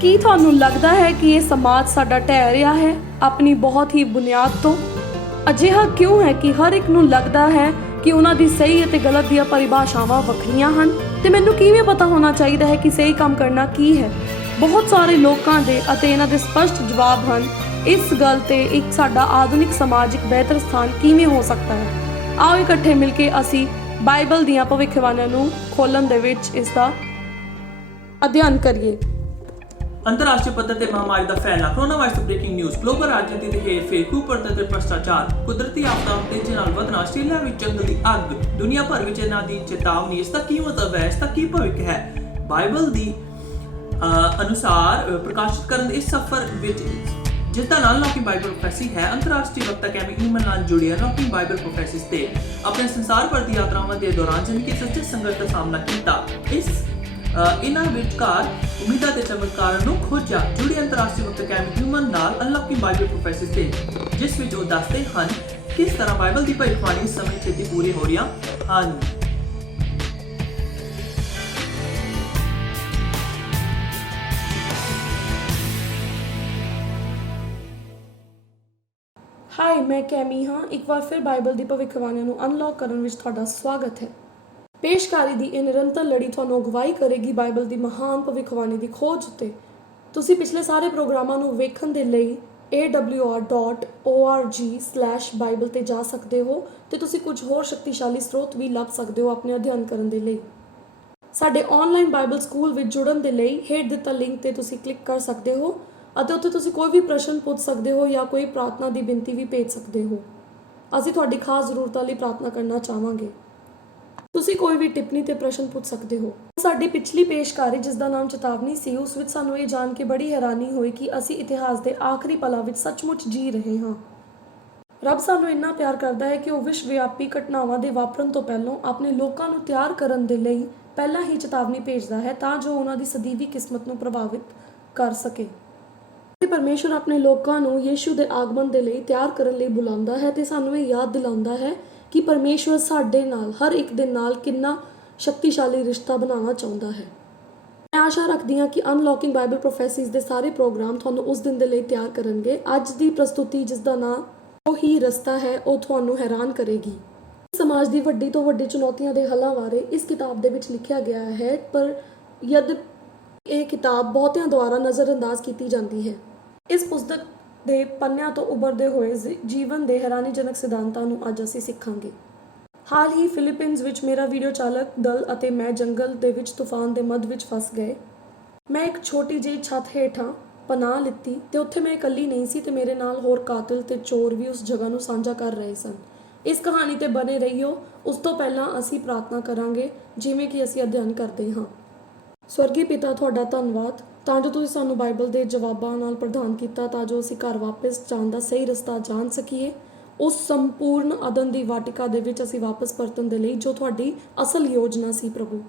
ਕੀ ਤੁਹਾਨੂੰ ਲੱਗਦਾ ਹੈ ਕਿ ਇਹ ਸਮਾਜ ਸਾਡਾ ਢਹਿ ਰਿਹਾ ਹੈ ਆਪਣੀ ਬਹੁਤ ਹੀ ਬੁਨਿਆਦ ਤੋਂ? ਅਜਿਹਾ ਕਿਉਂ ਹੈ ਕਿ ਹਰ ਇੱਕ ਨੂੰ ਲੱਗਦਾ ਹੈ ਕਿ ਉਹਨਾਂ ਦੀ ਸਹੀ ਅਤੇ ਗਲਤ ਦੀਆਂ ਪਰਿਭਾਸ਼ਾਵਾਂ ਵੱਖਰੀਆਂ ਹਨ ਤੇ ਮੈਨੂੰ ਕਿਵੇਂ ਪਤਾ ਹੋਣਾ ਚਾਹੀਦਾ ਹੈ ਕਿ ਸਹੀ ਕੰਮ ਕਰਨਾ ਕੀ ਹੈ? ਬਹੁਤ ਸਾਰੇ ਲੋਕਾਂ ਦੇ ਅਤੇ ਇਹਨਾਂ ਦੇ ਸਪਸ਼ਟ ਜਵਾਬ ਹਨ। ਇਸ ਗੱਲ ਤੇ ਇੱਕ ਸਾਡਾ ਆਧੁਨਿਕ ਸਮਾਜ ਇੱਕ ਬਿਹਤਰ ਸਥਾਨ ਕਿਵੇਂ ਹੋ ਸਕਦਾ ਹੈ? ਆਓ ਇਕੱਠੇ ਮਿਲ ਕੇ ਅਸੀਂ ਬਾਈਬਲ ਦੀਆਂ ਭਵਿੱਖਬਾਣੀਆਂ ਨੂੰ ਖੋਲ੍ਹਣ ਦੇ ਵਿੱਚ ਇਸ ਦਾ ਅਧਿਐਨ ਕਰੀਏ। ਅੰਤਰਰਾਸ਼ਟਰੀ ਪੱਧਰ ਤੇ ਮਹਾਮਾਰੀ ਦਾ ਫੈਲਣਾ, corona virus breaking news, global ਰਾਜਨੀਤੀ ਦੇ ਹੇਰ-ਫੇਰ, ਕੁਪਰਤਾ ਤੇ ਭ੍ਰਿਸ਼ਟਾਚਾਰ, ਕੁਦਰਤੀ ਆਫਤਾਂ ਤੇਜ਼ੀ ਨਾਲ ਵਧਣਾ, ਆਸਟ੍ਰੇਲੀਆ ਵਿੱਚ ਜੰਗਲ ਦੀ ਅੱਗ, ਦੁਨੀਆ ਭਰ ਵਿੱਚ ਇਹਨਾਂ ਦੀ ਚੇਤਾਵਨੀ। ਇਸ ਦਾ ਕੀ ਮਤਲਬ ਹੈ? ਇਸ ਦਾ ਕੀ ਭਵਿੱਖ ਹੈ? ਬਾਈਬਲ ਦੀ ਅਨੁਸਾਰ ਪ੍ਰਕਾਸ਼ਿਤ ਕਰਨ ਦੇ ਇਸ ਸਫ਼ਰ ਵਿੱਚ ਜਿਸ ਦਾ ਨਾਲ ਅਨਲੌਕਿੰਗ ਬਾਈਬਲ ਪ੍ਰੋਫੈਸੀ ਹੈ, ਅੰਤਰਰਾਸ਼ਟਰੀ ਵਕਤਾ ਕੈਮੀ ਹਿਊਮਨ ਨਾਲ ਜੁੜੀ ਅਨਲੌਕਿੰਗ ਬਾਈਬਲ ਪ੍ਰੋਫੈਸੀਜ਼ ਤੇ ਆਪਣੇ ਸੰਸਾਰ ਭਰ ਦੀ ਯਾਤਰਾਵਾਂ ਦੇ ਦੌਰਾਨ ਜ਼ਿੰਦਗੀ ਦੇ ਸੱਚੇ ਸੰਘਰਸ਼ ਦਾ ਸਾਹਮਣਾ ਕੀਤਾ। ਇਹਨਾਂ ਵਿਚਕਾਰ ਉਮੀਦਾਂ ਤੇ ਚਮਤਕਾਰਾਂ ਨੂੰ ਖੋਜਿਆ। ਜੁੜੀ ਅੰਤਰਰਾਸ਼ਟਰੀ ਵਕਤਾ ਕੈਮੀ ਹਿਊਮਨ ਨਾਲ ਅਨਲੌਕਿੰਗ ਬਾਈਬਲ ਪ੍ਰੋਫੈਸੀਜ਼ ਤੇ ਜਿਸ ਵਿੱਚ ਉਹ ਦੱਸਦੇ ਹਨ ਕਿਸ ਤਰ੍ਹਾਂ ਬਾਈਬਲ ਦੀ ਭਵਿੱਖਬਾਣੀ ਸਮੇਂ ਛੇਤੀ ਪੂਰੀ ਹੋ ਰਹੀਆਂ ਹਨ। ਹਾਈ, ਮੈਂ ਕੈਮੀ ਹਾਂ। ਇੱਕ ਵਾਰ ਫਿਰ ਬਾਈਬਲ ਦੀ ਭਵਿੱਖਬਾਣੀਆਂ ਨੂੰ ਅਨਲੌਕ ਕਰਨ ਵਿੱਚ ਤੁਹਾਡਾ ਸਵਾਗਤ ਹੈ। ਪੇਸ਼ਕਾਰੀ ਦੀ ਇਹ ਨਿਰੰਤਰ ਲੜੀ ਤੁਹਾਨੂੰ ਅਗਵਾਈ ਕਰੇਗੀ ਬਾਈਬਲ ਦੀ ਮਹਾਨ ਭਵਿੱਖਬਾਣੀ ਦੀ ਖੋਜ ਉੱਤੇ। ਤੁਸੀਂ ਪਿਛਲੇ ਸਾਰੇ ਪ੍ਰੋਗਰਾਮਾਂ ਨੂੰ ਵੇਖਣ ਦੇ ਲਈ awr.org/bible ਤੇ ਜਾ ਸਕਦੇ ਹੋ ਤੇ ਤੁਸੀਂ ਕੁਝ ਹੋਰ ਸ਼ਕਤੀਸ਼ਾਲੀ ਸਰੋਤ ਵੀ ਲੱਭ ਸਕਦੇ ਹੋ ਆਪਣੇ ਅਧਿਐਨ ਕਰਨ ਦੇ ਲਈ। ਸਾਡੇ ਆਨਲਾਈਨ ਬਾਈਬਲ ਸਕੂਲ ਵਿੱਚ ਜੁੜਨ ਦੇ ਲਈ ਹੇਠ ਦਿੱਤਾ ਲਿੰਕ ਤੇ ਤੁਸੀਂ ਕਲਿੱਕ ਕਰ ਸਕਦੇ ਹੋ ਅਤੇ ਉੱਥੇ ਤੁਸੀਂ ਕੋਈ ਵੀ ਪ੍ਰਸ਼ਨ ਪੁੱਛ ਸਕਦੇ ਹੋ ਜਾਂ ਕੋਈ ਪ੍ਰਾਰਥਨਾ ਦੀ ਬੇਨਤੀ ਵੀ ਭੇਜ ਸਕਦੇ ਹੋ। ਅਸੀਂ ਤੁਹਾਡੀ ਖਾਸ ਜ਼ਰੂਰਤਾਂ ਲਈ ਪ੍ਰਾਰਥਨਾ ਕਰਨਾ ਚਾਹਾਂਗੇ। ਤੁਸੀਂ ਕੋਈ ਵੀ ਟਿੱਪਣੀ ਤੇ ਪ੍ਰਸ਼ਨ ਪੁੱਛ ਸਕਦੇ ਹੋ। ਸਾਡੀ ਪਿਛਲੀ ਪੇਸ਼ਕਾਰੀ ਜਿਸ ਦਾ ਨਾਮ ਚੇਤਾਵਨੀ ਸੀ, ਉਸ ਵਿੱਚ ਸਾਨੂੰ ਇਹ ਜਾਣ ਕੇ ਬੜੀ ਹੈਰਾਨੀ ਹੋਈ ਕਿ ਅਸੀਂ ਇਤਿਹਾਸ ਦੇ ਆਖਰੀ ਪਲਾਂ ਵਿੱਚ ਸੱਚਮੁੱਚ ਜੀ ਰਹੇ ਹਾਂ। ਰੱਬ ਸਾਨੂੰ ਇੰਨਾ ਪਿਆਰ ਕਰਦਾ ਹੈ ਕਿ ਉਹ ਵਿਸ਼ਵ ਵਿਆਪੀ ਘਟਨਾਵਾਂ ਦੇ ਵਾਪਰਨ ਤੋਂ ਪਹਿਲਾਂ ਆਪਣੇ ਲੋਕਾਂ ਨੂੰ ਤਿਆਰ ਕਰਨ ਦੇ ਲਈ ਪਹਿਲਾਂ ਹੀ ਚੇਤਾਵਨੀ ਭੇਜਦਾ ਹੈ ਤਾਂ ਜੋ ਉਹਨਾਂ ਦੀ ਸਦੀਵੀ ਕਿਸਮਤ ਨੂੰ ਪ੍ਰਭਾਵਿਤ ਕਰ ਸਕੇ। ਪਰਮੇਸ਼ਵਰ ਆਪਣੇ ਲੋਕਾਂ ਨੂੰ ਯੀਸ਼ੂ ਦੇ ਆਗਮਨ ਦੇ ਲਈ ਤਿਆਰ ਕਰਨ ਲਈ ਬੁਲਾਉਂਦਾ ਹੈ ਤੇ ਸਾਨੂੰ ਇਹ ਯਾਦ ਦਿਲਾਉਂਦਾ ਹੈ ਕਿ ਪਰਮੇਸ਼ਵਰ ਸਾਡੇ ਨਾਲ ਹਰ ਇੱਕ ਦੇ ਨਾਲ ਕਿੰਨਾ ਸ਼ਕਤੀਸ਼ਾਲੀ ਰਿਸ਼ਤਾ ਬਣਾਉਣਾ ਚਾਹੁੰਦਾ ਹੈ। ਮੈਂ ਆਸ਼ਾ ਰੱਖਦੀ ਹਾਂ ਕਿ ਅਨਲੌਕਿੰਗ ਬਾਈਬਲ ਪ੍ਰੋਫੈਸੀਜ਼ ਦੇ ਸਾਰੇ ਪ੍ਰੋਗਰਾਮ ਤੁਹਾਨੂੰ ਉਸ ਦਿਨ ਦੇ ਲਈ ਤਿਆਰ ਕਰਨਗੇ। ਅੱਜ ਦੀ ਪ੍ਰਸਤੁਤੀ ਜਿਸ ਦਾ ਨਾਂ ਉਹ ਹੀ ਰਸਤਾ ਹੈ, ਉਹ ਤੁਹਾਨੂੰ ਹੈਰਾਨ ਕਰੇਗੀ। ਸਮਾਜ ਦੀ ਵੱਡੀ ਤੋਂ ਵੱਡੀ ਚੁਣੌਤੀਆਂ ਦੇ ਹੱਲਾਂ ਬਾਰੇ ਇਸ ਕਿਤਾਬ ਦੇ ਵਿੱਚ ਲਿਖਿਆ ਗਿਆ ਹੈ, ਪਰ ਇਹ ਕਿਤਾਬ ਬਹੁਤਿਆਂ ਦੁਆਰਾ ਨਜ਼ਰਅੰਦਾਜ਼ ਕੀਤੀ ਜਾਂਦੀ ਹੈ। ਇਸ ਪੁਸਤਕ ਦੇ ਪੰਨਿਆਂ ਤੋਂ ਉੱਭਰਦੇ ਹੋਏ ਜੀਵਨ ਦੇ ਹੈਰਾਨੀਜਨਕ ਸਿਧਾਂਤਾਂ ਨੂੰ ਅੱਜ ਅਸੀਂ ਸਿੱਖਾਂਗੇ। ਹਾਲ ਹੀ ਫਿਲੀਪੀਨਜ਼ ਵਿੱਚ ਮੇਰਾ ਵੀਡੀਓ ਚਾਲਕ ਦਲ ਅਤੇ ਮੈਂ ਜੰਗਲ ਦੇ ਵਿੱਚ ਤੂਫਾਨ ਦੇ ਮੱਧ ਵਿੱਚ ਫਸ ਗਏ। ਮੈਂ ਇੱਕ ਛੋਟੀ ਜਿਹੀ ਛੱਤ ਹੇਠਾਂ ਪਨਾਹ ਲਿੱਤੀ ਤੇ ਉੱਥੇ ਮੈਂ ਇਕੱਲੀ ਨਹੀਂ ਸੀ ਤੇ ਮੇਰੇ ਨਾਲ ਹੋਰ ਕਾਤਿਲ ਤੇ ਚੋਰ ਵੀ ਉਸ ਜਗ੍ਹਾ ਨੂੰ ਸਾਂਝਾ ਕਰ ਰਹੇ ਸਨ। ਇਸ ਕਹਾਣੀ ਤੇ ਬਣੇ ਰਹੀਓ। ਉਸ ਤੋਂ ਪਹਿਲਾਂ ਅਸੀਂ ਪ੍ਰਾਰਥਨਾ ਕਰਾਂਗੇ ਜਿਵੇਂ ਕਿ ਅਸੀਂ ਅਧਿਐਨ ਕਰਦੇ ਹਾਂ। ਸਵਰਗੀ ਪਿਤਾ, ਤੁਹਾਡਾ ਧੰਨਵਾਦ ਤਾਂ ਜੋ ਤੁਸੀਂ ਸਾਨੂੰ ਬਾਈਬਲ ਦੇ ਜਵਾਬਾਂ ਨਾਲ ਪ੍ਰਦਾਨ ਕੀਤਾ ਤਾਂ ਜੋ ਅਸੀਂ ਘਰ ਵਾਪਸ ਜਾਣ ਦਾ ਸਹੀ ਰਸਤਾ ਜਾਣ ਸਕੀਏ। ਉਸ ਸੰਪੂਰਨ ਅਦਨ ਦੀ ਵਾਟਿਕਾ ਦੇ ਵਿੱਚ ਅਸੀਂ ਵਾਪਸ ਪਰਤਣ ਦੇ ਲਈ ਜੋ ਤੁਹਾਡੀ ਅਸਲ ਯੋਜਨਾ ਸੀ। ਪ੍ਰਭੂ,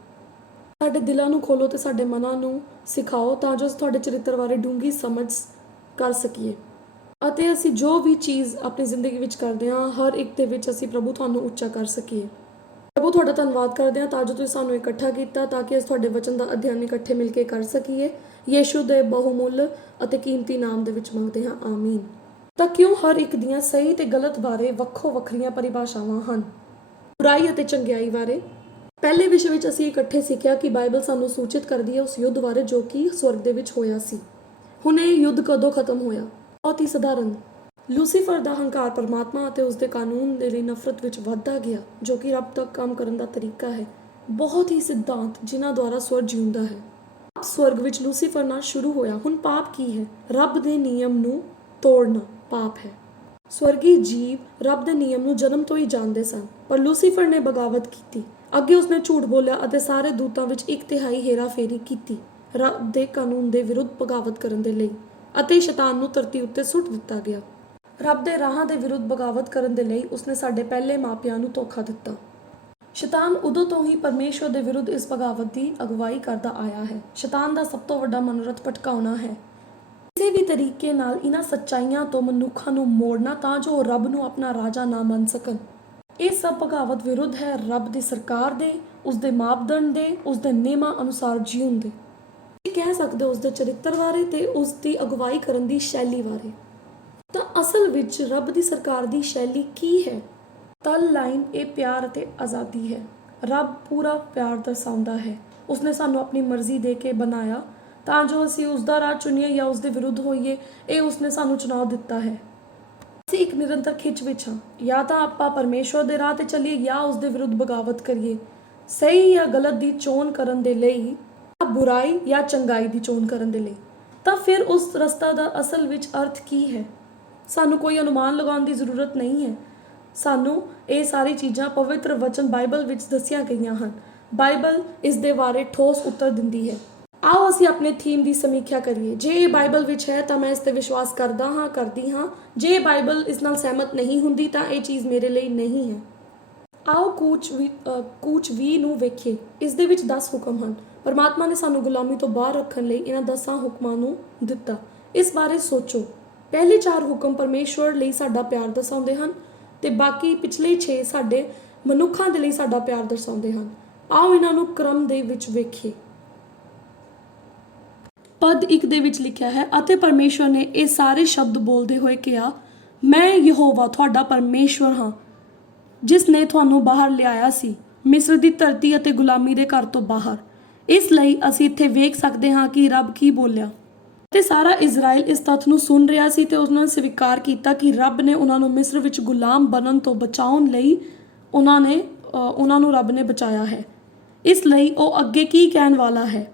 ਸਾਡੇ ਦਿਲਾਂ ਨੂੰ ਖੋਲੋ ਤੇ ਸਾਡੇ ਮਨਾਂ ਨੂੰ ਸਿਖਾਓ ਤਾਂ ਜੋ ਅਸੀਂ ਤੁਹਾਡੇ ਚਰਿੱਤਰ ਬਾਰੇ ਡੂੰਘੀ ਸਮਝ ਕਰ ਸਕੀਏ ਅਤੇ ਅਸੀਂ ਜੋ ਵੀ ਚੀਜ਼ ਆਪਣੀ ਜ਼ਿੰਦਗੀ ਵਿੱਚ ਕਰਦੇ ਹਾਂ ਹਰ ਇੱਕ ਦੇ ਵਿੱਚ ਅਸੀਂ ਪ੍ਰਭੂ ਤੁਹਾਨੂੰ ਉੱਚਾ ਕਰ ਸਕੀਏ। ਪ੍ਰਭੂ, ਤੁਹਾਡਾ ਧੰਨਵਾਦ ਕਰਦੇ ਹਾਂ ਤਾਂ ਜੋ ਤੁਸੀਂ ਸਾਨੂੰ ਇਕੱਠਾ ਕੀਤਾ ਤਾਂ ਕਿ ਅਸੀਂ ਤੁਹਾਡੇ ਵਚਨ ਦਾ ਅਧਿਐਨ ਇਕੱਠੇ ਮਿਲ ਕੇ ਕਰ ਸਕੀਏ। ਯੀਸ਼ੂ ਦੇ ਬਹੁਮੁੱਲ ਅਤੇ ਕੀਮਤੀ ਨਾਮ ਦੇ ਵਿੱਚ ਮੰਗਦੇ ਹਾਂ, ਆਮੀਨ। ਤਾਂ ਕਿਉਂ ਹਰ ਇੱਕ ਦੀਆਂ ਸਹੀ ਤੇ ਗਲਤ ਬਾਰੇ ਵੱਖੋ ਵੱਖਰੀਆਂ ਪਰਿਭਾਸ਼ਾਵਾਂ ਹਨ? ਬੁਰਾਈ ਅਤੇ ਚੰਗਿਆਈ ਬਾਰੇ ਪਹਿਲੇ ਵਿਸ਼ੇ ਵਿੱਚ ਅਸੀਂ ਇਕੱਠੇ ਸਿੱਖਿਆ ਕਿ ਬਾਈਬਲ ਸਾਨੂੰ ਸੂਚਿਤ ਕਰਦੀ ਹੈ ਉਸ ਯੁੱਧ ਬਾਰੇ ਜੋ ਕਿ ਸਵਰਗ ਦੇ ਵਿੱਚ ਹੋਇਆ ਸੀ। ਹੁਣ ਇਹ ਯੁੱਧ ਕਦੋਂ ਖਤਮ ਹੋਇਆ? ਬਹੁਤ ਹੀ ਸਧਾਰਨ। ਲੂਸੀਫਰ ਦਾ ਹੰਕਾਰ ਪਰਮਾਤਮਾ ਅਤੇ ਉਸਦੇ ਕਾਨੂੰਨ ਦੇ ਲਈ ਨਫ਼ਰਤ ਵਿੱਚ ਵੱਧਦਾ ਗਿਆ ਜੋ ਕਿ ਰੱਬ ਤੱਕ ਕੰਮ ਕਰਨ ਦਾ ਤਰੀਕਾ ਹੈ। ਬਹੁਤ ਹੀ ਸਿਧਾਂਤ ਜਿਨ੍ਹਾਂ ਦੁਆਰਾ ਸਵਰਗ ਜਿਉਂਦਾ ਹੈ। ਸਵਰਗ ਵਿੱਚ ਲੂਸੀਫਰ ਨਾਲ ਸ਼ੁਰੂ ਹੋਇਆ। ਹੁਣ ਪਾਪ ਕੀ ਹੈ? ਰੱਬ ਦੇ ਨਿਯਮ ਨੂੰ ਤੋੜਨਾ ਪਾਪ ਹੈ। ਸਵਰਗੀ ਜੀਵ ਰੱਬ ਦੇ ਨਿਯਮ ਨੂੰ ਜਨਮ ਤੋਂ ਹੀ ਜਾਣਦੇ ਸਨ, ਪਰ ਲੂਸੀਫਰ ਨੇ ਬਗਾਵਤ ਕੀਤੀ। ਅੱਗੇ ਉਸਨੇ ਝੂਠ ਬੋਲਿਆ ਅਤੇ ਸਾਰੇ ਦੂਤਾਂ ਵਿੱਚ 1/3 ਹੇਰਾਫੇਰੀ ਕੀਤੀ ਰੱਬ ਦੇ ਕਾਨੂੰਨ ਦੇ ਵਿਰੁੱਧ ਬਗਾਵਤ ਕਰਨ ਦੇ ਲਈ ਅਤੇ ਸ਼ੈਤਾਨ ਨੂੰ ਧਰਤੀ ਉੱਤੇ ਸੁੱਟ ਦਿੱਤਾ ਗਿਆ। ਰੱਬ ਦੇ ਰਾਹਾਂ ਦੇ ਵਿਰੁੱਧ ਬਗਾਵਤ ਕਰਨ ਦੇ ਲਈ ਉਸਨੇ ਸਾਡੇ ਪਹਿਲੇ ਮਾਪਿਆਂ ਨੂੰ ਧੋਖਾ ਦਿੱਤਾ। ਸ਼ੈਤਾਨ ਉਦੋਂ ਤੋਂ ਹੀ ਪਰਮੇਸ਼ਵਰ ਦੇ ਵਿਰੁੱਧ ਇਸ ਬਗਾਵਤ ਦੀ ਅਗਵਾਈ ਕਰਦਾ ਆਇਆ ਹੈ। ਸ਼ੈਤਾਨ ਦਾ ਸਭ ਤੋਂ ਵੱਡਾ ਮਨੋਰਥ ਭਟਕਾਉਣਾ ਹੈ। ਕਿਸੇ ਵੀ ਤਰੀਕੇ ਨਾਲ ਇਹਨਾਂ ਸੱਚਾਈਆਂ ਤੋਂ ਮਨੁੱਖਾਂ ਨੂੰ ਮੋੜਨਾ ਤਾਂ ਜੋ ਉਹ ਰੱਬ ਨੂੰ ਆਪਣਾ ਰਾਜਾ ਨਾ ਮੰਨ ਸਕਣ। ਇਹ ਸਭ ਬਗਾਵਤ ਵਿਰੁੱਧ ਹੈ ਰੱਬ ਦੀ ਸਰਕਾਰ ਦੇ, ਉਸਦੇ ਮਾਪਦੰਡ ਦੇ, ਉਸਦੇ ਨਿਯਮਾਂ ਅਨੁਸਾਰ ਜੀਉਣ ਦੇ। ਕਹਿ ਸਕਦੇ ਹੋ ਉਸ ਦੇ ਚਰਿੱਤਰ ਬਾਰੇ ਤੇ ਉਸ ਦੀ ਅਗਵਾਈ ਕਰਨ ਦੀ ਸ਼ੈਲੀ ਬਾਰੇ। ਤਾਂ ਅਸਲ ਵਿੱਚ ਰੱਬ ਦੀ ਸਰਕਾਰ ਦੀ ਸ਼ੈਲੀ ਕੀ ਹੈ? ਤਲ ਲਾਈਨ ਇਹ ਪਿਆਰ ਅਤੇ ਆਜ਼ਾਦੀ ਹੈ। ਰੱਬ ਪੂਰਾ ਪਿਆਰ ਦਰਸਾਉਂਦਾ ਹੈ। ਉਸਨੇ ਸਾਨੂੰ ਆਪਣੀ ਮਰਜ਼ੀ ਦੇ ਕੇ ਬਣਾਇਆ ਤਾਂ ਜੋ ਅਸੀਂ ਉਸ ਦਾ ਰਾਹ ਚੁਣੀਏ ਜਾਂ ਉਸ ਦੇ ਵਿਰੁੱਧ ਹੋਈਏ। ਇਹ ਉਸਨੇ ਸਾਨੂੰ ਚੁਣਾਵ ਦਿੱਤਾ ਹੈ। ਅਸੀਂ ਇੱਕ ਨਿਰੰਤਰ ਖਿੱਚ ਵਿੱਚ ਹਾਂ, ਜਾਂ ਤਾਂ ਆਪਾਂ ਪਰਮੇਸ਼ਵਰ ਦੇ ਰਾਹ 'ਤੇ ਚੱਲੀਏ ਜਾਂ ਉਸ ਦੇ ਵਿਰੁੱਧ ਬਗਾਵਤ ਕਰੀਏ। ਸਹੀ ਜਾਂ ਗਲਤ ਦੀ ਚੋਣ ਕਰਨ ਦੇ ਲਈ, ਬੁਰਾਈ ਜਾਂ ਚੰਗਾਈ ਦੀ ਚੋਣ ਕਰਨ ਦੇ ਲਈ। ਤਾਂ ਫਿਰ ਉਸ ਰਸਤਾ ਦਾ ਅਸਲ ਵਿੱਚ ਅਰਥ ਕੀ ਹੈ? ਸਾਨੂੰ ਕੋਈ ਅਨੁਮਾਨ ਲਗਾਉਣ ਦੀ ਜ਼ਰੂਰਤ ਨਹੀਂ ਹੈ। ਸਾਨੂੰ ਇਹ ਸਾਰੀ ਚੀਜ਼ਾਂ ਪਵਿੱਤਰ ਵਚਨ ਬਾਈਬਲ ਵਿੱਚ ਦੱਸੀਆਂ ਗਈਆਂ ਹਨ। ਬਾਈਬਲ ਇਸ ਦੇ ਬਾਰੇ ਠੋਸ ਉੱਤਰ ਦਿੰਦੀ ਹੈ। ਆਓ ਅਸੀਂ ਆਪਣੇ ਥੀਮ ਦੀ ਸਮੀਖਿਆ ਕਰੀਏ। ਜੇ ਇਹ ਬਾਈਬਲ ਵਿੱਚ ਹੈ ਤਾਂ ਮੈਂ ਇਸ 'ਤੇ ਵਿਸ਼ਵਾਸ ਕਰਦੀ ਹਾਂ। ਜੇ ਇਹ ਬਾਈਬਲ ਇਸ ਨਾਲ ਸਹਿਮਤ ਨਹੀਂ ਹੁੰਦੀ ਤਾਂ ਇਹ ਚੀਜ਼ ਮੇਰੇ ਲਈ ਨਹੀਂ ਹੈ। ਆਓ ਕੂਚ 20 ਨੂੰ ਵੇਖੀਏ। ਇਸ ਦੇ ਵਿੱਚ 10 ਹੁਕਮ ਹਨ। ਪਰਮਾਤਮਾ ਨੇ ਸਾਨੂੰ ਗੁਲਾਮੀ ਤੋਂ ਬਾਹਰ ਰੱਖਣ ਲਈ ਇਹਨਾਂ 10 ਹੁਕਮਾਂ ਨੂੰ ਦਿੱਤਾ। ਇਸ ਬਾਰੇ ਸੋਚੋ। ਪਹਿਲੇ 4 ਹੁਕਮ ਪਰਮੇਸ਼ਵਰ ਲਈ ਸਾਡਾ ਪਿਆਰ ਦਰਸਾਉਂਦੇ ਹਨ ਤੇ ਬਾਕੀ ਪਿਛਲੇ 6 ਸਾਡੇ ਮਨੁੱਖਾਂ ਦੇ ਲਈ ਸਾਡਾ ਪਿਆਰ ਦਰਸਾਉਂਦੇ ਹਨ। ਆਓ ਇਹਨਾਂ ਨੂੰ ਕ੍ਰਮ ਦੇ ਵਿੱਚ ਵੇਖੀਏ। ਪਦ 1 ਦੇ ਵਿੱਚ ਲਿਖਿਆ ਹੈ, ਅਤੇ ਪਰਮੇਸ਼ਵਰ ਨੇ ਇਹ ਸਾਰੇ ਸ਼ਬਦ ਬੋਲਦੇ ਹੋਏ ਕਿਹਾ, ਮੈਂ ਯਹੋਵਾ ਤੁਹਾਡਾ ਪਰਮੇਸ਼ਵਰ ਹਾਂ, ਜਿਸ ਨੇ ਤੁਹਾਨੂੰ ਬਾਹਰ ਲਿਆਇਆ ਸੀ, ਮਿਸਰ ਦੀ ਧਰਤੀ ਅਤੇ ਗੁਲਾਮੀ ਦੇ ਘਰ ਤੋਂ ਬਾਹਰ। ਇਸ ਲਈ ਅਸੀਂ ਇੱਥੇ ਵੇਖ ਸਕਦੇ ਹਾਂ ਕਿ ਰੱਬ ਕੀ ਬੋਲਿਆ। ਤੇ ਸਾਰਾ ਇਜ਼ਰਾਈਲ ਇਸ ਤੱਥ ਨੂੰ ਸੁਣ ਰਿਹਾ ਸੀ ਤੇ ਉਹਨਾਂ ਨੇ ਸਵੀਕਾਰ ਕੀਤਾ ਕਿ ਰੱਬ ਨੇ ਉਹਨਾਂ ਨੂੰ ਮਿਸਰ ਵਿੱਚ ਗੁਲਾਮ ਬਣਨ ਤੋਂ ਬਚਾਉਣ ਲਈ ਉਹਨਾਂ ਨੂੰ ਰੱਬ ਨੇ ਬਚਾਇਆ ਹੈ। ਇਸ ਲਈ ਉਹ ਅੱਗੇ ਕੀ ਕਹਿਣ ਵਾਲਾ ਹੈ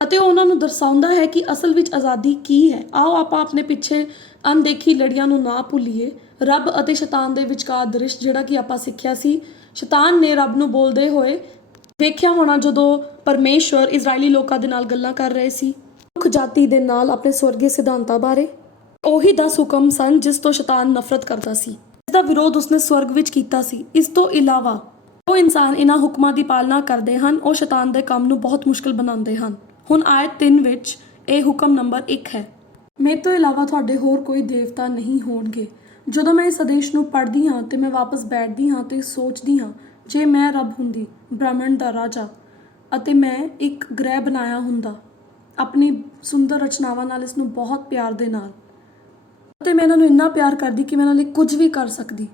ਅਤੇ ਉਹ ਉਹਨਾਂ ਨੂੰ ਦਰਸਾਉਂਦਾ ਹੈ ਕਿ ਅਸਲ ਵਿੱਚ ਆਜ਼ਾਦੀ ਕੀ ਹੈ। ਆਓ ਆਪਾਂ ਆਪਣੇ ਪਿੱਛੇ ਅਣਦੇਖੀ ਲੜੀਆਂ ਨੂੰ ਨਾ ਭੁੱਲੀਏ। ਰੱਬ ਅਤੇ ਸ਼ੈਤਾਨ ਦੇ ਵਿਚਕਾਰ ਦ੍ਰਿਸ਼ ਜਿਹੜਾ ਕਿ ਆਪਾਂ ਸਿੱਖਿਆ ਸੀ। ਸ਼ੈਤਾਨ ਨੇ ਰੱਬ ਨੂੰ ਬੋਲਦੇ ਹੋਏ ਵੇਖਿਆ ਹੋਣਾ ਜਦੋਂ ਪਰਮੇਸ਼ਵਰ ਇਜ਼ਰਾਈਲੀ ਲੋਕਾਂ ਦੇ ਨਾਲ ਗੱਲਾਂ ਕਰ ਰਹੇ ਸੀ, ਮਨੁੱਖ ਜਾਤੀ ਦੇ ਨਾਲ ਆਪਣੇ ਸਵਰਗੀ ਸਿਧਾਂਤਾਂ ਬਾਰੇ। ਉਹੀ 10 ਹੁਕਮ ਸਨ ਜਿਸ ਤੋਂ ਸ਼ੈਤਾਨ ਨਫ਼ਰਤ ਕਰਦਾ ਸੀ। ਇਸ ਦਾ ਵਿਰੋਧ ਉਸਨੇ ਸਵਰਗ ਵਿੱਚ ਕੀਤਾ ਸੀ। ਇਸ ਤੋਂ ਇਲਾਵਾ ਉਹ ਇਨਸਾਨ ਇਹਨਾਂ ਹੁਕਮਾਂ ਦੀ ਪਾਲਣਾ ਕਰਦੇ ਹਨ, ਉਹ ਸ਼ੈਤਾਨ ਦੇ ਕੰਮ ਨੂੰ ਬਹੁਤ ਮੁਸ਼ਕਿਲ ਬਣਾਉਂਦੇ ਹਨ। ਹੁਣ ਆਇਤ 3 ਵਿੱਚ ਇਹ ਹੁਕਮ ਨੰਬਰ 1 ਹੈ, ਮੇਰੇ ਤੋਂ ਇਲਾਵਾ ਤੁਹਾਡੇ ਹੋਰ ਕੋਈ ਦੇਵਤਾ ਨਹੀਂ ਹੋਣਗੇ। ਜਦੋਂ ਮੈਂ ਇਸ ਆਦੇਸ਼ ਨੂੰ ਪੜ੍ਹਦੀ ਹਾਂ ਤੇ ਮੈਂ ਵਾਪਸ ਬੈਠਦੀ ਹਾਂ ਤੇ ਸੋਚਦੀ ਹਾਂ, ਜੇ ਮੈਂ ਰੱਬ ਹੁੰਦੀ, ਬ੍ਰਹਮੰਡ ਦਾ ਰਾਜਾ, ਅਤੇ ਮੈਂ ਇੱਕ ਗ੍ਰਹਿ ਬਣਾਇਆ ਹੁੰਦਾ ਆਪਣੀ ਸੁੰਦਰ ਰਚਨਾਵਾਂ ਨਾਲ, ਇਸ ਨੂੰ ਬਹੁਤ ਪਿਆਰ ਦੇ ਨਾਲ, ਅਤੇ ਮੈਂ ਇਹਨਾਂ ਨੂੰ ਇੰਨਾ ਪਿਆਰ ਕਰਦੀ ਕਿ ਮੈਂ ਇਹਨਾਂ ਲਈ ਕੁਝ ਵੀ ਕਰ ਸਕਦੀ।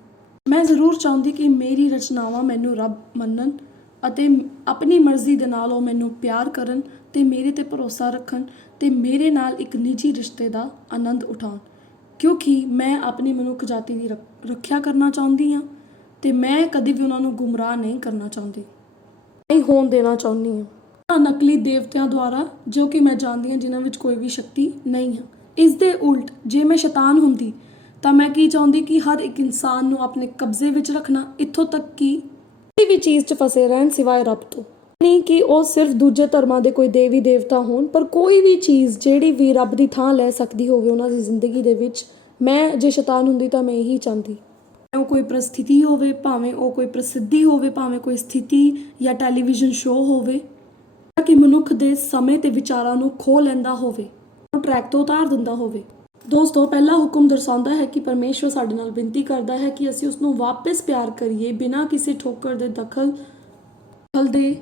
ਮੈਂ ਜ਼ਰੂਰ ਚਾਹੁੰਦੀ ਕਿ ਮੇਰੀ ਰਚਨਾਵਾਂ ਮੈਨੂੰ ਰੱਬ ਮੰਨਣ ਅਤੇ ਆਪਣੀ ਮਰਜ਼ੀ ਦੇ ਨਾਲ ਉਹ ਮੈਨੂੰ ਪਿਆਰ ਕਰਨ ਤੇ ਮੇਰੇ 'ਤੇ ਭਰੋਸਾ ਰੱਖਣ ਤੇ ਮੇਰੇ ਨਾਲ ਇੱਕ ਨਿੱਜੀ ਰਿਸ਼ਤੇ ਦਾ ਆਨੰਦ ਉਠਾਉਣ, ਕਿਉਂਕਿ ਮੈਂ ਆਪਣੀ ਮਨੁੱਖ ਜਾਤੀ ਦੀ ਰੱਖਿਆ ਕਰਨਾ ਚਾਹੁੰਦੀ ਹਾਂ ਤੇ ਮੈਂ ਕਦੇ ਵੀ ਉਹਨਾਂ ਨੂੰ ਗੁੰਮਰਾਹ ਨਹੀਂ ਕਰਨਾ ਚਾਹੁੰਦੀ, ਨਹੀਂ ਹੋਣ ਦੇਣਾ ਚਾਹੁੰਦੀ ਹਾਂ ਨਕਲੀ ਦੇਵਤਿਆਂ ਦੁਆਰਾ, ਜੋ ਕਿ ਮੈਂ ਜਾਣਦੀ ਹਾਂ ਜਿਨ੍ਹਾਂ ਵਿੱਚ ਕੋਈ ਵੀ ਸ਼ਕਤੀ ਨਹੀਂ ਹੈ। ਇਸ ਦੇ ਉਲਟ ਜੇ ਮੈਂ ਸ਼ੈਤਾਨ ਹੁੰਦੀ ਤਾਂ ਮੈਂ ਕੀ ਚਾਹੁੰਦੀ ਕਿ ਹਰ ਇੱਕ ਇਨਸਾਨ ਨੂੰ ਆਪਣੇ ਕਬਜ਼ੇ ਵਿੱਚ ਰੱਖਣਾ, ਇੱਥੋਂ ਤੱਕ ਕਿ ਕਿਸੇ ਵੀ ਚੀਜ਼ 'ਚ ਫਸੇ ਰਹਿਣ ਸਿਵਾਏ ਰੱਬ ਤੋਂ। ਨਹੀਂ ਕਿ ਉਹ ਸਿਰਫ ਦੂਜੇ ਧਰਮਾਂ ਦੇ ਕੋਈ ਦੇਵੀ ਦੇਵਤਾ ਹੋਣ, ਪਰ ਕੋਈ ਵੀ ਚੀਜ਼ ਜਿਹੜੀ ਵੀ ਰੱਬ ਦੀ ਥਾਂ ਲੈ ਸਕਦੀ ਹੋਵੇ ਉਹਨਾਂ ਦੀ ਜ਼ਿੰਦਗੀ ਦੇ ਵਿੱਚ। ਮੈਂ ਜੇ ਸ਼ੈਤਾਨ ਹੁੰਦੀ ਤਾਂ ਮੈਂ ਇਹੀ ਚਾਹੁੰਦੀ। ਉਹ ਕੋਈ ਪ੍ਰਸਥਿਤੀ ਹੋਵੇ, ਭਾਵੇਂ ਉਹ ਕੋਈ ਪ੍ਰਸਿੱਧੀ ਹੋਵੇ, ਭਾਵੇਂ ਕੋਈ ਸਥਿਤੀ ਜਾਂ ਟੈਲੀਵਿਜ਼ਨ ਸ਼ੋਅ ਹੋਵੇ, ਕਿ ਮਨੁੱਖ ਦੇ ਸਮੇਂ ਤੇ ਵਿਚਾਰਾਂ ਨੂੰ ਖੋਹ ਲੈਂਦਾ ਹੋਵੇ, ਉਹ ਟਰੈਕ ਤੋਂ ਉਤਾਰ ਦਿੰਦਾ ਹੋਵੇ। ਦੋਸਤੋ, ਪਹਿਲਾ ਹੁਕਮ ਦਰਸਾਉਂਦਾ ਹੈ ਕਿ ਪਰਮੇਸ਼ਵਰ ਸਾਡੇ ਨਾਲ ਬੇਨਤੀ ਕਰਦਾ ਹੈ ਕਿ ਅਸੀਂ ਉਸ ਨੂੰ ਵਾਪਸ ਪਿਆਰ ਕਰੀਏ ਬਿਨਾਂ ਕਿਸੇ ਠੋਕਰ ਦੇ ਦਖਲ ਦੇ।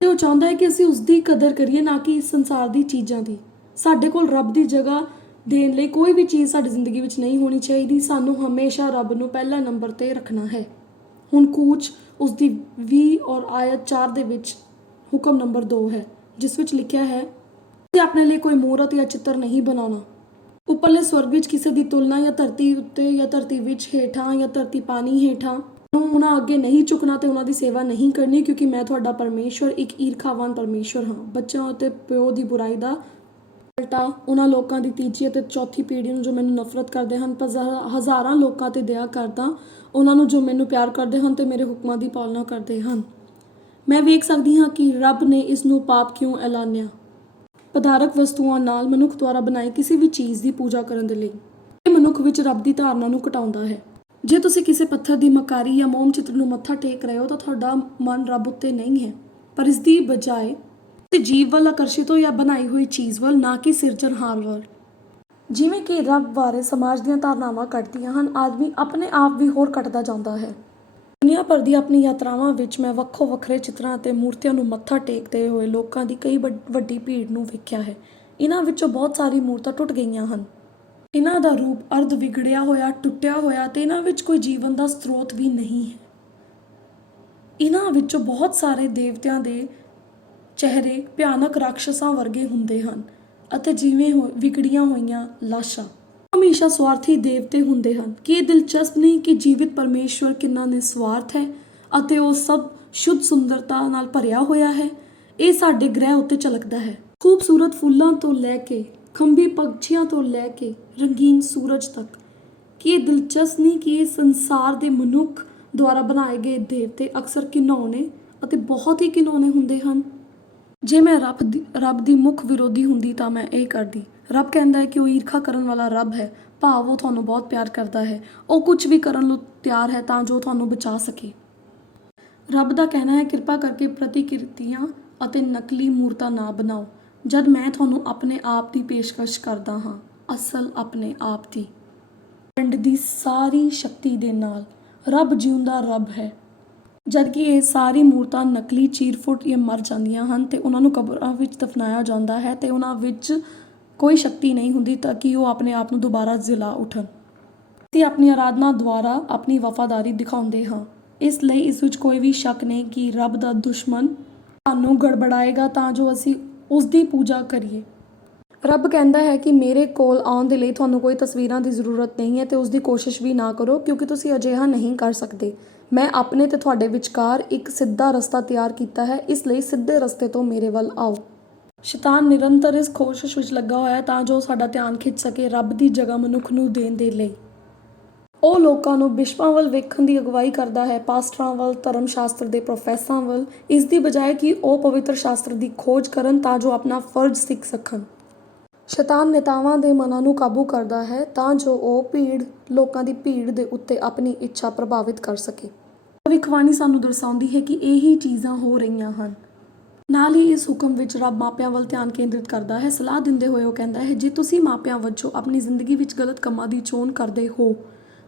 ਉਹ ਚਾਹੁੰਦਾ ਹੈ ਕਿ ਅਸੀਂ ਉਸ ਦੀ ਕਦਰ ਕਰੀਏ, ਨਾ ਕਿ ਇਸ ਸੰਸਾਰ ਦੀ ਚੀਜ਼ਾਂ ਦੀ। ਸਾਡੇ ਕੋਲ ਰੱਬ ਦੀ ਜਗ੍ਹਾ ਦੇਣ ਲਈ ਕੋਈ ਵੀ ਚੀਜ਼ ਸਾਡੀ ਜ਼ਿੰਦਗੀ ਵਿੱਚ ਨਹੀਂ ਹੋਣੀ ਚਾਹੀਦੀ। ਸਾਨੂੰ ਹਮੇਸ਼ਾ ਰੱਬ ਨੂੰ ਪਹਿਲਾ ਨੰਬਰ 'ਤੇ ਰੱਖਣਾ ਹੈ। ਹੁਣ ਕੂਚ ਉਸ ਦੀ 20 ਔਰ ਆਇਤ 4 ਦੇ ਵਿੱਚ ਹੁਕਮ ਨੰਬਰ 2 ਹੈ, ਜਿਸ ਵਿੱਚ ਲਿਖਿਆ ਹੈ, ਤੁਸੀਂ ਆਪਣੇ ਲਈ ਕੋਈ ਮੂਰਤ ਜਾਂ ਚਿੱਤਰ ਨਹੀਂ ਬਣਾਉਣਾ। ਉੱਪਰਲੇ ਸਵਰਗ ਵਿੱਚ ਕਿਸੇ ਦੀ ਤੁਲਨਾ ਜਾਂ ਧਰਤੀ ਉੱਤੇ ਜਾਂ ਧਰਤੀ ਵਿੱਚ ਹੇਠਾਂ ਜਾਂ ਧਰਤੀ ਪਾਣੀ ਹੇਠਾਂ ਉਹਨਾਂ ਅੱਗੇ ਨਹੀਂ ਝੁਕਣਾ ਤੇ ਉਹਨਾਂ ਦੀ ਸੇਵਾ ਨਹੀਂ ਕਰਨੀ, ਕਿਉਂਕਿ ਮੈਂ ਤੁਹਾਡਾ ਪਰਮੇਸ਼ਵਰ ਇੱਕ ਈਰਖਾਵਾਨ ਪਰਮੇਸ਼ਵਰ ਹਾਂ। ਬੱਚਿਆਂ ਅਤੇ ਪਿਓ ਦੀ ਬੁਰਾਈ ਦਾ ਉਲਟਾ ਉਹਨਾਂ ਲੋਕਾਂ ਦੀ ਤੀਜੀ ਅਤੇ ਚੌਥੀ ਪੀੜ੍ਹੀ ਨੂੰ ਜੋ ਮੈਨੂੰ ਨਫ਼ਰਤ ਕਰਦੇ ਹਨ, ਪਰ ਹਜ਼ਾਰਾਂ ਲੋਕਾਂ 'ਤੇ ਦਇਆ ਕਰਦਾ, ਉਹਨਾਂ ਨੂੰ ਜੋ ਮੈਨੂੰ ਪਿਆਰ ਕਰਦੇ ਹਨ ਤੇ ਮੇਰੇ ਹੁਕਮਾਂ ਦੀ ਪਾਲਣਾ ਕਰਦੇ ਹਨ। ਮੈਂ ਵੇਖ ਸਕਦੀ ਹਾਂ ਕਿ ਰੱਬ ਨੇ ਇਸ ਨੂੰ ਪਾਪ ਕਿਉਂ ਐਲਾਨਿਆ। ਪਦਾਰਥ ਵਸਤੂਆਂ ਨਾਲ ਮਨੁੱਖ ਦੁਆਰਾ ਬਣਾਈ ਕਿਸੇ ਵੀ ਚੀਜ਼ ਦੀ ਪੂਜਾ ਕਰਨ ਦੇ ਲਈ ਇਹ ਮਨੁੱਖ ਵਿੱਚ ਰੱਬ ਦੀ ਧਾਰਨਾ ਨੂੰ ਘਟਾਉਂਦਾ ਹੈ। ਜੇ ਤੁਸੀਂ ਕਿਸੇ ਪੱਥਰ ਦੀ ਮਕਾਰੀ ਜਾਂ ਮੋਮ ਚਿੱਤਰ ਨੂੰ ਮੱਥਾ ਟੇਕ ਰਹੇ ਹੋ ਤਾਂ ਤੁਹਾਡਾ ਮਨ ਰੱਬ ਉੱਤੇ ਨਹੀਂ ਹੈ, ਪਰ ਇਸ ਦੀ ਬਜਾਏ ਜੀਵ ਵੱਲ ਆਕਰਸ਼ਿਤ ਹੋ ਜਾਂ ਬਣਾਈ ਹੋਈ ਚੀਜ਼ ਵੱਲ, ਨਾ ਕਿ ਸਿਰਜਣਹਾਰ ਵੱਲ। ਜਿਵੇਂ ਕਿ ਰੱਬ ਬਾਰੇ ਸਮਾਜ ਦੀਆਂ ਧਾਰਨਾਵਾਂ ਘਟਦੀਆਂ ਹਨ, ਆਦਮੀ ਆਪਣੇ ਆਪ ਵੀ ਹੋਰ ਘਟਦਾ ਜਾਂਦਾ ਹੈ। ਦੁਨੀਆ ਭਰ ਦੀ ਆਪਣੀ ਯਾਤਰਾਵਾਂ ਵਿੱਚ ਮੈਂ ਵੱਖੋ ਵੱਖਰੇ ਚਿੱਤਰਾਂ ਅਤੇ ਮੂਰਤੀਆਂ ਨੂੰ ਮੱਥਾ ਟੇਕਦੇ ਹੋਏ ਲੋਕਾਂ ਦੀ ਕਈ ਵੱਡੀ ਭੀੜ ਨੂੰ ਵੇਖਿਆ ਹੈ। ਇਹਨਾਂ ਵਿੱਚੋਂ ਬਹੁਤ ਸਾਰੀ ਮੂਰਤਾਂ ਟੁੱਟ ਗਈਆਂ ਹਨ। ਇਹਨਾਂ ਦਾ ਰੂਪ ਅਰਧ ਵਿਗੜਿਆ ਹੋਇਆ, ਟੁੱਟਿਆ ਹੋਇਆ ਤੇ ਇਹਨਾਂ ਵਿੱਚ ਕੋਈ ਜੀਵਨ ਦਾ ਸਰੋਤ ਵੀ ਨਹੀਂ ਹੈ। ਇਹਨਾਂ ਵਿੱਚੋਂ ਬਹੁਤ ਸਾਰੇ ਦੇਵਤਿਆਂ ਦੇ ਚਿਹਰੇ ਭਿਆਨਕ ਰਾਖਸ਼ਾਂ ਵਰਗੇ ਹੁੰਦੇ ਹਨ ਅਤੇ ਜਿਵੇਂ ਵਿਗੜੀਆਂ ਹੋਈਆਂ ਲਾਸ਼ਾਂ। ਹਮੇਸ਼ਾ ਸਵਾਰਥੀ ਦੇਵਤੇ ਹੁੰਦੇ ਹਨ। ਕੀ ਇਹ ਦਿਲਚਸਪ ਨਹੀਂ ਕਿ ਜੀਵਿਤ ਪਰਮੇਸ਼ਵਰ ਕਿੰਨਾ ਨਿਸਵਾਰਥ ਹੈ ਅਤੇ ਉਹ ਸਭ ਸ਼ੁੱਧ ਸੁੰਦਰਤਾ ਨਾਲ ਭਰਿਆ ਹੋਇਆ ਹੈ। ਇਹ ਸਾਡੇ ਗ੍ਰਹਿ ਉੱਤੇ ਝਲਕਦਾ ਹੈ। ਖੂਬਸੂਰਤ ਫੁੱਲਾਂ ਤੋਂ ਲੈ ਕੇ ਖੰਭੀ ਪੰਛੀਆਂ ਤੋਂ ਲੈ ਕੇ ਰੰਗੀਨ ਸੂਰਜ ਤੱਕ। ਕੀ ਇਹ ਦਿਲਚਸਪ ਨਹੀਂ ਕਿ ਇਹ ਸੰਸਾਰ ਦੇ ਮਨੁੱਖ ਦੁਆਰਾ ਬਣਾਏ ਗਏ ਦੇਵਤੇ ਅਕਸਰ ਘਿਨਾਉਣੇ ਅਤੇ ਬਹੁਤ ਹੀ ਘਿਨਾਉਣੇ ਹੁੰਦੇ ਹਨ। ਜੇ ਮੈਂ ਰੱਬ ਦੀ ਮੁੱਖ ਵਿਰੋਧੀ ਹੁੰਦੀ ਤਾਂ ਮੈਂ ਇਹ ਕਰਦੀ। ਰੱਬ ਕਹਿੰਦਾ ਹੈ ਕਿ ਉਹ ਈਰਖਾ ਕਰਨ ਵਾਲਾ ਰੱਬ ਹੈ, ਭਾਵ ਉਹ ਤੁਹਾਨੂੰ ਬਹੁਤ ਪਿਆਰ ਕਰਦਾ ਹੈ। ਉਹ ਕੁਝ ਵੀ ਕਰਨ ਨੂੰ ਤਿਆਰ ਹੈ ਤਾਂ ਜੋ ਤੁਹਾਨੂੰ ਬਚਾ ਸਕੇ। ਰੱਬ ਦਾ ਕਹਿਣਾ ਹੈ, ਕਿਰਪਾ ਕਰਕੇ ਪ੍ਰਤੀਕਿਰਤੀਆਂ ਅਤੇ ਨਕਲੀ ਮੂਰਤਾਂ ਨਾ ਬਣਾਓ ਜਦ ਮੈਂ ਤੁਹਾਨੂੰ ਆਪਣੇ ਆਪ ਦੀ ਪੇਸ਼ਕਸ਼ ਕਰਦਾ ਹਾਂ, ਅਸਲ ਆਪਣੇ ਆਪ ਦੀ। ਪਿੰਡ ਦੀ ਸਾਰੀ ਸ਼ਕਤੀ ਦੇ ਨਾਲ ਰੱਬ ਜਿਉਂਦਾ ਰੱਬ ਹੈ। ਜਦ ਕਿ ਇਹ ਸਾਰੀ ਮੂਰਤਾਂ ਨਕਲੀ ਚੀਰਫੁੱਟ ਜਾਂ ਮਰ ਜਾਂਦੀਆਂ ਹਨ ਤੇ ਉਹਨਾਂ ਨੂੰ ਕਬਰਾਂ ਵਿੱਚ ਦਫਨਾਇਆ ਜਾਂਦਾ ਹੈ ਤੇ ਉਹਨਾਂ ਵਿੱਚ ਕੋਈ ਸ਼ਕਤੀ ਨਹੀਂ ਹੁੰਦੀ ਤਾਂ ਕਿ ਉਹ ਆਪਣੇ ਆਪ ਨੂੰ ਦੁਬਾਰਾ ਜਿਲਾ ਉੱਠਣ। ਅਸੀਂ ਆਪਣੀ ਆਰਾਧਨਾ ਦੁਆਰਾ ਆਪਣੀ ਵਫਾਦਾਰੀ ਦਿਖਾਉਂਦੇ ਹਾਂ। ਇਸ ਲਈ ਇਸ ਵਿੱਚ ਕੋਈ ਵੀ ਸ਼ੱਕ ਨਹੀਂ ਕਿ ਰੱਬ ਦਾ ਦੁਸ਼ਮਣ ਸਾਨੂੰ ਗੜਬੜਾਏਗਾ ਤਾਂ ਜੋ ਅਸੀਂ ਉਸ ਦੀ ਪੂਜਾ ਕਰੀਏ। ਰੱਬ ਕਹਿੰਦਾ ਹੈ ਕਿ ਮੇਰੇ ਕੋਲ ਆਉਣ ਦੇ ਲਈ ਤੁਹਾਨੂੰ ਕੋਈ ਤਸਵੀਰਾਂ ਦੀ ਜ਼ਰੂਰਤ ਨਹੀਂ ਹੈ ਤੇ ਉਸ ਦੀ ਕੋਸ਼ਿਸ਼ ਵੀ ਨਾ ਕਰੋ ਕਿਉਂਕਿ ਤੁਸੀਂ ਅਜਿਹਾ ਨਹੀਂ ਕਰ ਸਕਦੇ। ਮੈਂ ਆਪਣੇ ਤੇ ਤੁਹਾਡੇ ਵਿਚਕਾਰ ਇੱਕ ਸਿੱਧਾ ਰਸਤਾ ਤਿਆਰ ਕੀਤਾ ਹੈ, ਇਸ ਲਈ ਸਿੱਧੇ ਰਸਤੇ ਤੋਂ ਮੇਰੇ ਵੱਲ ਆਓ। ਸ਼ੈਤਾਨ ਨਿਰੰਤਰ ਇਸ ਕੋਸ਼ਿਸ਼ ਵਿੱਚ ਲੱਗਾ ਹੋਇਆ ਹੈ ਤਾਂ ਜੋ ਸਾਡਾ ਧਿਆਨ ਖਿੱਚ ਸਕੇ ਰੱਬ ਦੀ ਜਗ੍ਹਾ ਮਨੁੱਖ ਨੂੰ ਦੇਣ ਦੇ ਲਈ। ਉਹ ਲੋਕਾਂ ਨੂੰ ਬਿਸ਼ਪਾਂ ਵੱਲ ਵੇਖਣ ਦੀ ਅਗਵਾਈ ਕਰਦਾ ਹੈ, ਪਾਸਟਰਾਂ ਵੱਲ, ਧਰਮ ਸ਼ਾਸਤਰ ਦੇ ਪ੍ਰੋਫੈਸਰਾਂ ਵੱਲ, ਇਸ ਦੀ ਬਜਾਏ ਕਿ ਉਹ ਪਵਿੱਤਰ ਸ਼ਾਸਤਰ ਦੀ ਖੋਜ ਕਰਨ ਤਾਂ ਜੋ ਆਪਣਾ ਫਰਜ਼ ਸਿੱਖ ਸਕਣ। ਸ਼ੈਤਾਨ ਨੇਤਾਵਾਂ ਦੇ ਮਨਾਂ ਨੂੰ ਕਾਬੂ ਕਰਦਾ ਹੈ ਤਾਂ ਜੋ ਉਹ ਲੋਕਾਂ ਦੀ ਭੀੜ ਦੇ ਉੱਤੇ ਆਪਣੀ ਇੱਛਾ ਪ੍ਰਭਾਵਿਤ ਕਰ ਸਕੇ। ਭਵਿੱਖਬਾਣੀ ਸਾਨੂੰ ਦਰਸਾਉਂਦੀ ਹੈ ਕਿ ਇਹੀ ਚੀਜ਼ਾਂ ਹੋ ਰਹੀਆਂ ਹਨ। ਨਾਲ ਹੀ ਇਸ ਹੁਕਮ ਵਿੱਚ ਰੱਬ ਮਾਪਿਆਂ ਵੱਲ ਧਿਆਨ ਕੇਂਦਰਿਤ ਕਰਦਾ ਹੈ। ਸਲਾਹ ਦਿੰਦੇ ਹੋਏ ਉਹ ਕਹਿੰਦਾ ਹੈ, ਜੇ ਤੁਸੀਂ ਮਾਪਿਆਂ ਵਜੋਂ ਆਪਣੀ ਜ਼ਿੰਦਗੀ ਵਿੱਚ ਗਲਤ ਕੰਮਾਂ ਦੀ ਚੋਣ ਕਰਦੇ ਹੋ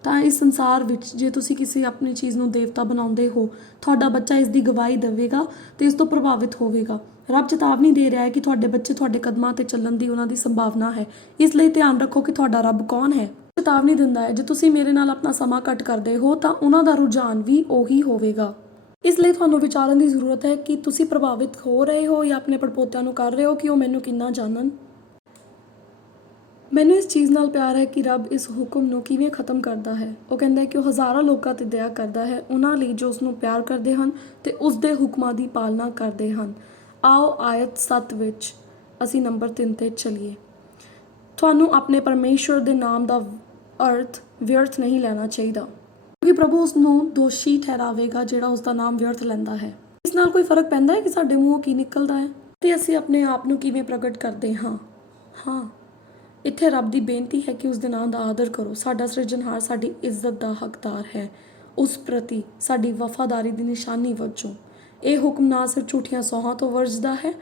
ਤਾਂ ਇਸ ਸੰਸਾਰ ਵਿੱਚ ਜੇ ਤੁਸੀਂ ਕਿਸੇ ਆਪਣੀ ਚੀਜ਼ ਨੂੰ ਦੇਵਤਾ ਬਣਾਉਂਦੇ ਹੋ, ਤੁਹਾਡਾ ਬੱਚਾ ਇਸ ਦੀ ਗਵਾਹੀ ਦੇਵੇਗਾ ਤੇ ਇਸ ਤੋਂ ਪ੍ਰਭਾਵਿਤ ਹੋਵੇਗਾ। ਰੱਬ ਚੇਤਾਵਨੀ ਦੇ ਰਿਹਾ ਹੈ ਕਿ ਤੁਹਾਡੇ ਬੱਚੇ ਤੁਹਾਡੇ ਕਦਮਾਂ 'ਤੇ ਚੱਲਣ ਦੀ ਉਹਨਾਂ ਦੀ ਸੰਭਾਵਨਾ ਹੈ, ਇਸ ਲਈ ਧਿਆਨ ਰੱਖੋ ਕਿ ਤੁਹਾਡਾ ਰੱਬ ਕੌਣ ਹੈ। ਚੇਤਾਵਨੀ ਦਿੰਦਾ ਹੈ, ਜੇ ਤੁਸੀਂ ਮੇਰੇ ਨਾਲ ਆਪਣਾ ਸਮਾਂ ਘੱਟ ਕਰਦੇ ਹੋ ਤਾਂ ਉਹਨਾਂ ਦਾ ਰੁਝਾਨ ਵੀ ਉਹੀ ਹੋਵੇਗਾ। ਇਸ ਲਈ ਤੁਹਾਨੂੰ ਵਿਚਾਰਨ ਦੀ ਜ਼ਰੂਰਤ ਹੈ ਕਿ ਤੁਸੀਂ ਪ੍ਰਭਾਵਿਤ ਹੋ ਰਹੇ ਹੋ ਜਾਂ ਆਪਣੇ ਪੜਪੋਤਿਆਂ ਨੂੰ ਕਰ ਰਹੇ ਹੋ ਕਿ ਉਹ ਮੈਨੂੰ ਕਿੰਨਾ ਜਾਣਨ। ਮੈਨੂੰ ਇਸ ਚੀਜ਼ ਨਾਲ ਪਿਆਰ ਹੈ ਕਿ ਰੱਬ ਇਸ ਹੁਕਮ ਨੂੰ ਕਿਵੇਂ ਖਤਮ ਕਰਦਾ ਹੈ। ਉਹ ਕਹਿੰਦਾ ਹੈ ਕਿ ਉਹ ਹਜ਼ਾਰਾਂ ਲੋਕਾਂ 'ਤੇ ਦਇਆ ਕਰਦਾ ਹੈ, ਉਹਨਾਂ ਲਈ ਜੋ ਉਸ ਨੂੰ ਪਿਆਰ ਕਰਦੇ ਹਨ ਤੇ ਉਸ ਦੇ ਹੁਕਮਾਂ ਦੀ ਪਾਲਣਾ ਕਰਦੇ ਹਨ। ਆਓ ਆਇਤ 7 ਵਿੱਚ ਅਸੀਂ ਨੰਬਰ 3 'ਤੇ ਚੱਲੀਏ। ਤੁਹਾਨੂੰ ਆਪਣੇ ਪਰਮੇਸ਼ਵਰ ਦੇ ਨਾਮ ਦਾ ਅਰਥ ਵਿਅਰਥ ਨਹੀਂ ਲੈਣਾ ਚਾਹੀਦਾ ਕਿਉਂਕਿ ਪ੍ਰਭੂ ਉਸ ਨੂੰ ਦੋਸ਼ੀ ਠਹਿਰਾਵੇਗਾ ਜਿਹੜਾ ਉਸ ਦਾ ਨਾਮ ਵਿਅਰਥ ਲੈਂਦਾ ਹੈ। ਇਸ ਨਾਲ ਕੋਈ ਫਰਕ ਪੈਂਦਾ ਹੈ ਕਿ ਸਾਡੇ ਮੂੰਹੋਂ ਕੀ ਨਿਕਲਦਾ ਹੈ ਤੇ ਅਸੀਂ ਆਪਣੇ ਆਪ ਨੂੰ ਕਿਵੇਂ ਪ੍ਰਗਟ ਕਰਦੇ ਹਾਂ। ਇੱਥੇ ਰੱਬ ਦੀ ਬੇਨਤੀ ਹੈ ਕਿ ਉਸ ਦੇ ਨਾਮ ਦਾ ਆਦਰ ਕਰੋ। ਸਾਡਾ ਸਿਰਜਣਹਾਰ ਸਾਡੀ ਇੱਜ਼ਤ ਦਾ ਹੱਕਦਾਰ ਹੈ। ਉਸ ਪ੍ਰਤੀ ਸਾਡੀ ਵਫਾਦਾਰੀ ਦੀ ਨਿਸ਼ਾਨੀ ਵਜੋਂ ਇਹ ਹੁਕਮ ਨਾ ਸਿਰਫ ਝੂਠੀਆਂ ਸੌਹਾਂ ਤੋਂ ਵਰਜਦਾ ਹੈ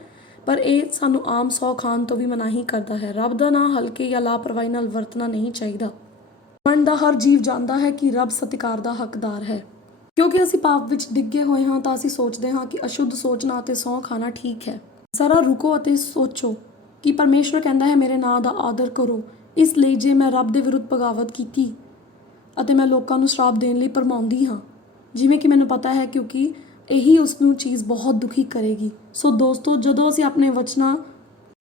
ਪਰ ਇਹ ਸਾਨੂੰ ਆਮ ਸਹੁੰ ਖਾਣ ਤੋਂ ਵੀ ਮਨਾਹੀ ਕਰਦਾ ਹੈ। ਰੱਬ ਦਾ ਨਾਂ ਹਲਕੇ ਜਾਂ ਲਾਪਰਵਾਹੀ ਨਾਲ ਵਰਤਣਾ ਨਹੀਂ ਚਾਹੀਦਾ। ਮਨ ਦਾ ਹਰ ਜੀਵ ਜਾਣਦਾ ਹੈ ਕਿ ਰੱਬ ਸਤਿਕਾਰ ਦਾ ਹੱਕਦਾਰ ਹੈ। ਕਿਉਂਕਿ ਅਸੀਂ ਪਾਪ ਵਿੱਚ ਡਿੱਗੇ ਹੋਏ ਹਾਂ ਤਾਂ ਅਸੀਂ ਸੋਚਦੇ ਹਾਂ ਕਿ ਅਸ਼ੁੱਧ ਸੋਚਣਾ ਅਤੇ ਸਹੁੰ ਖਾਣਾ ਠੀਕ ਹੈ। ਜ਼ਰਾ ਰੁਕੋ ਅਤੇ ਸੋਚੋ ਕਿ ਪਰਮੇਸ਼ਵਰ ਕਹਿੰਦਾ ਹੈ, ਮੇਰੇ ਨਾਂ ਦਾ ਆਦਰ ਕਰੋ। ਇਸ ਲਈ ਜੇ ਮੈਂ ਰੱਬ ਦੇ ਵਿਰੁੱਧ ਬਗਾਵਤ ਕੀਤੀ ਅਤੇ ਮੈਂ ਲੋਕਾਂ ਨੂੰ ਸ਼ਰਾਪ ਦੇਣ ਲਈ ਭਰਮਾਉਂਦੀ ਹਾਂ, ਜਿਵੇਂ ਕਿ ਮੈਨੂੰ ਪਤਾ ਹੈ ਕਿਉਂਕਿ ਇਹੀ ਉਸ ਨੂੰ ਚੀਜ਼ ਬਹੁਤ ਦੁਖੀ ਕਰੇਗੀ। ਸੋ ਦੋਸਤੋ, ਜਦੋਂ ਅਸੀਂ ਆਪਣੇ ਵਚਨਾਂ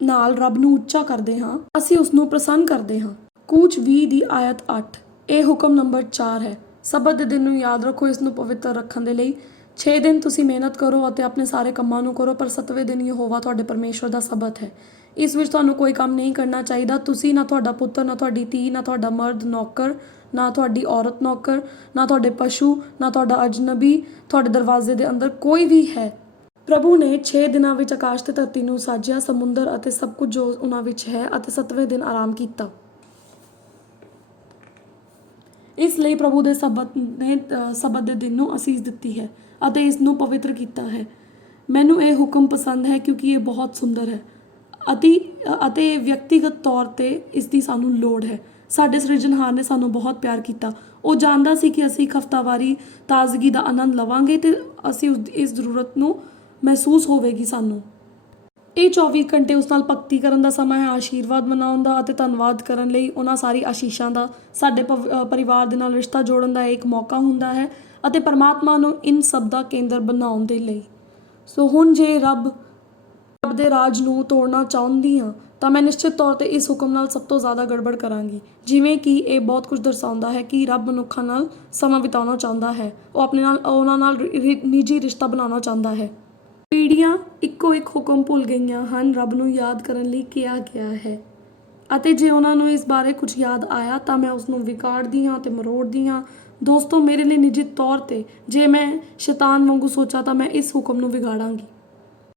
ਨਾਲ ਰੱਬ ਨੂੰ ਉੱਚਾ ਕਰਦੇ ਹਾਂ, ਅਸੀਂ ਉਸ ਨੂੰ ਪ੍ਰਸੰਨ ਕਰਦੇ ਹਾਂ। ਕੂਚ 20 ਦੀ ਆਇਤ 8 ਇਹ ਹੁਕਮ ਨੰਬਰ 4 ਹੈ। ਸਬਤ ਦੇ ਦਿਨ ਨੂੰ ਯਾਦ ਰੱਖੋ, ਇਸ ਨੂੰ ਪਵਿੱਤਰ ਰੱਖਣ ਦੇ ਲਈ 6 ਦਿਨ ਤੁਸੀਂ ਮਿਹਨਤ ਕਰੋ ਅਤੇ ਆਪਣੇ ਸਾਰੇ ਕੰਮਾਂ ਨੂੰ ਕਰੋ, ਪਰ 7ਵੇਂ ਦਿਨ ਯਹੋਵਾ ਤੁਹਾਡੇ ਪਰਮੇਸ਼ਵਰ ਦਾ ਸਬਤ ਹੈ। ਇਸ ਵਿੱਚ ਤੁਹਾਨੂੰ ਕੋਈ ਕੰਮ ਨਹੀਂ ਕਰਨਾ ਚਾਹੀਦਾ। ਤੁਸੀਂ, ਨਾ ਤੁਹਾਡਾ ਪੁੱਤਰ, ਨਾ ਤੁਹਾਡੀ ਧੀ, ਨਾ ਤੁਹਾਡਾ ਮਰਦ ਨੌਕਰ, ਨਾ ਤੁਹਾਡੀ ਔਰਤ ਨੌਕਰ, ਨਾ ਤੁਹਾਡੇ ਪਸ਼ੂ, ਨਾ ਤੁਹਾਡਾ ਅਜਨਬੀ ਤੁਹਾਡੇ ਦਰਵਾਜ਼ੇ ਦੇ ਅੰਦਰ ਕੋਈ ਵੀ ਹੈ। ਪ੍ਰਭੂ ਨੇ 6 ਦਿਨਾਂ ਵਿੱਚ ਆਕਾਸ਼ ਤੇ ਧਰਤੀ ਨੂੰ ਸਾਜਿਆ, ਸਮੁੰਦਰ ਅਤੇ ਸਭ ਕੁਝ ਜੋ ਉਹਨਾਂ ਵਿੱਚ ਹੈ, ਅਤੇ 7ਵੇਂ ਦਿਨ ਆਰਾਮ ਕੀਤਾ। ਇਸ ਲਈ ਪ੍ਰਭੂ ਦੇ ਸਬਤ ਦੇ ਦਿਨ ਨੂੰ ਅਸੀਸ ਦਿੱਤੀ ਹੈ ਅਤੇ ਇਸ ਨੂੰ ਪਵਿੱਤਰ ਕੀਤਾ ਹੈ। ਮੈਨੂੰ ਇਹ ਹੁਕਮ ਪਸੰਦ ਹੈ ਕਿਉਂਕਿ ਇਹ ਬਹੁਤ ਸੁੰਦਰ ਹੈ ਅਤੇ ਵਿਅਕਤੀਗਤ ਤੌਰ 'ਤੇ ਇਸ ਦੀ ਸਾਨੂੰ ਲੋੜ ਹੈ। ਸਾਡੇ ਸਿਰਜਣਹਾਰ ਨੇ ਸਾਨੂੰ ਬਹੁਤ ਪਿਆਰ ਕੀਤਾ। ਉਹ ਜਾਣਦਾ ਸੀ ਕਿ ਅਸੀਂ ਇੱਕ ਹਫ਼ਤਾਵਾਰੀ ਤਾਜ਼ਗੀ ਦਾ ਆਨੰਦ ਲਵਾਂਗੇ ਤੇ ਅਸੀਂ ਇਸ ਜ਼ਰੂਰਤ ਨੂੰ ਮਹਿਸੂਸ ਹੋਵੇਗੀ ਸਾਨੂੰ। ਇਹ 24 ਘੰਟੇ ਉਸ ਨਾਲ ਭਗਤੀ ਕਰਨ ਦਾ ਸਮਾਂ ਹੈ, ਆਸ਼ੀਰਵਾਦ ਮਨਾਉਣ ਦਾ ਅਤੇ ਧੰਨਵਾਦ ਕਰਨ ਲਈ ਉਹਨਾਂ ਸਾਰੀ ਆਸ਼ੀਸ਼ਾਂ ਦਾ। ਸਾਡੇ ਪਰਿਵਾਰ ਦੇ ਨਾਲ ਰਿਸ਼ਤਾ ਜੋੜਨ ਦਾ ਇੱਕ ਮੌਕਾ ਹੁੰਦਾ ਹੈ ਅਤੇ ਪਰਮਾਤਮਾ ਨੂੰ ਇਨ ਸਭ ਦਾ ਕੇਂਦਰ ਬਣਾਉਣ ਦੇ ਲਈ। ਸੋ ਹੁਣ ਜੇ ਰੱਬ ਦੇ ਰਾਜ ਨੂੰ ਤੋੜਨਾ ਚਾਹੁੰਦੀ ਹਾਂ ਤਾਂ ਮੈਂ ਨਿਸ਼ਚਿਤ ਤੌਰ 'ਤੇ ਇਸ ਹੁਕਮ ਨਾਲ ਸਭ ਤੋਂ ਜ਼ਿਆਦਾ ਗੜਬੜ ਕਰਾਂਗੀ। ਜਿਵੇਂ ਕਿ ਇਹ ਬਹੁਤ ਕੁਝ ਦਰਸਾਉਂਦਾ ਹੈ ਕਿ ਰੱਬ ਮਨੁੱਖਾਂ ਨਾਲ ਸਮਾਂ ਬਿਤਾਉਣਾ ਚਾਹੁੰਦਾ ਹੈ, ਉਹ ਉਹਨਾਂ ਨਾਲ ਨਿੱਜੀ ਰਿਸ਼ਤਾ ਬਣਾਉਣਾ ਚਾਹੁੰਦਾ ਹੈ। ਪੀੜ੍ਹੀਆਂ ਇੱਕੋ ਇੱਕ ਹੁਕਮ ਭੁੱਲ ਗਈਆਂ ਹਨ, ਰੱਬ ਨੂੰ ਯਾਦ ਕਰਨ ਲਈ ਕਿਹਾ ਗਿਆ ਹੈ, ਅਤੇ ਜੇ ਉਹਨਾਂ ਨੂੰ ਇਸ ਬਾਰੇ ਕੁਝ ਯਾਦ ਆਇਆ ਤਾਂ ਮੈਂ ਉਸ ਨੂੰ ਵਿਗਾੜਦੀ ਹਾਂ ਅਤੇ ਮਰੋੜਦੀ ਹਾਂ। ਦੋਸਤੋ, ਮੇਰੇ ਲਈ ਨਿੱਜੀ ਤੌਰ 'ਤੇ ਜੇ ਮੈਂ ਸ਼ੈਤਾਨ ਵਾਂਗੂ ਸੋਚਾਂ ਤਾਂ ਮੈਂ ਇਸ ਹੁਕਮ ਨੂੰ ਵਿਗਾੜਾਂਗੀ।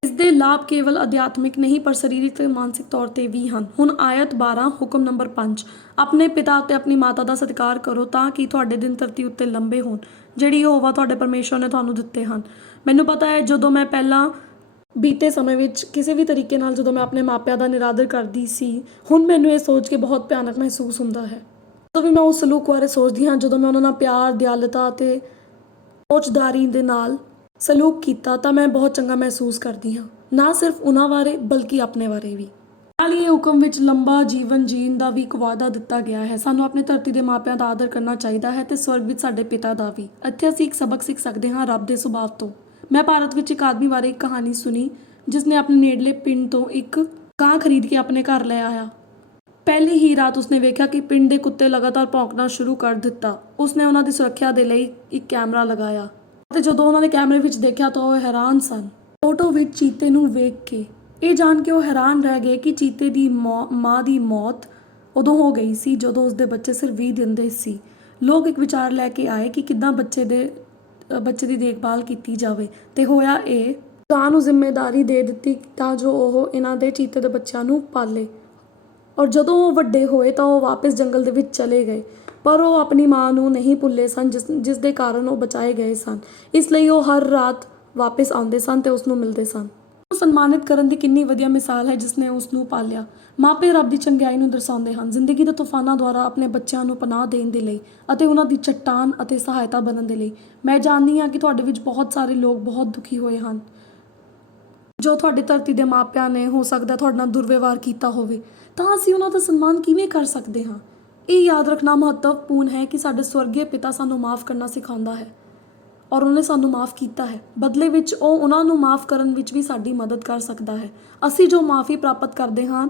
ਇਸ ਦੇ ਲਾਭ ਕੇਵਲ ਅਧਿਆਤਮਿਕ ਨਹੀਂ ਪਰ ਸਰੀਰਕ ਤੇ ਮਾਨਸਿਕ ਤੌਰ 'ਤੇ ਵੀ ਹਨ। ਹੁਣ ਆਇਤ 12 ਹੁਕਮ ਨੰਬਰ 5, ਆਪਣੇ ਪਿਤਾ ਅਤੇ ਆਪਣੀ ਮਾਤਾ ਦਾ ਸਤਿਕਾਰ ਕਰੋ ਤਾਂ ਕਿ ਤੁਹਾਡੇ ਦਿਨ ਧਰਤੀ ਉੱਤੇ ਲੰਬੇ ਹੋਣ, ਜਿਹੜੀ ਯਹੋਵਾ ਤੁਹਾਡੇ ਪਰਮੇਸ਼ਰ ਨੇ ਤੁਹਾਨੂੰ ਦਿੱਤੇ ਹਨ। ਮੈਨੂੰ ਪਤਾ ਹੈ ਜਦੋਂ ਮੈਂ ਪਹਿਲਾਂ ਬੀਤੇ ਸਮੇਂ ਵਿੱਚ ਕਿਸੇ ਵੀ ਤਰੀਕੇ ਨਾਲ ਜਦੋਂ ਮੈਂ ਆਪਣੇ ਮਾਪਿਆਂ ਦਾ ਨਿਰਾਦਰ ਕਰਦੀ ਸੀ, ਹੁਣ ਮੈਨੂੰ ਇਹ ਸੋਚ ਕੇ ਬਹੁਤ ਭਿਆਨਕ ਮਹਿਸੂਸ ਹੁੰਦਾ ਹੈ। ਜਦੋਂ ਵੀ ਮੈਂ ਉਸ ਸਲੂਕ ਬਾਰੇ ਸੋਚਦੀ ਹਾਂ, ਜਦੋਂ ਮੈਂ ਉਹਨਾਂ ਨਾਲ ਪਿਆਰ, ਦਿਆਲਤਾ ਅਤੇ ਸੋਚਦਾਰੀ ਦੇ ਨਾਲ ਸਲੂਕ ਕੀਤਾ ਤਾਂ ਮੈਂ ਬਹੁਤ ਚੰਗਾ ਮਹਿਸੂਸ ਕਰਦੀ ਹਾਂ, ਨਾ ਸਿਰਫ ਉਹਨਾਂ ਬਾਰੇ ਬਲਕਿ ਆਪਣੇ ਬਾਰੇ ਵੀ। ਨਾਲ ਹੀ ਇਹ ਹੁਕਮ ਵਿੱਚ ਲੰਬਾ ਜੀਵਨ ਜੀਣ ਦਾ ਵੀ ਇੱਕ ਵਾਅਦਾ ਦਿੱਤਾ ਗਿਆ ਹੈ। ਸਾਨੂੰ ਆਪਣੇ ਧਰਤੀ ਦੇ ਮਾਪਿਆਂ ਦਾ ਆਦਰ ਕਰਨਾ ਚਾਹੀਦਾ ਹੈ ਤੇ ਸਵਰਗ ਵਿੱਚ ਸਾਡੇ ਪਿਤਾ ਦਾ ਵੀ। ਇੱਥੇ ਅਸੀਂ ਇੱਕ ਸਬਕ ਸਿੱਖ ਸਕਦੇ ਹਾਂ ਰੱਬ ਦੇ ਸੁਭਾਅ ਤੋਂ। ਮੈਂ ਭਾਰਤ ਵਿੱਚ ਇੱਕ ਆਦਮੀ ਬਾਰੇ ਇੱਕ ਕਹਾਣੀ ਸੁਣੀ ਜਿਸ ਨੇ ਆਪਣੇ ਨੇੜਲੇ ਪਿੰਡ ਤੋਂ ਇੱਕ ਕਾਂ ਖਰੀਦ ਕੇ ਆਪਣੇ ਘਰ ਲੈ ਆਇਆ। ਪਹਿਲੀ ਹੀ ਰਾਤ ਉਸਨੇ ਵੇਖਿਆ ਕਿ ਪਿੰਡ ਦੇ ਕੁੱਤੇ ਲਗਾਤਾਰ ਭੌਂਕਣਾ ਸ਼ੁਰੂ ਕਰ ਦਿੱਤਾ। ਉਸਨੇ ਉਹਨਾਂ ਦੀ ਸੁਰੱਖਿਆ ਦੇ ਲਈ ਇੱਕ ਕੈਮਰਾ ਲਗਾਇਆ ਅਤੇ ਜਦੋਂ ਉਹਨਾਂ ਨੇ ਕੈਮਰੇ ਵਿੱਚ ਦੇਖਿਆ ਤਾਂ ਉਹ ਹੈਰਾਨ ਸਨ। ਫੋਟੋ ਵਿੱਚ ਚੀਤੇ ਨੂੰ ਵੇਖ ਕੇ ਇਹ ਜਾਣ ਕੇ ਉਹ ਹੈਰਾਨ ਰਹਿ ਗਏ ਕਿ ਚੀਤੇ ਦੀ ਮਾਂ ਦੀ ਮੌਤ ਉਦੋਂ ਹੋ ਗਈ ਸੀ ਜਦੋਂ ਉਸਦੇ ਬੱਚੇ ਸਿਰਫ 20 ਦਿਨ ਦੇ ਸੀ। ਲੋਕ ਇੱਕ ਵਿਚਾਰ ਲੈ ਕੇ ਆਏ ਕਿ ਕਿੱਦਾਂ ਬੱਚੇ ਦੀ ਦੇਖਭਾਲ ਕੀਤੀ ਜਾਵੇ ਤੇ ਹੋਇਆ ਇਹ, ਕਾਂ ਨੂੰ ਜ਼ਿੰਮੇਵਾਰੀ ਦੇ ਦਿੱਤੀ ਤਾਂ ਜੋ ਉਹ ਇਹਨਾਂ ਦੇ ਚੀਤੇ ਦੇ ਬੱਚਿਆਂ ਨੂੰ ਪਾਲੇ। ਔਰ ਜਦੋਂ ਉਹ ਵੱਡੇ ਹੋਏ ਤਾਂ ਉਹ ਵਾਪਸ ਜੰਗਲ ਦੇ ਵਿੱਚ ਚਲੇ ਗਏ, ਪਰ ਉਹ ਆਪਣੀ ਮਾਂ ਨੂੰ ਨਹੀਂ ਭੁੱਲੇ ਸਨ ਜਿਸ ਦੇ ਕਾਰਨ ਉਹ ਬਚਾਏ ਗਏ ਸਨ। ਇਸ ਲਈ ਉਹ ਹਰ ਰਾਤ ਵਾਪਸ ਆਉਂਦੇ ਸਨ ਤੇ ਉਸ ਨੂੰ ਮਿਲਦੇ ਸਨ। ਉਹ ਸਨਮਾਨਿਤ ਕਰਨ ਦੀ ਕਿੰਨੀ ਵਧੀਆ ਮਿਸਾਲ ਹੈ ਜਿਸ ਨੇ ਉਸ ਨੂੰ ਪਾਲਿਆ। ਮਾਪੇ ਰੱਬ ਦੀ ਚੰਗਿਆਈ ਨੂੰ ਦਰਸਾਉਂਦੇ ਹਨ, ਜ਼ਿੰਦਗੀ ਦੇ ਤੂਫਾਨਾਂ ਦੁਆਰਾ ਆਪਣੇ ਬੱਚਿਆਂ ਨੂੰ ਪਨਾਹ ਦੇਣ ਦੇ ਲਈ ਅਤੇ ਉਹਨਾਂ ਦੀ ਚੱਟਾਨ ਅਤੇ ਸਹਾਇਤਾ ਬਣਨ ਦੇ ਲਈ। ਮੈਂ ਜਾਣਦੀ ਹਾਂ ਕਿ ਤੁਹਾਡੇ ਵਿੱਚ ਬਹੁਤ ਸਾਰੇ ਲੋਕ ਬਹੁਤ ਦੁਖੀ ਹੋਏ ਹਨ ਜੋ ਤੁਹਾਡੇ ਧਰਤੀ ਦੇ ਮਾਪਿਆਂ ਨੇ ਹੋ ਸਕਦਾ ਤੁਹਾਡੇ ਨਾਲ ਦੁਰਵਿਵਹਾਰ ਕੀਤਾ ਹੋਵੇ, ਤਾਂ ਅਸੀਂ ਉਹਨਾਂ ਦਾ ਸਨਮਾਨ ਕਿਵੇਂ ਕਰ ਸਕਦੇ ਹਾਂ? ਇਹ ਯਾਦ ਰੱਖਣਾ ਮਹੱਤਵਪੂਰਨ ਹੈ ਕਿ ਸਾਡੇ ਸਵਰਗੀ ਪਿਤਾ ਸਾਨੂੰ ਮਾਫ਼ ਕਰਨਾ ਸਿਖਾਉਂਦਾ ਹੈ ਔਰ ਉਹਨੇ ਸਾਨੂੰ ਮਾਫ਼ ਕੀਤਾ ਹੈ। ਬਦਲੇ ਵਿੱਚ ਉਹ ਉਹਨਾਂ ਨੂੰ ਮਾਫ਼ ਕਰਨ ਵਿੱਚ ਵੀ ਸਾਡੀ ਮਦਦ ਕਰ ਸਕਦਾ ਹੈ। ਅਸੀਂ ਜੋ ਮਾਫ਼ੀ ਪ੍ਰਾਪਤ ਕਰਦੇ ਹਾਂ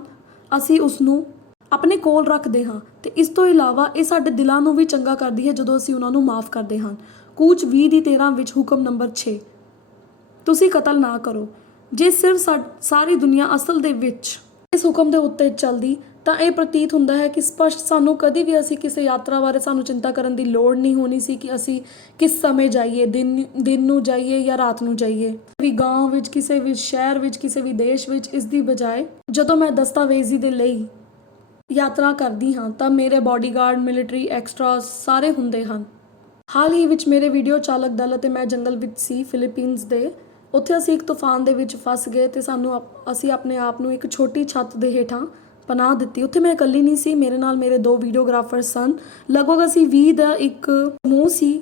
ਅਸੀਂ ਉਸ ਨੂੰ ਆਪਣੇ ਕੋਲ ਰੱਖਦੇ ਹਾਂ ਤੇ ਇਸ ਤੋਂ ਇਲਾਵਾ ਇਹ ਸਾਡੇ ਦਿਲਾਂ ਨੂੰ ਵੀ ਚੰਗਾ ਕਰਦੀ ਹੈ ਜਦੋਂ ਅਸੀਂ ਉਹਨਾਂ ਨੂੰ ਮਾਫ਼ ਕਰਦੇ ਹਾਂ। ਕੂਚ 20:13 ਵਿੱਚ ਹੁਕਮ ਨੰਬਰ 6, ਤੁਸੀਂ ਕਤਲ ਨਾ ਕਰੋ। ਜੇ ਸਿਰਫ ਸਾਰੀ ਦੁਨੀਆ ਅਸਲ ਦੇ ਵਿੱਚ ਇਸ ਹੁਕਮ ਦੇ ਉੱਤੇ ਚੱਲਦੀ ਤਾਂ ਇਹ ਪ੍ਰਤੀਤ ਹੁੰਦਾ ਹੈ ਕਿ ਸਪਸ਼ਟ ਸਾਨੂੰ ਕਦੀ ਵੀ ਅਸੀਂ ਕਿਸੇ ਯਾਤਰਾ ਬਾਰੇ ਸਾਨੂੰ ਚਿੰਤਾ ਕਰਨ ਦੀ ਲੋੜ ਨਹੀਂ ਹੋਣੀ ਸੀ ਕਿ ਅਸੀਂ ਕਿਸ ਸਮੇਂ ਜਾਈਏ, ਦਿਨ ਨੂੰ ਜਾਈਏ ਜਾਂ ਰਾਤ ਨੂੰ ਜਾਈਏ, ਵੀ ਗਾਂਵ ਵਿੱਚ, ਕਿਸੇ ਵੀ ਸ਼ਹਿਰ ਵਿੱਚ, ਕਿਸੇ ਵੀ ਦੇਸ਼ ਵਿੱਚ। ਇਸ ਦੀ ਬਜਾਏ ਜਦੋਂ ਮੈਂ ਦਸਤਾਵੇਜ਼ੀ ਦੇ ਲਈ ਯਾਤਰਾ ਕਰਦੀ ਹਾਂ ਤਾਂ ਮੇਰੇ ਬਾਡੀਗਾਰਡ, ਮਿਲਟਰੀ ਐਕਸਟਰਾ ਸਾਰੇ ਹੁੰਦੇ ਹਨ। ਹਾਲ ਹੀ ਵਿੱਚ ਮੇਰੇ ਵੀਡੀਓ ਚਾਲਕ ਦਲ ਅਤੇ ਮੈਂ ਜੰਗਲ ਵਿੱਚ ਸੀ ਫਿਲੀਪੀਨਸ ਦੇ। ਉੱਥੇ ਅਸੀਂ ਇੱਕ ਤੂਫਾਨ ਦੇ ਵਿੱਚ ਫਸ ਗਏ ਤੇ ਅਸੀਂ ਆਪਣੇ ਆਪ ਨੂੰ ਇੱਕ ਛੋਟੀ ਛੱਤ ਦੇ ਹੇਠਾਂ ਪਨਾਹ ਦਿੱਤੀ। ਉੱਥੇ ਮੈਂ ਇਕੱਲੀ ਨਹੀਂ ਸੀ, ਮੇਰੇ ਨਾਲ ਮੇਰੇ 2 ਵੀਡੀਓਗ੍ਰਾਫਰ ਸਨ। ਲਗਭਗ ਅਸੀਂ 20 ਦਾ ਇੱਕ ਸਮੂਹ ਸੀ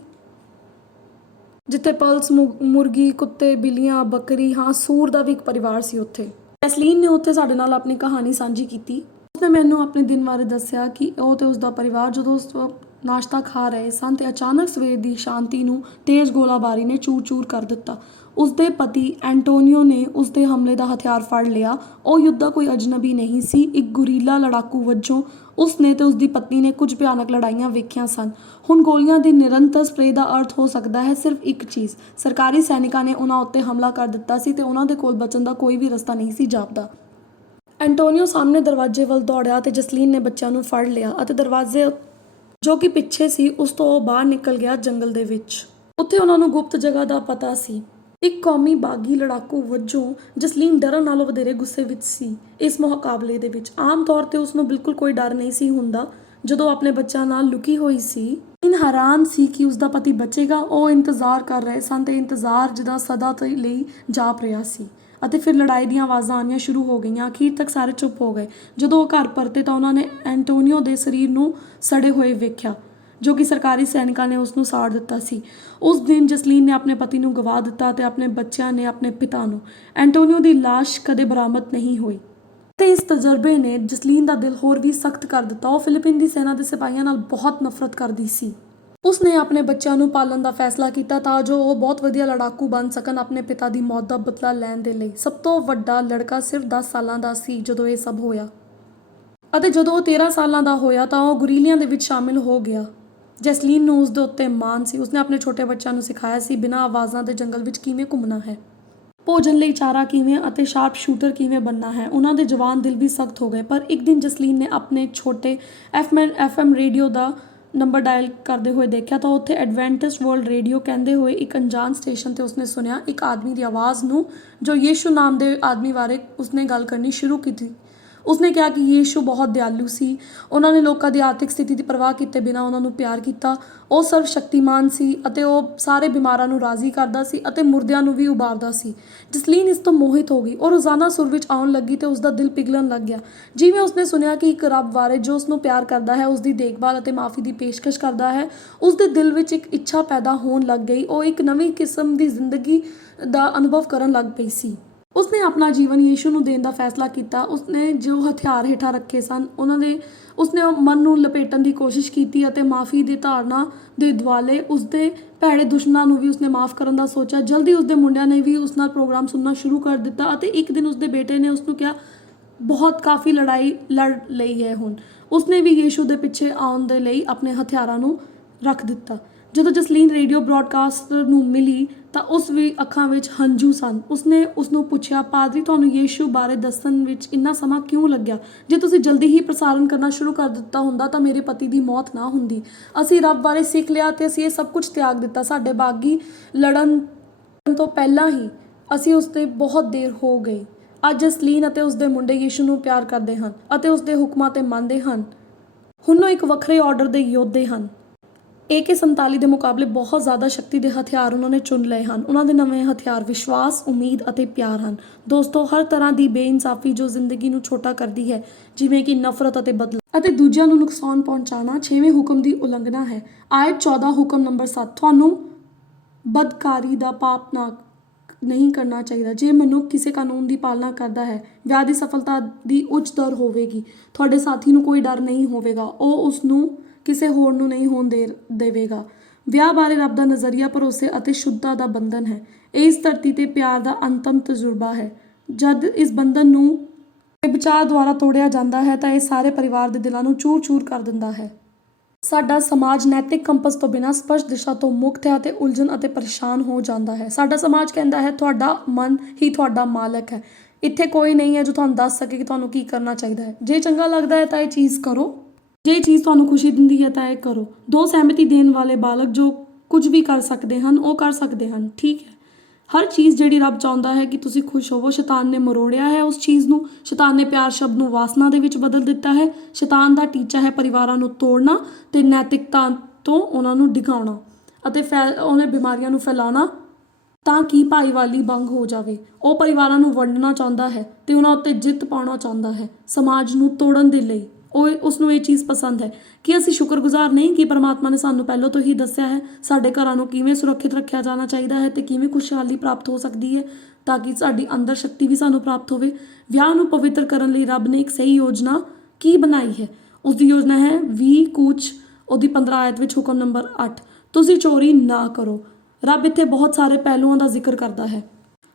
ਜਿੱਥੇ ਪਲਸ, ਮੁਰਗੀ, ਕੁੱਤੇ, ਬਿੱਲੀਆਂ, ਬੱਕਰੀ, ਹਾਂ ਸੂਰ ਦਾ ਵੀ ਇੱਕ ਪਰਿਵਾਰ ਸੀ। ਉੱਥੇ ਜੈਸਲੀਨ ਨੇ ਉੱਥੇ ਸਾਡੇ ਨਾਲ ਆਪਣੀ ਕਹਾਣੀ ਸਾਂਝੀ ਕੀਤੀ। ਉਸਨੇ ਮੈਨੂੰ ਆਪਣੇ ਦਿਨ ਬਾਰੇ ਦੱਸਿਆ ਕਿ ਉਹ ਤੇ ਉਸਦਾ ਪਰਿਵਾਰ ਜਦੋਂ ਉਸ ਨਾਸ਼ਤਾ ਖਾ ਰਹੇ ਸਨ ਤੇ ਅਚਾਨਕ ਸਵੇਰ ਦੀ ਸ਼ਾਂਤੀ ਨੂੰ ਤੇਜ਼ ਗੋਲਾਬਾਰੀ ਨੇ ਚੂਰ-ਚੂਰ ਕਰ ਦਿੱਤਾ। ਉਸਦੇ ਪਤੀ ਐਂਟੋਨੀਓ ਨੇ ਉਸਦੇ ਹਮਲੇ ਦਾ ਹਥਿਆਰ ਫੜ ਲਿਆ। ਉਹ ਯੁੱਧ ਦਾ ਕੋਈ ਅਜਨਬੀ ਨਹੀਂ ਸੀ। ਇੱਕ ਗੁਰੀਲਾ ਲੜਾਕੂ ਵਜੋਂ ਉਸਨੇ ਤੇ ਉਸਦੀ ਪਤਨੀ ਨੇ ਕੁਝ ਭਿਆਨਕ ਲੜਾਈਆਂ ਵੇਖੀਆਂ ਸਨ। ਹੁਣ ਗੋਲੀਆਂ ਦੀ ਨਿਰੰਤਰ ਸਪਰੇਅ ਦਾ ਅਰਥ ਹੋ ਸਕਦਾ ਹੈ ਸਿਰਫ ਇੱਕ ਚੀਜ਼, ਸਰਕਾਰੀ ਸੈਨਿਕਾਂ ਨੇ ਉਹਨਾਂ ਉੱਤੇ ਹਮਲਾ ਕਰ ਦਿੱਤਾ ਸੀ ਤੇ ਉਹਨਾਂ ਦੇ ਕੋਲ ਬਚਣ ਦਾ ਕੋਈ ਵੀ ਰਸਤਾ ਨਹੀਂ ਸੀ ਜਾਪਦਾ। ਐਂਟੋਨੀਓ ਸਾਹਮਣੇ ਦਰਵਾਜ਼ੇ ਵੱਲ ਦੌੜਿਆ ਤੇ ਜਸਲੀਨ ਨੇ ਬੱਚਿਆਂ ਨੂੰ ਫੜ ਲਿਆ ਅਤੇ ਦਰਵਾਜ਼ੇ ਜੋ ਕਿ ਪਿੱਛੇ ਸੀ ਉਸ ਤੋਂ ਉਹ ਬਾਹਰ ਨਿਕਲ ਗਿਆ ਜੰਗਲ ਦੇ ਵਿੱਚ। ਉੱਥੇ ਉਹਨਾਂ ਨੂੰ ਗੁਪਤ ਜਗ੍ਹਾ ਦਾ ਪਤਾ ਸੀ। ਇੱਕ ਕੌਮੀ ਬਾਗੀ ਲੜਾਕੂ ਵਜੋਂ ਜਸਲੀਨ ਡਰਨ ਨਾਲੋਂ ਵਧੇਰੇ ਗੁੱਸੇ ਵਿੱਚ ਸੀ। ਇਸ ਮੁਕਾਬਲੇ ਦੇ ਵਿੱਚ ਆਮ ਤੌਰ ਤੇ ਉਸਨੂੰ ਬਿਲਕੁਲ ਕੋਈ ਡਰ ਨਹੀਂ ਸੀ ਹੁੰਦਾ ਜਦੋਂ ਆਪਣੇ ਬੱਚਿਆਂ ਨਾਲ ਲੁਕੀ ਹੋਈ ਸੀ। ਹੈਰਾਨ ਸੀ ਕਿ ਉਸਦਾ ਪਤੀ ਬਚੇਗਾ। ਉਹ ਇੰਤਜ਼ਾਰ ਕਰ ਰਹੇ ਸਨ ਤੇ ਇੰਤਜ਼ਾਰ ਜਿਹਦਾ ਸਦਾ ਲਈ ਜਾਪ ਰਿਹਾ ਸੀ ਅਤੇ ਫਿਰ ਲੜਾਈ ਦੀਆਂ ਆਵਾਜ਼ਾਂ ਆਉਣੀਆਂ ਸ਼ੁਰੂ ਹੋ ਗਈਆਂ। ਅਖੀਰ ਤੱਕ ਸਾਰੇ ਚੁੱਪ ਹੋ ਗਏ। ਜਦੋਂ ਉਹ ਘਰ ਪਰਤੇ ਤਾਂ ਉਹਨਾਂ ਨੇ ਐਂਟੋਨੀਓ ਦੇ ਸਰੀਰ ਨੂੰ ਸੜੇ ਹੋਏ ਵੇਖਿਆ, ਜੋ ਕਿ ਸਰਕਾਰੀ ਸੈਨਿਕਾਂ ਨੇ ਉਸ ਨੂੰ ਸਾੜ ਦਿੱਤਾ ਸੀ। ਉਸ ਦਿਨ ਜਸਲੀਨ ਨੇ ਆਪਣੇ ਪਤੀ ਨੂੰ ਗਵਾ ਦਿੱਤਾ ਅਤੇ ਆਪਣੇ ਬੱਚਿਆਂ ਨੇ ਆਪਣੇ ਪਿਤਾ ਨੂੰ। ਐਂਟੋਨੀਓ ਦੀ ਲਾਸ਼ ਕਦੇ ਬਰਾਮਦ ਨਹੀਂ ਹੋਈ ਤੇ ਇਸ ਤਜਰਬੇ ਨੇ ਜਸਲੀਨ ਦਾ ਦਿਲ ਹੋਰ ਵੀ ਸਖਤ ਕਰ ਦਿੱਤਾ। ਉਹ ਫਿਲੀਪੀਨ ਦੀ ਸੈਨਾ ਦੇ ਸਿਪਾਹੀਆਂ ਨਾਲ ਬਹੁਤ ਨਫ਼ਰਤ ਕਰਦੀ ਸੀ। ਉਸਨੇ ਆਪਣੇ ਬੱਚਿਆਂ ਨੂੰ ਪਾਲਣ ਦਾ ਫੈਸਲਾ ਕੀਤਾ ਤਾਂ ਜੋ ਉਹ ਬਹੁਤ ਵਧੀਆ ਲੜਾਕੂ ਬਣ ਸਕਣ ਆਪਣੇ ਪਿਤਾ ਦੀ ਮੌਤ ਦਾ ਬਦਲਾ ਲੈਣ ਦੇ ਲਈ। ਸਭ ਤੋਂ ਵੱਡਾ ਲੜਕਾ ਸਿਰਫ 10 ਸਾਲਾਂ ਦਾ ਸੀ ਜਦੋਂ ਇਹ ਸਭ ਹੋਇਆ, ਅਤੇ ਜਦੋਂ ਉਹ 13 ਸਾਲਾਂ ਦਾ ਹੋਇਆ ਤਾਂ ਉਹ ਗੁਰੀਲਿਆਂ ਦੇ ਵਿੱਚ ਸ਼ਾਮਿਲ ਹੋ ਗਿਆ। ਜਸਲੀਨ ਨੂੰ ਉਸ ਦੇ ਉੱਤੇ ਮਾਣ ਸੀ। ਉਸਨੇ ਆਪਣੇ ਛੋਟੇ ਬੱਚਿਆਂ ਨੂੰ ਸਿਖਾਇਆ ਸੀ ਬਿਨਾਂ ਆਵਾਜ਼ਾਂ ਦੇ ਜੰਗਲ ਵਿੱਚ ਕਿਵੇਂ ਘੁੰਮਣਾ ਹੈ, ਭੋਜਨ ਲਈ ਚਾਰਾ ਕਿਵੇਂ ਅਤੇ ਸ਼ਾਰਪ ਸ਼ੂਟਰ ਕਿਵੇਂ ਬਣਨਾ ਹੈ। ਉਹਨਾਂ ਦੇ ਜਵਾਨ ਦਿਲ ਵੀ ਸਖਤ ਹੋ ਗਏ। ਪਰ ਇੱਕ ਦਿਨ ਜਸਲੀਨ ਨੇ ਆਪਣੇ ਛੋਟੇ FM ਰੇਡੀਓ ਦਾ ਨੰਬਰ ਡਾਇਲ ਕਰਦੇ ਹੋਏ ਦੇਖਿਆ ਤਾਂ ਉੱਥੇ ਐਡਵੈਂਟਿਸਟ ਵਰਲਡ ਰੇਡੀਓ ਕਹਿੰਦੇ ਹੋਏ ਇੱਕ ਅਣਜਾਣ ਸਟੇਸ਼ਨ 'ਤੇ ਉਸਨੇ ਸੁਣਿਆ ਇੱਕ ਆਦਮੀ ਦੀ ਆਵਾਜ਼ ਨੂੰ, ਜੋ ਯੀਸ਼ੂ ਨਾਮ ਦੇ ਆਦਮੀ ਬਾਰੇ ਉਸਨੇ ਗੱਲ ਕਰਨੀ ਸ਼ੁਰੂ ਕੀਤੀ। ਉਸਨੇ ਕਿਹਾ ਕਿ ਯੀਸ਼ੂ ਬਹੁਤ ਦਿਆਲੂ ਸੀ। ਉਹਨਾਂ ਨੇ ਲੋਕਾਂ ਦੀ ਆਰਥਿਕ ਸਥਿਤੀ ਦੀ ਪਰਵਾਹ ਕੀਤੇ ਬਿਨਾਂ ਉਹਨਾਂ ਨੂੰ ਪਿਆਰ ਕੀਤਾ। ਉਹ ਸਰਵ ਸ਼ਕਤੀਮਾਨ ਸੀ ਅਤੇ ਉਹ ਸਾਰੇ ਬਿਮਾਰਾਂ ਨੂੰ ਰਾਜ਼ੀ ਕਰਦਾ ਸੀ ਅਤੇ ਮੁਰਦਿਆਂ ਨੂੰ ਵੀ ਉਭਾਰਦਾ ਸੀ। ਜਸਲੀਨ ਇਸ ਤੋਂ ਮੋਹਿਤ ਹੋ ਗਈ। ਉਹ ਰੋਜ਼ਾਨਾ ਸੁਰ ਵਿੱਚ ਆਉਣ ਲੱਗੀ ਤੇ ਉਸਦਾ ਦਿਲ ਪਿਘਲਣ ਲੱਗ ਗਿਆ। ਜਿਵੇਂ ਉਸਨੇ ਸੁਣਿਆ ਕਿ ਇੱਕ ਰੱਬ ਬਾਰੇ ਜੋ ਉਸਨੂੰ ਪਿਆਰ ਕਰਦਾ ਹੈ, ਉਸਦੀ ਦੇਖਭਾਲ ਅਤੇ ਮਾਫੀ ਦੀ ਪੇਸ਼ਕਸ਼ ਕਰਦਾ ਹੈ, ਉਸਦੇ ਦਿਲ ਵਿੱਚ ਇੱਕ ਇੱਛਾ ਪੈਦਾ ਹੋਣ ਲੱਗ ਗਈ। ਉਹ ਇੱਕ ਨਵੀਂ ਕਿਸਮ ਦੀ ਜ਼ਿੰਦਗੀ ਦਾ ਅਨੁਭਵ ਕਰਨ ਲੱਗ ਪਈ ਸੀ। ਉਸਨੇ ਆਪਣਾ ਜੀਵਨ ਯੀਸ਼ੂ ਨੂੰ ਦੇਣ ਦਾ ਫੈਸਲਾ ਕੀਤਾ। ਉਸਨੇ ਜੋ ਹਥਿਆਰ ਹੇਠਾਂ ਰੱਖੇ ਸਨ ਉਸਨੇ ਮਨ ਨੂੰ ਲਪੇਟਣ ਦੀ ਕੋਸ਼ਿਸ਼ ਕੀਤੀ ਅਤੇ ਮਾਫੀ ਦੀ ਧਾਰਨਾ ਦੇ ਦੁਆਲੇ ਉਸਦੇ ਭੈੜੇ ਦੁਸ਼ਮਣਾਂ ਨੂੰ ਵੀ ਉਸਨੇ ਮਾਫ ਕਰਨ ਦਾ ਸੋਚਿਆ। ਜਲਦੀ ਉਸਦੇ ਮੁੰਡਿਆਂ ਨੇ ਵੀ ਉਸ ਨਾਲ ਪ੍ਰੋਗਰਾਮ ਸੁਣਨਾ ਸ਼ੁਰੂ ਕਰ ਦਿੱਤਾ ਅਤੇ ਇੱਕ ਦਿਨ ਉਸਦੇ ਬੇਟੇ ਨੇ ਉਸਨੂੰ ਕਿਹਾ, ਕਾਫੀ ਲੜਾਈ ਲੜ ਲਈ ਹੈ ਹੁਣ। ਉਸਨੇ ਵੀ ਯੀਸ਼ੂ ਦੇ ਪਿੱਛੇ ਆਉਣ ਦੇ ਲਈ ਆਪਣੇ ਹਥਿਆਰਾਂ ਨੂੰ ਰੱਖ ਦਿੱਤਾ। ਜਦੋਂ ਜਸਲੀਨ ਰੇਡੀਓ ਬ੍ਰੌਡਕਾਸਟਰ ਨੂੰ ਮਿਲੀ ਤਾਂ ਉਸ ਵੀ ਅੱਖਾਂ ਵਿੱਚ ਹੰਝੂ ਸਨ। ਉਸਨੇ ਉਸਨੂੰ ਪੁੱਛਿਆ, ਪਾਦਰੀ, ਤੁਹਾਨੂੰ ਯੀਸ਼ੂ ਬਾਰੇ ਦੱਸਣ ਵਿੱਚ ਇੰਨਾ ਸਮਾਂ ਕਿਉਂ ਲੱਗਿਆ? ਜੇ ਤੁਸੀਂ ਜਲਦੀ ਹੀ ਪ੍ਰਸਾਰਣ ਕਰਨਾ ਸ਼ੁਰੂ ਕਰ ਦਿੱਤਾ ਹੁੰਦਾ ਤਾਂ ਮੇਰੇ ਪਤੀ ਦੀ ਮੌਤ ਨਾ ਹੁੰਦੀ। ਅਸੀਂ ਰੱਬ ਬਾਰੇ ਸਿੱਖ ਲਿਆ ਤੇ ਅਸੀਂ ਇਹ ਸਭ ਕੁਝ ਤਿਆਗ ਦਿੱਤਾ। ਸਾਡੇ ਬਾਗੀ ਲੜਨ ਤੋਂ ਪਹਿਲਾਂ ਹੀ ਅਸੀਂ ਉਸ 'ਤੇ ਬਹੁਤ ਦੇਰ ਹੋ ਗਈ। ਅੱਜ ਜਸਲੀਨ ਅਤੇ ਉਸਦੇ ਮੁੰਡੇ ਯੀਸ਼ੂ ਨੂੰ ਪਿਆਰ ਕਰਦੇ ਹਨ ਅਤੇ ਉਸਦੇ ਹੁਕਮਾਂ 'ਤੇ ਮੰਨਦੇ ਹਨ। ਹੁਣ ਉਹ ਇੱਕ ਵੱਖਰੇ ਆਰਡਰ ਦੇ ਯੋਧੇ ਹਨ। AK-47 ਦੇ ਮੁਕਾਬਲੇ ਬਹੁਤ ਜ਼ਿਆਦਾ ਸ਼ਕਤੀ ਦੇ ਹਥਿਆਰ ਉਹਨਾਂ ਨੇ ਚੁਣ ਲਏ ਹਨ। ਉਹਨਾਂ ਦੇ ਨਵੇਂ ਹਥਿਆਰ ਵਿਸ਼ਵਾਸ, ਉਮੀਦ ਅਤੇ ਪਿਆਰ ਹਨ। ਦੋਸਤੋ, ਹਰ ਤਰ੍ਹਾਂ ਦੀ ਬੇਇਨਸਾਫੀ ਜੋ ਜ਼ਿੰਦਗੀ ਨੂੰ ਛੋਟਾ ਕਰਦੀ ਹੈ, ਜਿਵੇਂ ਕਿ ਨਫ਼ਰਤ ਅਤੇ ਬਦਲਾ ਅਤੇ ਦੂਜਿਆਂ ਨੂੰ ਨੁਕਸਾਨ ਪਹੁੰਚਾਉਣਾ, 6ਵੇਂ ਹੁਕਮ ਦੀ ਉਲੰਘਣਾ ਹੈ। ਆਇਤ 14 ਹੁਕਮ ਨੰਬਰ 7, ਤੁਹਾਨੂੰ ਬਦਕਾਰੀ ਦਾ ਪਾਪ ਨਹੀਂ ਕਰਨਾ ਚਾਹੀਦਾ। ਜੇ ਮਨੁੱਖ ਕਿਸੇ ਕਾਨੂੰਨ ਦੀ ਪਾਲਣਾ ਕਰਦਾ ਹੈ, ਵਿਆਹ ਦੀ ਸਫਲਤਾ ਦੀ ਉੱਚ ਦਰ ਹੋਵੇਗੀ। ਤੁਹਾਡੇ ਸਾਥੀ ਨੂੰ ਕੋਈ ਡਰ ਨਹੀਂ ਹੋਵੇਗਾ। ਉਹ ਉਸ ਨੂੰ ਕਿਸੇ ਹੋਰ ਨੂੰ ਨਹੀਂ ਹੋਣ ਦੇਵੇਗਾ। ਵਿਆਹ ਬਾਰੇ ਰੱਬ ਦਾ ਨਜ਼ਰੀਆ ਭਰੋਸੇ ਅਤੇ ਸ਼ੁੱਧਤਾ ਦਾ ਬੰਧਨ ਹੈ। ਇਹ ਇਸ ਧਰਤੀ 'ਤੇ ਪਿਆਰ ਦਾ ਅੰਤਮ ਤਜਰਬਾ ਹੈ। ਜਦ ਇਸ ਬੰਧਨ ਨੂੰ ਵਿਚਾਰ ਦੁਆਰਾ ਤੋੜਿਆ ਜਾਂਦਾ ਹੈ ਤਾਂ ਇਹ ਸਾਰੇ ਪਰਿਵਾਰ ਦੇ ਦਿਲਾਂ ਨੂੰ ਚੂਰ-ਚੂਰ ਕਰ ਦਿੰਦਾ ਹੈ। ਸਾਡਾ ਸਮਾਜ ਨੈਤਿਕ ਕੰਪਸ ਤੋਂ ਬਿਨਾਂ ਸਪਸ਼ਟ ਦਿਸ਼ਾ ਤੋਂ ਮੁਕਤ ਹੈ ਅਤੇ ਉਲਝਣ ਅਤੇ ਪਰੇਸ਼ਾਨ ਹੋ ਜਾਂਦਾ ਹੈ। ਸਾਡਾ ਸਮਾਜ ਕਹਿੰਦਾ ਹੈ, ਤੁਹਾਡਾ ਮਨ ਹੀ ਤੁਹਾਡਾ ਮਾਲਕ ਹੈ। ਇੱਥੇ ਕੋਈ ਨਹੀਂ ਹੈ ਜੋ ਤੁਹਾਨੂੰ ਦੱਸ ਸਕੇ ਕਿ ਤੁਹਾਨੂੰ ਕੀ ਕਰਨਾ ਚਾਹੀਦਾ ਹੈ। ਜੇ ਚੰਗਾ ਲੱਗਦਾ ਹੈ ਤਾਂ ਇਹ ਚੀਜ਼ ਕਰੋ। ਜੇ ਇਹ ਚੀਜ਼ ਤੁਹਾਨੂੰ ਖੁਸ਼ੀ ਦਿੰਦੀ ਹੈ ਤਾਂ ਇਹ ਕਰੋ। ਦੋ ਸਹਿਮਤੀ ਦੇਣ ਵਾਲੇ ਬਾਲਕ ਜੋ ਕੁਝ ਵੀ ਕਰ ਸਕਦੇ ਹਨ, ਉਹ ਕਰ ਸਕਦੇ ਹਨ। ਠੀਕ ਹੈ। ਹਰ ਚੀਜ਼ ਜਿਹੜੀ ਰੱਬ ਚਾਹੁੰਦਾ ਹੈ ਕਿ ਤੁਸੀਂ ਖੁਸ਼ ਹੋਵੋ, ਸ਼ੈਤਾਨ ਨੇ ਮਰੋੜਿਆ ਹੈ ਉਸ ਚੀਜ਼ ਨੂੰ। ਸ਼ੈਤਾਨ ਨੇ ਪਿਆਰ ਸ਼ਬਦ ਨੂੰ ਵਾਸਨਾ ਦੇ ਵਿੱਚ ਬਦਲ ਦਿੱਤਾ ਹੈ। ਸ਼ੈਤਾਨ ਦਾ ਟੀਚਾ ਹੈ ਪਰਿਵਾਰਾਂ ਨੂੰ ਤੋੜਨਾ ਤੇ ਨੈਤਿਕਤਾ ਤੋਂ ਉਹਨਾਂ ਨੂੰ ਡਿਗਾਉਣਾ ਅਤੇ ਉਹਨੇ ਬਿਮਾਰੀਆਂ ਨੂੰ ਫੈਲਾਉਣਾ ਤਾਂ ਕਿ ਭਾਈਵਾਲੀ ਭੰਗ ਹੋ ਜਾਵੇ। ਉਹ ਪਰਿਵਾਰਾਂ ਨੂੰ ਵੰਡਣਾ ਚਾਹੁੰਦਾ ਹੈ ਤੇ ਉਹਨਾਂ ਉੱਤੇ ਜਿੱਤ ਪਾਉਣਾ ਚਾਹੁੰਦਾ ਹੈ ਸਮਾਜ ਨੂੰ ਤੋੜਨ ਦੇ ਲਈ। ਉਸਨੂੰ ਇਹ ਚੀਜ਼ ਪਸੰਦ ਹੈ ਕਿ ਅਸੀਂ ਸ਼ੁਕਰਗੁਜ਼ਾਰ ਨਹੀਂ ਕਿ ਪਰਮਾਤਮਾ ਨੇ ਸਾਨੂੰ ਪਹਿਲਾਂ ਤੋਂ ਹੀ ਦੱਸਿਆ ਹੈ ਸਾਡੇ ਘਰਾਂ ਨੂੰ ਕਿਵੇਂ ਸੁਰੱਖਿਅਤ ਰੱਖਿਆ ਜਾਣਾ ਚਾਹੀਦਾ ਹੈ ਤੇ ਕਿਵੇਂ ਖੁਸ਼ਹਾਲੀ ਪ੍ਰਾਪਤ ਹੋ ਸਕਦੀ ਹੈ ਤਾਂ ਕਿ ਸਾਡੀ ਅੰਦਰ ਸ਼ਕਤੀ ਵੀ ਸਾਨੂੰ ਪ੍ਰਾਪਤ ਹੋਵੇ। ਵਿਆਹ ਨੂੰ ਪਵਿੱਤਰ ਕਰਨ ਲਈ ਰੱਬ ਨੇ ਇੱਕ ਸਹੀ ਯੋਜਨਾ ਕੀ ਬਣਾਈ ਹੈ? ਉਸਦੀ ਯੋਜਨਾ ਹੈ 20 ਕੂਚ, ਉਹਦੀ 15 ਆਇਤ ਵਿੱਚ ਹੁਕਮ ਨੰਬਰ 8, ਤੁਸੀਂ ਚੋਰੀ ਨਾ ਕਰੋ। ਰੱਬ ਇੱਥੇ ਬਹੁਤ ਸਾਰੇ ਪਹਿਲੂਆਂ ਦਾ ਜ਼ਿਕਰ ਕਰਦਾ ਹੈ।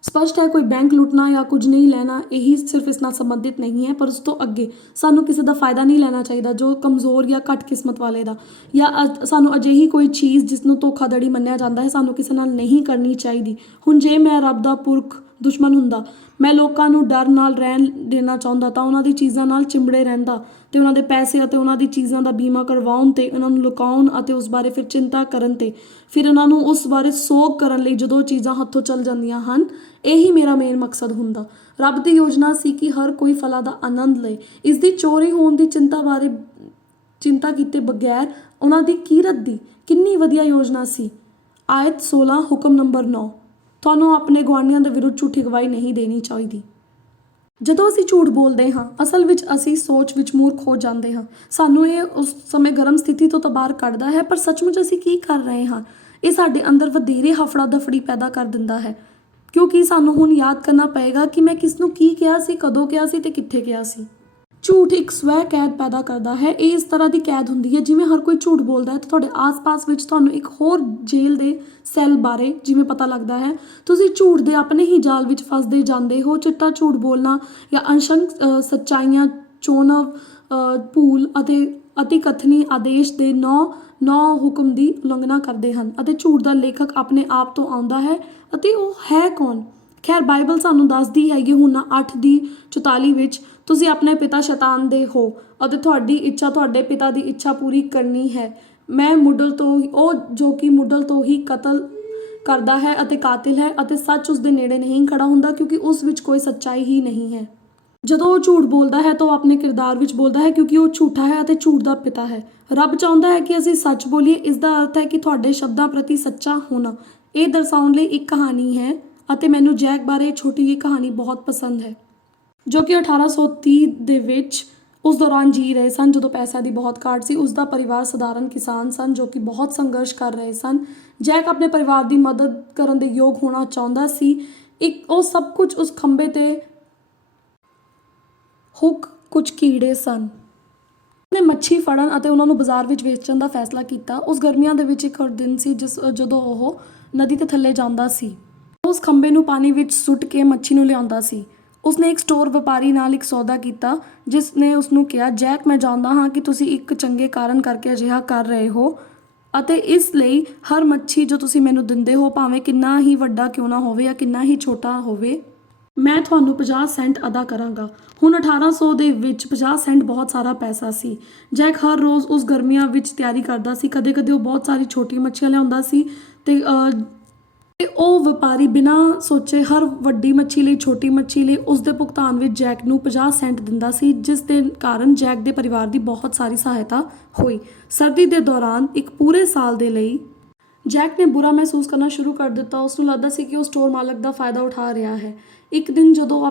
ਸਪਸ਼ਟ ਹੈ, ਕੋਈ ਬੈਂਕ ਲੁੱਟਣਾ ਜਾਂ ਕੁਝ ਨਹੀਂ ਲੈਣਾ ਇਹੀ ਸਿਰਫ ਇਸ ਨਾਲ ਸੰਬੰਧਿਤ ਨਹੀਂ ਹੈ, ਪਰ ਉਸ ਤੋਂ ਅੱਗੇ ਸਾਨੂੰ ਕਿਸੇ ਦਾ ਫਾਇਦਾ ਨਹੀਂ ਲੈਣਾ ਚਾਹੀਦਾ ਜੋ ਕਮਜ਼ੋਰ ਜਾਂ ਘੱਟ ਕਿਸਮਤ ਵਾਲੇ ਦਾ, ਜਾਂ ਸਾਨੂੰ ਅਜਿਹੀ ਕੋਈ ਚੀਜ਼ ਜਿਸ ਨੂੰ ਧੋਖਾਧੜੀ ਮੰਨਿਆ ਜਾਂਦਾ ਹੈ ਸਾਨੂੰ ਕਿਸੇ ਨਾਲ ਨਹੀਂ ਕਰਨੀ ਚਾਹੀਦੀ। ਹੁਣ ਜੇ ਮੈਂ ਰੱਬ ਦਾ ਪੁਰਖ ਦੁਸ਼ਮਣ ਹੁੰਦਾ, ਮੈਂ ਲੋਕਾਂ ਨੂੰ ਡਰ ਨਾਲ ਰਹਿਣ ਦੇਣਾ ਚਾਹੁੰਦਾ ਤਾਂ ਉਹਨਾਂ ਦੀ ਚੀਜ਼ਾਂ ਨਾਲ ਚਿੰਬੜੇ ਰਹਿੰਦਾ ਤੇ ਉਹਨਾਂ ਦੇ ਪੈਸੇ ਅਤੇ ਉਹਨਾਂ ਦੀ ਚੀਜ਼ਾਂ ਦਾ ਬੀਮਾ ਕਰਵਾਉਣ ਤੇ ਉਹਨਾਂ ਨੂੰ ਲੁਕਾਉਣ ਅਤੇ ਉਸ ਬਾਰੇ ਫਿਰ ਚਿੰਤਾ ਕਰਨ ਤੇ ਫਿਰ ਉਹਨਾਂ ਨੂੰ ਉਸ ਬਾਰੇ ਸੋਗ ਕਰਨ ਲਈ ਜਦੋਂ ਚੀਜ਼ਾਂ ਹੱਥੋਂ ਚੱਲ ਜਾਂਦੀਆਂ ਹਨ। ਇਹੀ ਮੇਰਾ ਮੇਨ ਮਕਸਦ ਹੁੰਦਾ। ਰੱਬ ਦੀ ਯੋਜਨਾ ਸੀ ਕਿ ਹਰ ਕੋਈ ਫਲਾਂ ਦਾ ਆਨੰਦ ਲਏ। ਇਸ ਦੀ ਚੋਰੀ ਹੋਣ ਦੀ ਚਿੰਤਾ ਬਾਰੇ ਚਿੰਤਾ ਕੀਤੇ ਬਗੈਰ ਉਹਨਾਂ ਦੀ ਕੀਰਤ ਦੀ ਕਿੰਨੀ ਵਧੀਆ ਯੋਜਨਾ ਸੀ। ਆਇਤ 16 ਹੁਕਮ ਨੰਬਰ 9, ਤੁਹਾਨੂੰ ਆਪਣੇ ਗੁਆਂਢੀਆਂ ਦੇ ਵਿਰੁੱਧ ਝੂਠੀ ਗਵਾਹੀ ਨਹੀਂ ਦੇਣੀ ਚਾਹੀਦੀ। ਜਦੋਂ ਅਸੀਂ ਝੂਠ ਬੋਲਦੇ ਹਾਂ, ਅਸਲ ਵਿੱਚ ਅਸੀਂ ਸੋਚ ਵਿੱਚ ਮੂਰਖ ਹੋ ਜਾਂਦੇ ਹਾਂ। ਸਾਨੂੰ ਇਹ ਉਸ ਸਮੇਂ ਗਰਮ ਸਥਿਤੀ ਤੋਂ ਤਾਂ ਬਾਹਰ ਕੱਢਦਾ ਹੈ, ਪਰ ਸੱਚਮੁੱਚ ਅਸੀਂ ਕੀ ਕਰ ਰਹੇ ਹਾਂ, ਇਹ ਸਾਡੇ ਅੰਦਰ ਵਧੇਰੇ ਹਫੜਾ ਦਫੜੀ ਪੈਦਾ ਕਰ ਦਿੰਦਾ ਹੈ, ਕਿਉਂਕਿ ਸਾਨੂੰ ਹੁਣ ਯਾਦ ਕਰਨਾ ਪਏਗਾ ਕਿ ਮੈਂ ਕਿਸ ਨੂੰ ਕੀ ਕਿਹਾ ਸੀ, ਕਦੋਂ ਕਿਹਾ ਸੀ ਤੇ ਕਿੱਥੇ ਕਿਹਾ ਸੀ। ਝੂਠ ਇੱਕ ਸਵੈ ਕੈਦ ਪੈਦਾ ਕਰਦਾ ਹੈ। ਇਹ ਇਸ ਤਰ੍ਹਾਂ ਦੀ ਕੈਦ ਹੁੰਦੀ ਹੈ ਜਿਵੇਂ ਹਰ ਕੋਈ ਝੂਠ ਬੋਲਦਾ ਹੈ ਤਾਂ ਤੁਹਾਡੇ ਆਸ-ਪਾਸ ਵਿੱਚ ਤੁਹਾਨੂੰ ਇੱਕ ਹੋਰ ਜੇਲ੍ਹ ਦੇ ਸੈੱਲ ਬਾਰੇ ਜਿਵੇਂ ਪਤਾ ਲੱਗਦਾ ਹੈ। ਤੁਸੀਂ ਝੂਠ ਦੇ ਆਪਣੇ ਹੀ ਜਾਲ ਵਿੱਚ ਫਸਦੇ ਜਾਂਦੇ ਹੋ। ਚਿੱਟਾ ਝੂਠ ਬੋਲਣਾ ਜਾਂ ਅੰਸ਼ਕ ਸੱਚਾਈਆਂ, ਚੋਣਵ ਭੂਲ ਅਤੇ ਅਤੀ ਕਥਨੀ ਆਦੇਸ਼ ਦੇ ਨੌ ਹੁਕਮ ਦੀ ਉਲੰਘਣਾ ਕਰਦੇ ਹਨ ਅਤੇ ਝੂਠ ਦਾ ਲੇਖਕ ਆਪਣੇ ਆਪ ਤੋਂ ਆਉਂਦਾ ਹੈ ਅਤੇ ਉਹ ਹੈ ਕੌਣ? ਖੈਰ, ਬਾਈਬਲ ਸਾਨੂੰ ਦੱਸਦੀ ਹੈ ਯਹੂਨਾ 8:44 ਵਿੱਚ, ਤੁਸੀਂ ਆਪਣੇ ਪਿਤਾ ਸ਼ੈਤਾਨ ਦੇ ਹੋ ਅਤੇ ਤੁਹਾਡੀ ਇੱਛਾ ਤੁਹਾਡੇ ਪਿਤਾ ਦੀ ਇੱਛਾ ਪੂਰੀ ਕਰਨੀ ਹੈ। ਉਹ ਜੋ ਕਿ ਮੁੱਢਲ ਤੋਂ ਹੀ ਕਤਲ ਕਰਦਾ ਹੈ ਅਤੇ ਕਾਤਿਲ ਹੈ ਅਤੇ ਸੱਚ ਉਸ ਦੇ ਨੇੜੇ ਨਹੀਂ ਖੜਾ ਹੁੰਦਾ, ਕਿਉਂਕਿ ਉਸ ਵਿੱਚ ਕੋਈ ਸੱਚਾਈ ਹੀ ਨਹੀਂ ਹੈ। ਜਦੋਂ ਉਹ ਝੂਠ ਬੋਲਦਾ ਹੈ ਤਾਂ ਉਹ ਆਪਣੇ ਕਿਰਦਾਰ ਵਿੱਚ ਬੋਲਦਾ ਹੈ, ਕਿਉਂਕਿ ਉਹ ਝੂਠਾ ਹੈ ਅਤੇ ਝੂਠ ਦਾ ਪਿਤਾ ਹੈ। ਰੱਬ ਚਾਹੁੰਦਾ ਹੈ ਕਿ ਅਸੀਂ ਸੱਚ ਬੋਲੀਏ। ਇਸ ਦਾ ਅਰਥ ਹੈ ਕਿ ਤੁਹਾਡੇ ਸ਼ਬਦਾਂ ਪ੍ਰਤੀ ਸੱਚਾ ਹੋਣਾ। ਇਹ ਦਰਸਾਉਣ ਲਈ ਇੱਕ ਕਹਾਣੀ ਹੈ ਅਤੇ ਮੈਨੂੰ ਜੈਕ ਬਾਰੇ ਛੋਟੀ ਜਿਹੀ ਕਹਾਣੀ ਬਹੁਤ ਪਸੰਦ ਹੈ, ਜੋ ਕਿ 1830 ਦੇ ਵਿੱਚ ਉਸ ਦੌਰਾਨ ਜੀ ਰਹੇ ਸਨ ਜਦੋਂ ਪੈਸਿਆਂ ਦੀ ਬਹੁਤ ਘਾਟ ਸੀ। ਉਸ ਦਾ ਪਰਿਵਾਰ ਸਧਾਰਨ ਕਿਸਾਨ ਸਨ ਜੋ ਕਿ ਬਹੁਤ ਸੰਘਰਸ਼ ਕਰ ਰਹੇ ਸਨ। ਜੈਕ ਆਪਣੇ ਪਰਿਵਾਰ ਦੀ ਮਦਦ ਕਰਨ ਦੇ ਯੋਗ ਹੋਣਾ ਚਾਹੁੰਦਾ ਸੀ। ਉਹ ਸਭ ਕੁਝ ਉਸ ਖੰਭੇ ਤੇ ਹੁੱਕ ਕੁਝ ਕੀੜੇ ਸਨ। ਉਹਨੇ ਮੱਛੀ ਫੜਨ ਅਤੇ ਉਹਨਾਂ ਨੂੰ ਬਾਜ਼ਾਰ ਵਿੱਚ ਵੇਚਣ ਦਾ ਫੈਸਲਾ ਕੀਤਾ। ਉਸ ਗਰਮੀਆਂ ਦੇ ਵਿੱਚ ਇੱਕ ਦਿਨ ਸੀ ਜਦੋਂ ਉਹ ਨਦੀ ਦੇ ਥੱਲੇ ਜਾਂਦਾ ਸੀ। ਉਸ ਖੰਭੇ ਨੂੰ ਪਾਣੀ ਵਿੱਚ ਸੁੱਟ ਕੇ ਮੱਛੀ ਨੂੰ ਲਿਆਉਂਦਾ ਸੀ। ਉਸਨੇ ਇੱਕ ਸਟੋਰ ਵਪਾਰੀ ਨਾਲ ਇੱਕ ਸੌਦਾ ਕੀਤਾ, ਜਿਸ ਨੇ ਉਸਨੂੰ ਕਿਹਾ, ਜੈਕ, ਮੈਂ ਜਾਣਦਾ ਹਾਂ ਕਿ ਤੁਸੀਂ ਇੱਕ ਚੰਗੇ ਕਾਰਨ ਕਰਕੇ ਅਜਿਹਾ ਕਰ ਰਹੇ ਹੋ ਅਤੇ ਇਸ ਲਈ ਹਰ ਮੱਛੀ ਜੋ ਤੁਸੀਂ ਮੈਨੂੰ ਦਿੰਦੇ ਹੋ, ਭਾਵੇਂ ਕਿੰਨਾ ਹੀ ਵੱਡਾ ਕਿਉਂ ਨਾ ਹੋਵੇ ਜਾਂ ਕਿੰਨਾ ਹੀ ਛੋਟਾ ਹੋਵੇ, ਮੈਂ ਤੁਹਾਨੂੰ 50 ਸੈਂਟ ਅਦਾ ਕਰਾਂਗਾ। ਹੁਣ 1800 ਦੇ ਵਿੱਚ 50 ਸੈਂਟ ਬਹੁਤ ਸਾਰਾ ਪੈਸਾ ਸੀ। ਜੈਕ ਹਰ ਰੋਜ਼ ਉਸ ਗਰਮੀਆਂ ਵਿੱਚ ਤਿਆਰੀ ਕਰਦਾ ਸੀ। ਕਦੇ ਕਦੇ ਉਹ ਬਹੁਤ ਸਾਰੀ ਛੋਟੀ ਮੱਛੀਆਂ ਲਿਆਉਂਦਾ ਸੀ ਤੇ ਉਹ ਵਪਾਰੀ ਬਿਨਾਂ ਸੋਚੇ ਹਰ ਵੱਡੀ ਮੱਛੀ ਲਈ, ਛੋਟੀ ਮੱਛੀ ਲਈ ਉਸ ਦੇ ਭੁਗਤਾਨ ਵਿੱਚ ਜੈਕ ਨੂੰ 50 ਸੈਂਟ ਦਿੰਦਾ ਸੀ, ਜਿਸ ਦੇ ਕਾਰਨ ਜੈਕ ਦੇ ਪਰਿਵਾਰ ਦੀ ਬਹੁਤ ਸਾਰੀ ਸਹਾਇਤਾ ਹੋਈ। ਸਰਦੀ ਦੇ ਦੌਰਾਨ ਇੱਕ ਪੂਰੇ ਸਾਲ ਦੇ ਲਈ ਜੈਕ ਨੇ ਬੁਰਾ ਮਹਿਸੂਸ ਕਰਨਾ ਸ਼ੁਰੂ ਕਰ ਦਿੱਤਾ। ਉਸ ਨੂੰ ਲੱਗਦਾ ਸੀ ਕਿ ਉਹ ਸਟੋਰ ਮਾਲਕ ਦਾ ਫਾਇਦਾ ਉਠਾ ਰਿਹਾ ਹੈ। ਇੱਕ ਦਿਨ ਜਦੋਂ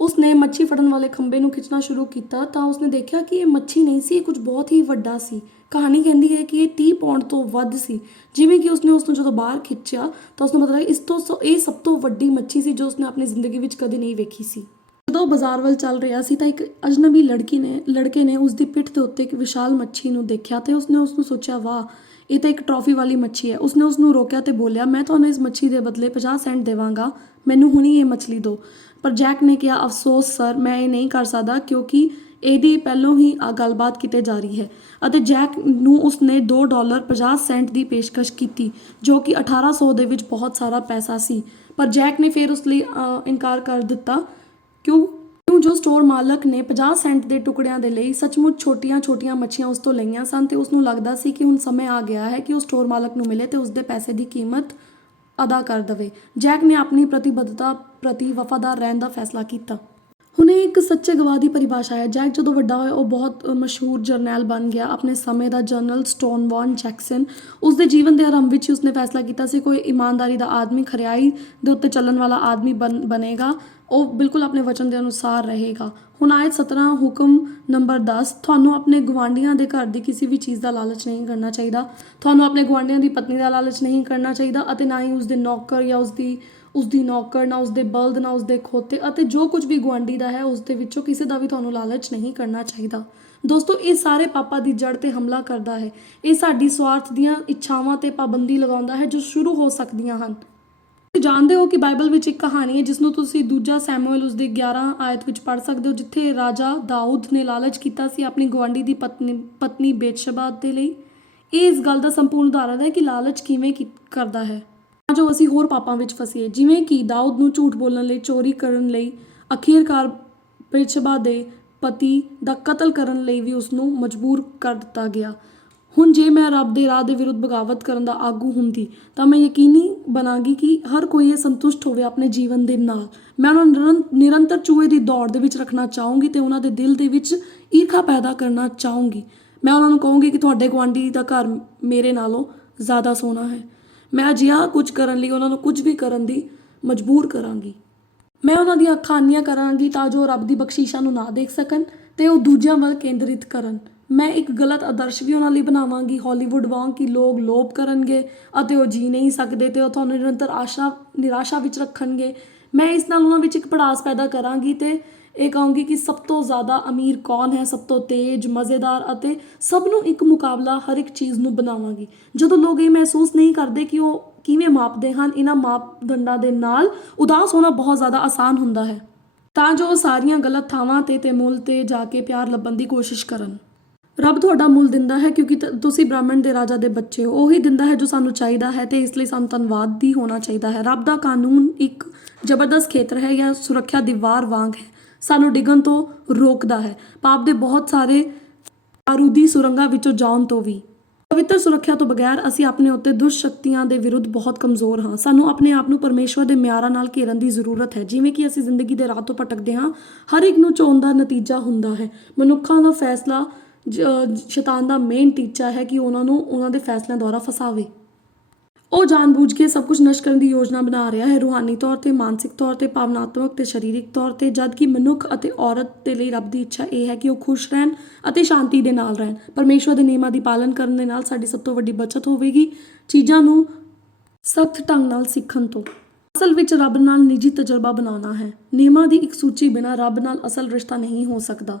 ਉਸਨੇ ਮੱਛੀ ਫੜਨ ਵਾਲੇ ਖੰਭੇ ਨੂੰ ਖਿੱਚਣਾ ਸ਼ੁਰੂ ਕੀਤਾ ਤਾਂ ਉਸਨੇ ਦੇਖਿਆ ਕਿ ਇਹ ਮੱਛੀ ਨਹੀਂ ਸੀ, ਇਹ ਕੁਝ ਬਹੁਤ ਹੀ ਵੱਡਾ ਸੀ। ਕਹਾਣੀ ਕਹਿੰਦੀ ਹੈ ਕਿ ਇਹ 30 ਪੌਂਡ ਤੋਂ ਵੱਧ ਸੀ। ਜਿਵੇਂ ਕਿ ਉਸਨੇ ਉਸਨੂੰ ਜਦੋਂ ਬਾਹਰ ਖਿੱਚਿਆ ਤਾਂ ਉਸਨੂੰ ਪਤਾ ਲੱਗਾ ਇਹ ਸਭ ਤੋਂ ਵੱਡੀ ਮੱਛੀ ਸੀ ਜੋ ਉਸਨੇ ਆਪਣੀ ਜ਼ਿੰਦਗੀ ਵਿੱਚ ਕਦੇ ਨਹੀਂ ਵੇਖੀ ਸੀ। ਜਦੋਂ ਉਹ ਬਾਜ਼ਾਰ ਵੱਲ ਚੱਲ ਰਿਹਾ ਸੀ ਤਾਂ ਇੱਕ ਅਜਨਬੀ ਲੜਕੇ ਨੇ ਉਸਦੀ ਪਿੱਠ ਦੇ ਉੱਤੇ ਇੱਕ ਵਿਸ਼ਾਲ ਮੱਛੀ ਨੂੰ ਦੇਖਿਆ ਤੇ ਉਸਨੇ ਉਸਨੂੰ ਸੋਚਿਆ, ਵਾਹ, ਇਹ ਤਾਂ ਇੱਕ ਟਰੋਫੀ ਵਾਲੀ ਮੱਛੀ ਹੈ। ਉਸਨੇ ਉਸਨੂੰ ਰੋਕਿਆ ਤੇ ਬੋਲਿਆ, ਮੈਂ ਤੁਹਾਨੂੰ ਇਸ ਮੱਛੀ ਦੇ ਬਦਲੇ 50 ਸੈਂਟ ਦੇਵਾਂਗਾ, ਮੈਨੂੰ ਹੁਣੀ ਇਹ ਮੱਛਲੀ ਦਿਓ। ਪਰ ਜੈਕ ਨੇ ਕਿਹਾ, ਅਫਸੋਸ ਸਰ, ਮੈਂ ਇਹ ਨਹੀਂ ਕਰ ਸਕਦਾ ਕਿਉਂਕਿ ਇਹਦੀ ਪਹਿਲੋਂ ਹੀ ਗੱਲਬਾਤ ਕੀਤੀ ਜਾ ਰਹੀ ਹੈ। ਅਤੇ ਜੈਕ ਨੂੰ ਉਸਨੇ $2 50 ਸੈਂਟ ਦੀ ਪੇਸ਼ਕਸ਼ ਕੀਤੀ, ਜੋ ਕਿ 1800 ਦੇ ਵਿੱਚ ਬਹੁਤ ਸਾਰਾ ਪੈਸਾ ਸੀ। ਪਰ ਜੈਕ ਨੇ ਫਿਰ ਉਸ ਲਈ ਇਨਕਾਰ ਕਰ ਦਿੱਤਾ ਕਿਉਂ ਜੋ ਸਟੋਰ ਮਾਲਕ ਨੇ 50 ਸੈਂਟ ਦੇ ਟੁਕੜਿਆਂ ਦੇ ਲਈ ਸੱਚਮੁੱਚ ਛੋਟੀਆਂ ਮੱਛੀਆਂ ਉਸ ਤੋਂ ਲਈਆਂ ਸਨ ਤੇ ਉਸਨੂੰ ਲੱਗਦਾ ਸੀ ਕਿ ਹੁਣ ਸਮੇਂ ਆ ਗਿਆ ਹੈ ਕਿ ਉਹ ਸਟੋਰ ਮਾਲਕ ਨੂੰ ਮਿਲੇ ਤੇ ਉਸਦੇ ਪੈਸੇ ਦੀ ਕੀਮਤ ਅਦਾ ਕਰ ਦੇਵੇ। ਜੈਕ ਨੇ ਆਪਣੀ ਪ੍ਰਤੀਬੱਧਤਾ ਪ੍ਰਤੀ ਵਫਾਦਾਰ ਰਹਿਣ ਦਾ ਫੈਸਲਾ ਕੀਤਾ। ਹੁਣ ਇਹ ਇੱਕ ਸੱਚੇ ਗਵਾਹ ਦੀ ਪਰਿਭਾਸ਼ਾ ਹੈ। ਜੈਕ ਜਦੋਂ ਵੱਡਾ ਹੋਇਆ ਉਹ ਬਹੁਤ ਮਸ਼ਹੂਰ ਜਰਨੈਲ ਬਣ ਗਿਆ। ਆਪਣੇ ਸਮੇਂ ਦਾ ਜਨਰਲ ਸਟੋਨਵਾਨ ਜੈਕਸਨ। ਉਸਦੇ ਜੀਵਨ ਦੇ ਆਰੰਭ ਵਿੱਚ ਹੀ ਉਸਨੇ ਫੈਸਲਾ ਕੀਤਾ ਸੀ ਕੋਈ ਇਮਾਨਦਾਰੀ ਦਾ ਆਦਮੀ, ਖਰਿਆਈ ਦੇ ਉੱਤੇ ਚੱਲਣ ਵਾਲਾ ਆਦਮੀ ਬਣੇਗਾ। ਉਹ ਬਿਲਕੁਲ ਆਪਣੇ ਵਚਨ ਦੇ ਅਨੁਸਾਰ ਰਹੇਗਾ। ਹੁਣ ਆਇਤ 17 ਹੁਕਮ ਨੰਬਰ 10, ਤੁਹਾਨੂੰ ਆਪਣੇ ਗੁਆਂਢੀਆਂ ਦੇ ਘਰ ਦੀ ਕਿਸੇ ਵੀ ਚੀਜ਼ ਦਾ ਲਾਲਚ ਨਹੀਂ ਕਰਨਾ ਚਾਹੀਦਾ। ਤੁਹਾਨੂੰ ਆਪਣੇ ਗੁਆਂਢੀਆਂ ਦੀ ਪਤਨੀ ਦਾ ਲਾਲਚ ਨਹੀਂ ਕਰਨਾ ਚਾਹੀਦਾ ਅਤੇ ਨਾ ਹੀ ਉਸਦੇ ਨੌਕਰ ਜਾਂ ਉਸਦੀ ਨੌਕਰ, ਨਾ ਉਸਦੇ ਬਲਦ, ਨਾ ਉਸਦੇ ਖੋਤੇ ਅਤੇ ਜੋ ਕੁਝ ਵੀ ਗੁਆਂਢੀ ਦਾ ਹੈ ਉਸਦੇ ਵਿੱਚੋਂ ਕਿਸੇ ਦਾ ਵੀ ਤੁਹਾਨੂੰ ਲਾਲਚ ਨਹੀਂ ਕਰਨਾ ਚਾਹੀਦਾ। ਦੋਸਤੋ, ਇਹ ਸਾਰੇ ਪਾਪਾਂ ਦੀ ਜੜ ਤੇ ਹਮਲਾ ਕਰਦਾ ਹੈ। ਇਹ ਸਾਡੀ ਸਵਾਰਥ ਦੀਆਂ ਇੱਛਾਵਾਂ ਤੇ ਪਾਬੰਦੀ ਲਗਾਉਂਦਾ ਹੈ ਜੋ ਸ਼ੁਰੂ ਹੋ ਸਕਦੀਆਂ ਹਨ। ਤੁਸੀਂ ਜਾਣਦੇ ਹੋ ਕਿ ਬਾਈਬਲ ਵਿੱਚ ਇੱਕ ਕਹਾਣੀ ਹੈ ਜਿਸ ਨੂੰ ਤੁਸੀਂ 2 ਸੈਮੂਅਲ ਉਸਦੀ 11 ਆਇਤ ਵਿੱਚ ਪੜ੍ਹ ਸਕਦੇ ਹੋ, ਜਿੱਥੇ ਰਾਜਾ ਦਾਊਦ ਨੇ ਲਾਲਚ ਕੀਤਾ ਸੀ ਆਪਣੀ ਗੁਆਂਢੀ ਦੀ ਪਤਨੀ ਬੇਤਸ਼ਬਾ ਦੇ ਲਈ। ਇਹ ਇਸ ਗੱਲ ਦਾ ਸੰਪੂਰਨ ਉਦਾਹਰਨ ਹੈ ਕਿ ਲਾਲਚ ਕਿਵੇਂ ਕਰਦਾ ਹੈ ਜੋ ਅਸੀਂ ਹੋਰ ਪਾਪਾਂ ਵਿੱਚ ਫਸੀਏ, ਜਿਵੇਂ ਕਿ ਦਾਊਦ ਨੂੰ ਝੂਠ ਬੋਲਣ ਲਈ, ਚੋਰੀ ਕਰਨ ਲਈ, ਅਖੀਰਕਾਰ ਬੇਤਸ਼ਬਾ ਦੇ ਪਤੀ ਦਾ ਕਤਲ ਕਰਨ ਲਈ ਵੀ ਉਸਨੂੰ ਮਜਬੂਰ ਕਰ ਦਿੱਤਾ ਗਿਆ। ਹੁਣ ਜੇ ਮੈਂ ਰੱਬ ਦੇ ਰਾਹ ਦੇ ਵਿਰੁੱਧ ਬਗਾਵਤ ਕਰਨ ਦਾ ਆਗੂ ਹੁੰਦੀ ਤਾਂ ਮੈਂ ਯਕੀਨੀ ਬਣਾਂਗੀ ਕਿ ਹਰ ਕੋਈ ਇਹ ਸੰਤੁਸ਼ਟ ਹੋਵੇ ਆਪਣੇ ਜੀਵਨ ਦੇ ਨਾਲ। ਮੈਂ ਉਹਨਾਂ ਨੂੰ ਨਿਰੰਤਰ ਚੂਹੇ ਦੀ ਦੌੜ ਦੇ ਵਿੱਚ ਰੱਖਣਾ ਚਾਹੂੰਗੀ ਤੇ ਉਹਨਾਂ ਦੇ ਦਿਲ ਦੇ ਵਿੱਚ ਈਰਖਾ ਪੈਦਾ ਕਰਨਾ ਚਾਹੂੰਗੀ। ਮੈਂ ਉਹਨਾਂ ਨੂੰ ਕਹੂੰਗੀ ਕਿ ਤੁਹਾਡੇ ਗੁਆਂਢੀ ਦਾ ਘਰ ਮੇਰੇ ਨਾਲੋਂ ਜ਼ਿਆਦਾ ਸੋਹਣਾ ਹੈ। ਮੈਂ ਅਜਿਹਾ ਕੁਝ ਕਰਨ ਲਈ ਉਹਨਾਂ ਨੂੰ ਕੁਝ ਵੀ ਕਰਨ ਦੀ ਮਜਬੂਰ ਕਰਾਂਗੀ। ਮੈਂ ਉਹਨਾਂ ਦੀਆਂ ਅੱਖਾਂ ਅੰਨੀਆਂ ਕਰਾਂਗੀ ਤਾਂ ਜੋ ਰੱਬ ਦੀ ਬਖਸ਼ਿਸ਼ਾਂ ਨੂੰ ਨਾ ਦੇਖ ਸਕਣ ਤੇ ਉਹ ਦੂਜਿਆਂ ਵੱਲ ਕੇਂਦਰਿਤ ਕਰਨ। ਮੈਂ ਇੱਕ ਗਲਤ ਆਦਰਸ਼ ਵੀ ਉਹਨਾਂ ਲਈ ਬਣਾਵਾਂਗੀ ਹਾਲੀਵੁੱਡ ਵਾਂਗ ਕਿ ਲੋਕ ਲੋਭ ਕਰਨਗੇ ਅਤੇ ਉਹ ਜੀ ਨਹੀਂ ਸਕਦੇ ਤੇ ਉਹ ਤੁਹਾਨੂੰ ਨਿਰੰਤਰ ਨਿਰਾਸ਼ਾ ਵਿੱਚ ਰੱਖਣਗੇ। ਮੈਂ ਇਸ ਨਾਲ ਉਹਨਾਂ ਵਿੱਚ ਇੱਕ ਭੜਾਸ ਪੈਦਾ ਕਰਾਂਗੀ ਤੇ ਇਹ ਕਹਾਂਗੀ ਕਿ ਸਭ ਤੋਂ ਜ਼ਿਆਦਾ ਅਮੀਰ ਕੌਣ ਹੈ, ਸਭ ਤੋਂ ਤੇਜ਼, ਮਜ਼ੇਦਾਰ ਅਤੇ ਸਭ ਨੂੰ ਇੱਕ ਮੁਕਾਬਲਾ ਹਰ ਇੱਕ ਚੀਜ਼ ਨੂੰ ਬਣਾਵਾਂਗੀ। ਜਦੋਂ ਲੋਕ ਇਹ ਮਹਿਸੂਸ ਨਹੀਂ ਕਰਦੇ ਕਿ ਉਹ ਕਿਵੇਂ ਮਾਪਦੇ ਹਨ, ਇਹਨਾਂ ਮਾਪਦੰਡਾਂ ਦੇ ਨਾਲ ਉਦਾਸ ਹੋਣਾ ਬਹੁਤ ਜ਼ਿਆਦਾ ਆਸਾਨ ਹੁੰਦਾ ਹੈ ਤਾਂ ਜੋ ਉਹ ਸਾਰੀਆਂ ਗਲਤ ਥਾਵਾਂ ਤੇ ਮੁੱਲ ਤੇ ਜਾ ਕੇ ਪਿਆਰ ਲੱਭਣ ਦੀ ਕੋਸ਼ਿਸ਼ ਕਰਨ। ਰੱਬ ਤੁਹਾਡਾ ਮੁੱਲ ਦਿੰਦਾ ਹੈ ਕਿਉਂਕਿ ਤੁਸੀਂ ਬ੍ਰਹਮੰਡ ਦੇ ਰਾਜਾ ਦੇ ਬੱਚੇ ਹੋ। ਉਹੀ ਦਿੰਦਾ ਹੈ ਜੋ ਸਾਨੂੰ ਚਾਹੀਦਾ ਹੈ ਤੇ ਇਸ ਲਈ ਸਾਨੂੰ ਧੰਨਵਾਦੀ ਹੋਣਾ ਚਾਹੀਦਾ ਹੈ। ਰੱਬ ਦਾ ਕਾਨੂੰਨ ਇੱਕ ਜ਼ਬਰਦਸਤ ਖੇਤਰ ਹੈ ਜਾਂ ਸੁਰੱਖਿਆ ਦੀਵਾਰ ਵਾਂਗ ਹੈ, ਸਾਨੂੰ ਡਿੱਗਣ ਤੋਂ ਰੋਕਦਾ ਹੈ, ਪਾਪ ਦੇ ਬਹੁਤ ਸਾਰੇ ਬਾਰੂਦੀ ਸੁਰੰਗਾਂ ਵਿੱਚੋਂ ਜਾਣ ਤੋਂ ਵੀ। ਪਵਿੱਤਰ ਸੁਰੱਖਿਆ ਤੋਂ ਬਗੈਰ ਅਸੀਂ ਆਪਣੇ ਉੱਤੇ ਦੁਸ਼ਟ ਸ਼ਕਤੀਆਂ ਦੇ ਵਿਰੁੱਧ ਬਹੁਤ ਕਮਜ਼ੋਰ ਹਾਂ। ਸਾਨੂੰ ਆਪਣੇ ਆਪ ਨੂੰ ਪਰਮੇਸ਼ਵਰ ਦੇ ਮਿਆਰਾਂ ਨਾਲ ਘੇਰਨ ਦੀ ਜ਼ਰੂਰਤ ਹੈ। ਜਿਵੇਂ ਕਿ ਅਸੀਂ ਜ਼ਿੰਦਗੀ ਦੇ ਰਾਹ ਤੋਂ ਭਟਕਦੇ ਹਾਂ, ਹਰ ਇੱਕ ਨੂੰ ਚੋਣ ਦਾ ਨਤੀਜਾ ਹੁੰਦਾ ਹੈ। ਮਨੁੱਖਾਂ ਦਾ ਫੈਸਲਾ ਸ਼ੈਤਾਨ ਦਾ ਮੇਨ ਟੀਚਾ ਹੈ ਕਿ ਉਹਨਾਂ ਨੂੰ ਉਹਨਾਂ ਦੇ ਫੈਸਲਿਆਂ ਦੁਆਰਾ ਫਸਾਵੇ। ਉਹ ਜਾਣਬੁੱਝ ਕੇ ਸਭ ਕੁਝ ਨਸ਼ਟ ਕਰਨ ਦੀ ਯੋਜਨਾ ਬਣਾ ਰਿਹਾ ਹੈ, ਰੂਹਾਨੀ ਤੌਰ ਤੇ, ਮਾਨਸਿਕ ਤੌਰ ਤੇ, ਭਾਵਨਾਤਮਕ ਤੇ ਸਰੀਰਕ ਤੌਰ ਤੇ, ਜਦ ਕਿ ਮਨੁੱਖ ਅਤੇ ਔਰਤ ਦੇ ਲਈ ਰੱਬ ਦੀ ਇੱਛਾ ਇਹ ਹੈ ਕਿ ਉਹ ਖੁਸ਼ ਰਹਿਣ ਅਤੇ ਸ਼ਾਂਤੀ ਦੇ ਨਾਲ ਰਹਿਣ। ਪਰਮੇਸ਼ਵਰ ਦੇ ਨਿਯਮਾਂ ਦੀ ਪਾਲਣ ਕਰਨ ਦੇ ਨਾਲ ਸਾਡੀ ਸਭ ਤੋਂ ਵੱਡੀ ਬਚਤ ਹੋਵੇਗੀ ਚੀਜ਼ਾਂ ਨੂੰ ਸਖਤ ਢੰਗ ਨਾਲ ਸਿੱਖਣ ਤੋਂ। ਅਸਲ ਵਿੱਚ ਰੱਬ ਨਾਲ ਨਿੱਜੀ ਤਜਰਬਾ ਬਣਾਉਣਾ ਹੈ। ਨਿਯਮਾਂ ਦੀ ਇੱਕ ਸੂਚੀ ਬਿਨਾਂ ਰੱਬ ਨਾਲ ਅਸਲ ਰਿਸ਼ਤਾ ਨਹੀਂ ਹੋ ਸਕਦਾ।